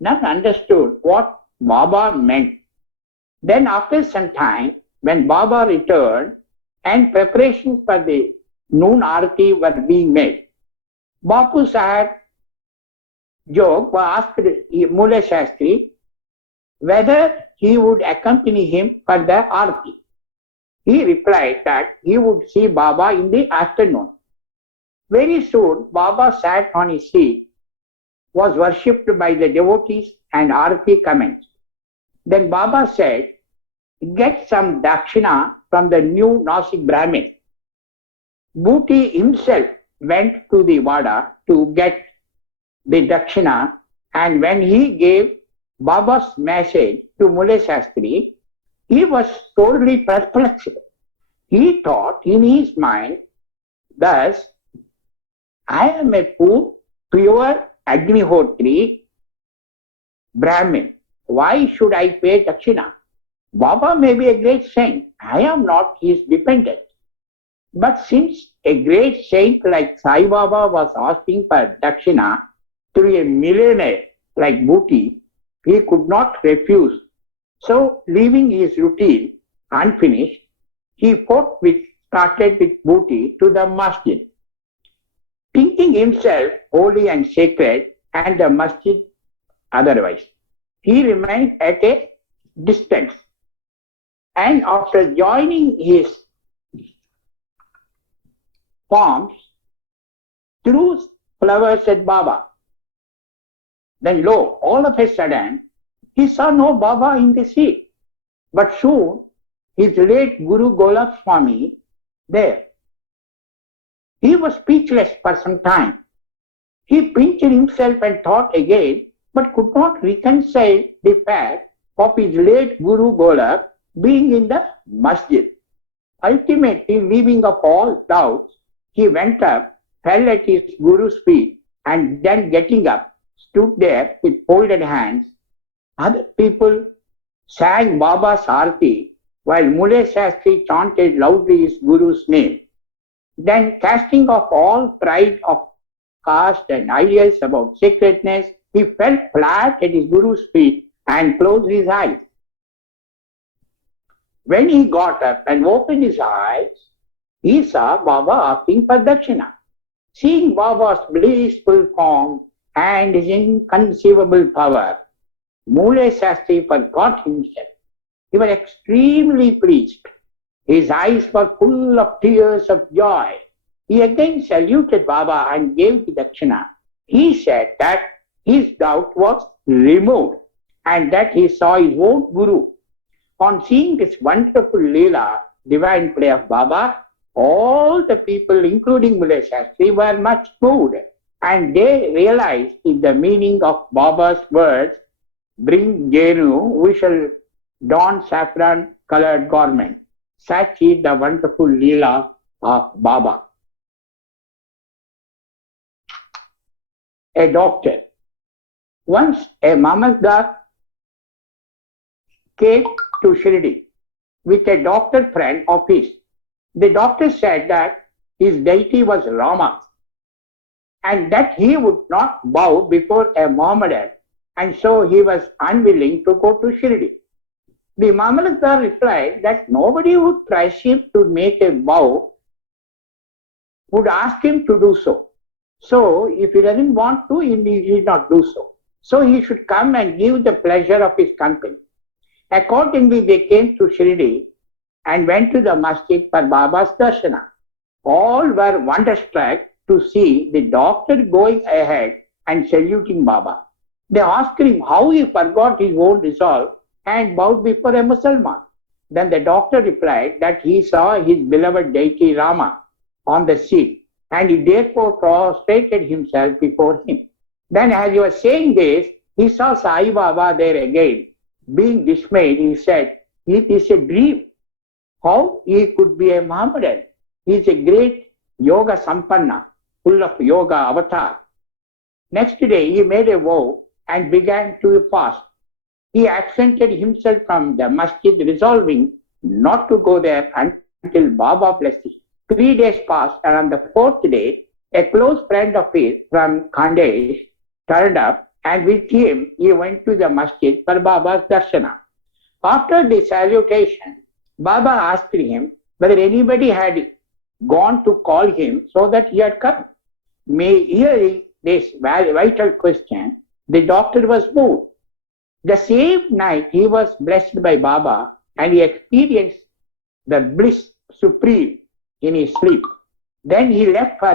None understood what Baba meant. Then after some time, when Baba returned and preparations for the noon arati were being made, Bapu Sahib Jog asked Mule Shastri whether he would accompany him for the arati. He replied that he would see Baba in the afternoon. Very soon, Baba sat on his seat, was worshipped by the devotees, and arati commenced. Then Baba said, get some dakshina from the new Nasik Brahmin. Bhuti himself went to the Vada to get the dakshina, and when he gave Baba's message to Mule Shastri, he was sorely perplexed. He thought in his mind, thus, I am a poor, pure Agnihotri Brahmin. Why should I pay dakshina? Baba may be a great saint. I am not his dependent. But since a great saint like Sai Baba was asking for dakshina through a millionaire like Bhuti, he could not refuse. So, leaving his routine unfinished, he forthwith started with Bhuti to the masjid. Thinking himself holy and sacred and the masjid otherwise, he remained at a distance. And after joining his palms, threw flowers at Baba. Then lo, all of a sudden, he saw no Baba in the seat. But soon, his late Guru Golab Swami there. He was speechless for some time. He pinched himself and thought again, but could not reconcile the fact of his late Guru Golab being in the masjid. Ultimately, leaving up all doubts, he went up, fell at his Guru's feet, and then getting up, stood there with folded hands. Other people sang Baba's Arti while Mule Shastri chanted loudly his Guru's name. Then, casting off all pride of caste and ideas about sacredness, he fell flat at his Guru's feet and closed his eyes. When he got up and opened his eyes, he saw Baba asking for dakshina. Seeing Baba's blissful form and his inconceivable power, Mule Shastri forgot himself. He was extremely pleased. His eyes were full of tears of joy. He again saluted Baba and gave the dakshina. He said that his doubt was removed and that he saw his own Guru. On seeing this wonderful Leela, divine play of Baba, all the people, including Mule Shastri, were much moved, and they realized the meaning of Baba's words, bring Genu, we shall don saffron colored garment. Such is the wonderful Leela of Baba. A doctor. Once a Mamasdar came to Shirdi with a doctor friend of his. The doctor said that his deity was Rama and that he would not bow before a Mohammedan, and so he was unwilling to go to Shirdi. The Mamasdar replied that nobody would press him to make a vow, would ask him to do so. So if he doesn't want to, he need not do so. So he should come and give the pleasure of his company. Accordingly, they came to Shirdi and went to the masjid for Baba's darshana. All were wonderstruck to see the doctor going ahead and saluting Baba. They asked him how he forgot his own resolve and bowed before a Mussalman. Then the doctor replied that he saw his beloved deity Rama on the seat and he therefore prostrated himself before him. Then as he was saying this, he saw Sai Baba there again. Being dismayed, he said, "It is a dream. How he could be a Mohammedan? He is a great yoga sampanna, full of yoga avatar." Next day, he made a vow and began to fast. He absented himself from the masjid, resolving not to go there until Baba blessed him. 3 days passed, and on the 4th day, a close friend of his from Khandesh turned up, and with him he went to the masjid for Baba's darshana. After the salutation, Baba asked him whether anybody had gone to call him so that he had come. Hearing this vital question, the doctor was moved. The same night he was blessed by Baba and he experienced the bliss supreme in his sleep. Then he left for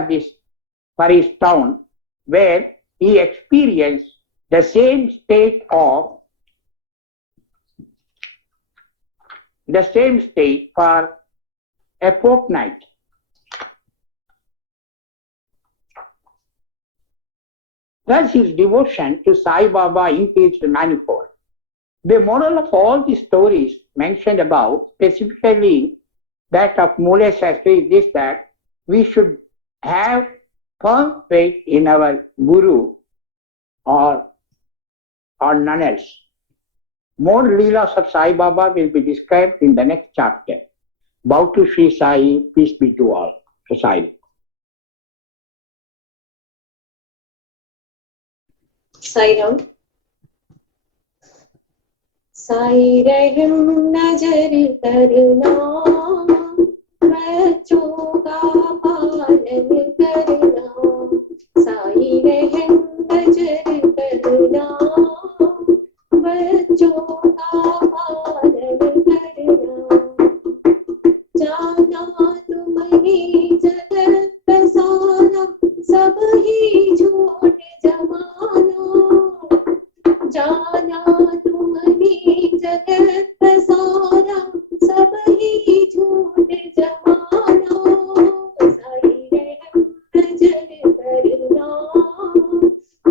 his town where he experienced the same state for a fortnight. Thus his devotion to Sai Baba increased manifold. The moral of all the stories mentioned above, specifically that of Mule Shastri, is this, that we should have firm faith in our Guru or none else. More Leelas of Sai Baba will be described in the next chapter. Bow to Shri Sai, peace be to all. Sai. Sai Ram. Sai रहम नजर करना, बच्चों का पालन करना, साई रहम नजर करना, बच्चों का पालन करना, जाना तुम्हारी जगत का सारा, सब ही झूठ जमाना, जाना तुम्हारी जगत का सारा, सब ही झूठ जमाना, साई रहम नजर करना,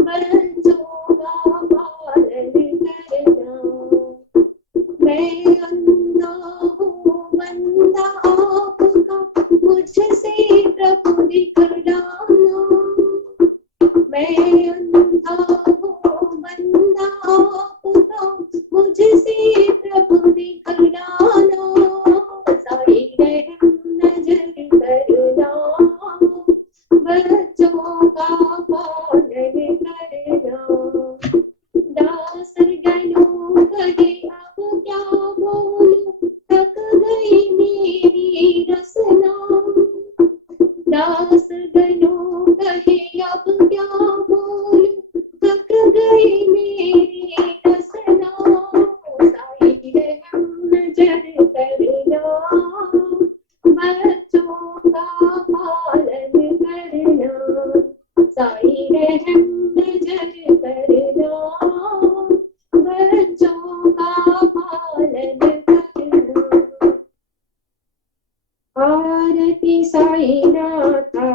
बच्चों का पालन करना, मैं अंधा हूँ बंदा आपका, मुझसे प्रभु दिखलाना, मैं अंधा हूँ बंदा आपका, मुझसे प्रभु दिखलाना, साई रहम नजर करना, बच्चों का पालन करना, दास गणों कहे अब क्या बोलूं, थक गई मेरी रसना, दास गणों कहे अब क्या बोलूं, थक गई मेरी रसना, साई रहम नजर करना, बच्चों का पालन करना, साई रहम नजर करना, बच्चों का पालन करना। आरती साई नाथा,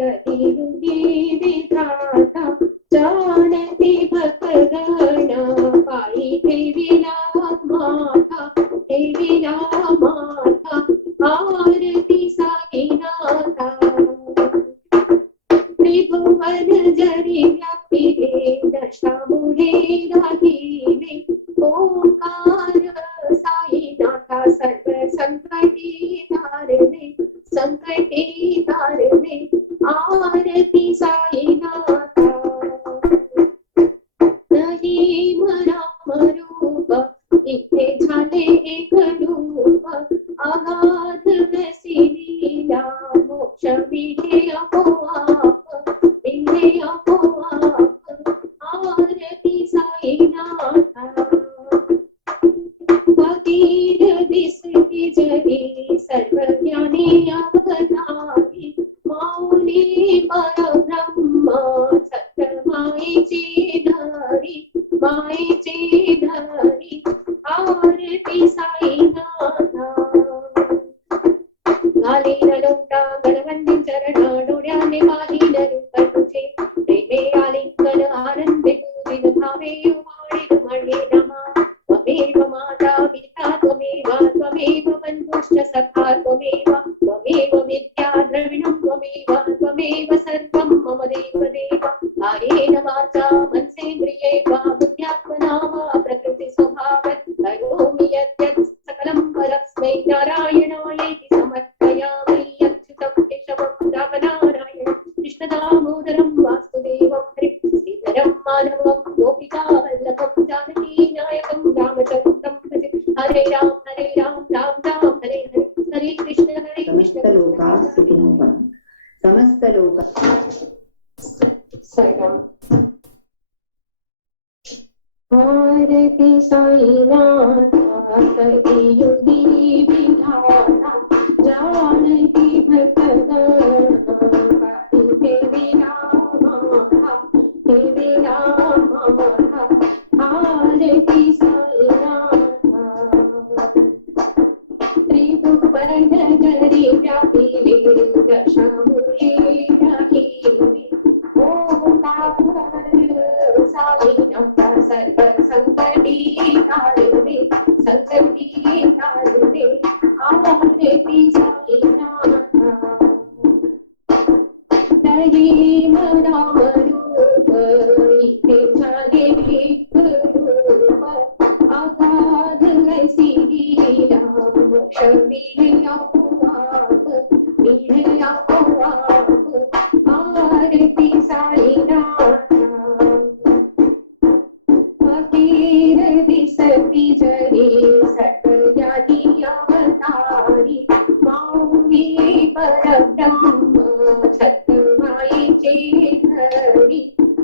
कलियुगी विधाता, जानती भक्तगणा, पाई ठेविला माथा, ठेविला माथा, आरती साई नाथा, त्रिभुवन जरी व्यापिरे, दशामुहे संकटी तारणे, संकटी तारणे, आरती साईनाथा. नाही राम रूप इथे झाले एक रूप, अगाध वसी लीला, मोक्ष विधे आपोआप, विधे आपोआप, आरती साईनाथा. फकीर दिसती जरी सर्वज्ञानी अवतारी, मौली परब्रह्म सत्य मायेची धारी, मायेची धारी, आरती साईनाथा. घालीन लोटा गणवंती चरणा, डोळ्याने पाहिन रूप तुझे, प्रेमे आलिंगन आनंदे पूजिन भावे उमाळीन म्हणे नमा. त्वमेव माता पिता त्वमेव, त्वमेव बन्धुश्च सखा त्वमेव, त्वमेव विद्या द्रविणं त्वमेव, त्वमेव सर्वं मम देव देव. कायेन वाचा मनसेन्द्रिये वा बुद्ध्यात्मना वा प्रकृति स्वभावात् करोमि यद्यत् सकलं परस्मै नारायणायेति समर्पयामि. अच्युतं केशवं रामनारायणं कृष्णदामोदरं वासुदेवं हरिं श्रीधरं माधवं गोपिकावल्लभं जानकी नायकं रामचन्द्रं भजे. हरे राम राम राम हरे हरे, हरे कृष्ण समस्त लोका सुखिनो भवन्तु. समस्त लोका साईराम. आरती साईनाथा कलियुगी विधाता, जानकी भक्तगण हे विरामा, हे विरामा. आरती साईनाथा. त्रिभुवन जरी व्यापिले दशामुळे राहिली, ओंकार साईनाथा सर्व संकटी तारणे, संकटी तारणे, आरती साईनाथा. रहीम राम रूप इथे झाले एक रूप, अगाध वसी लीला, मोक्ष मिळे आपोआप, मिळे आपोआप, आरती साईनाथा. फकीर दिसती जरी सर्वज्ञानी अवतारी, मौली परब्रह्म सत्य मायेची धरी,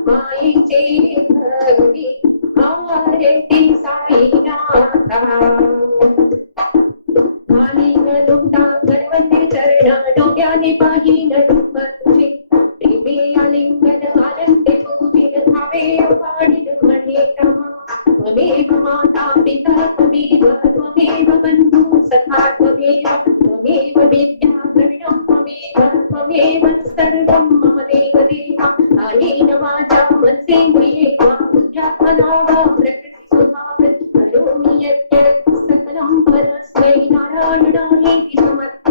मायेची धरी, आरती साईनाथा. घालीन लोटा गणवंती चरणा, डोळ्याने पाहिन रूप तुझे, प्रेमे आलिंगन आनंदे पूजिन भावे उमाळीन म्हणे नमा. त्वमेव माता पिता त्वमेव, त्वमेव बन्धु सखा त्वमेव, त्वमेव विद्या द्रविणं त्वमेव, त्वमेव सर्वं मम देव देव. कायेन वाचा मनसेन्द्रिये वा बुद्ध्यात्मना वा प्रकृति स्वभावात् करोमि यद्यत् सकलं परस्मै नारायणायेति समर्पयामि.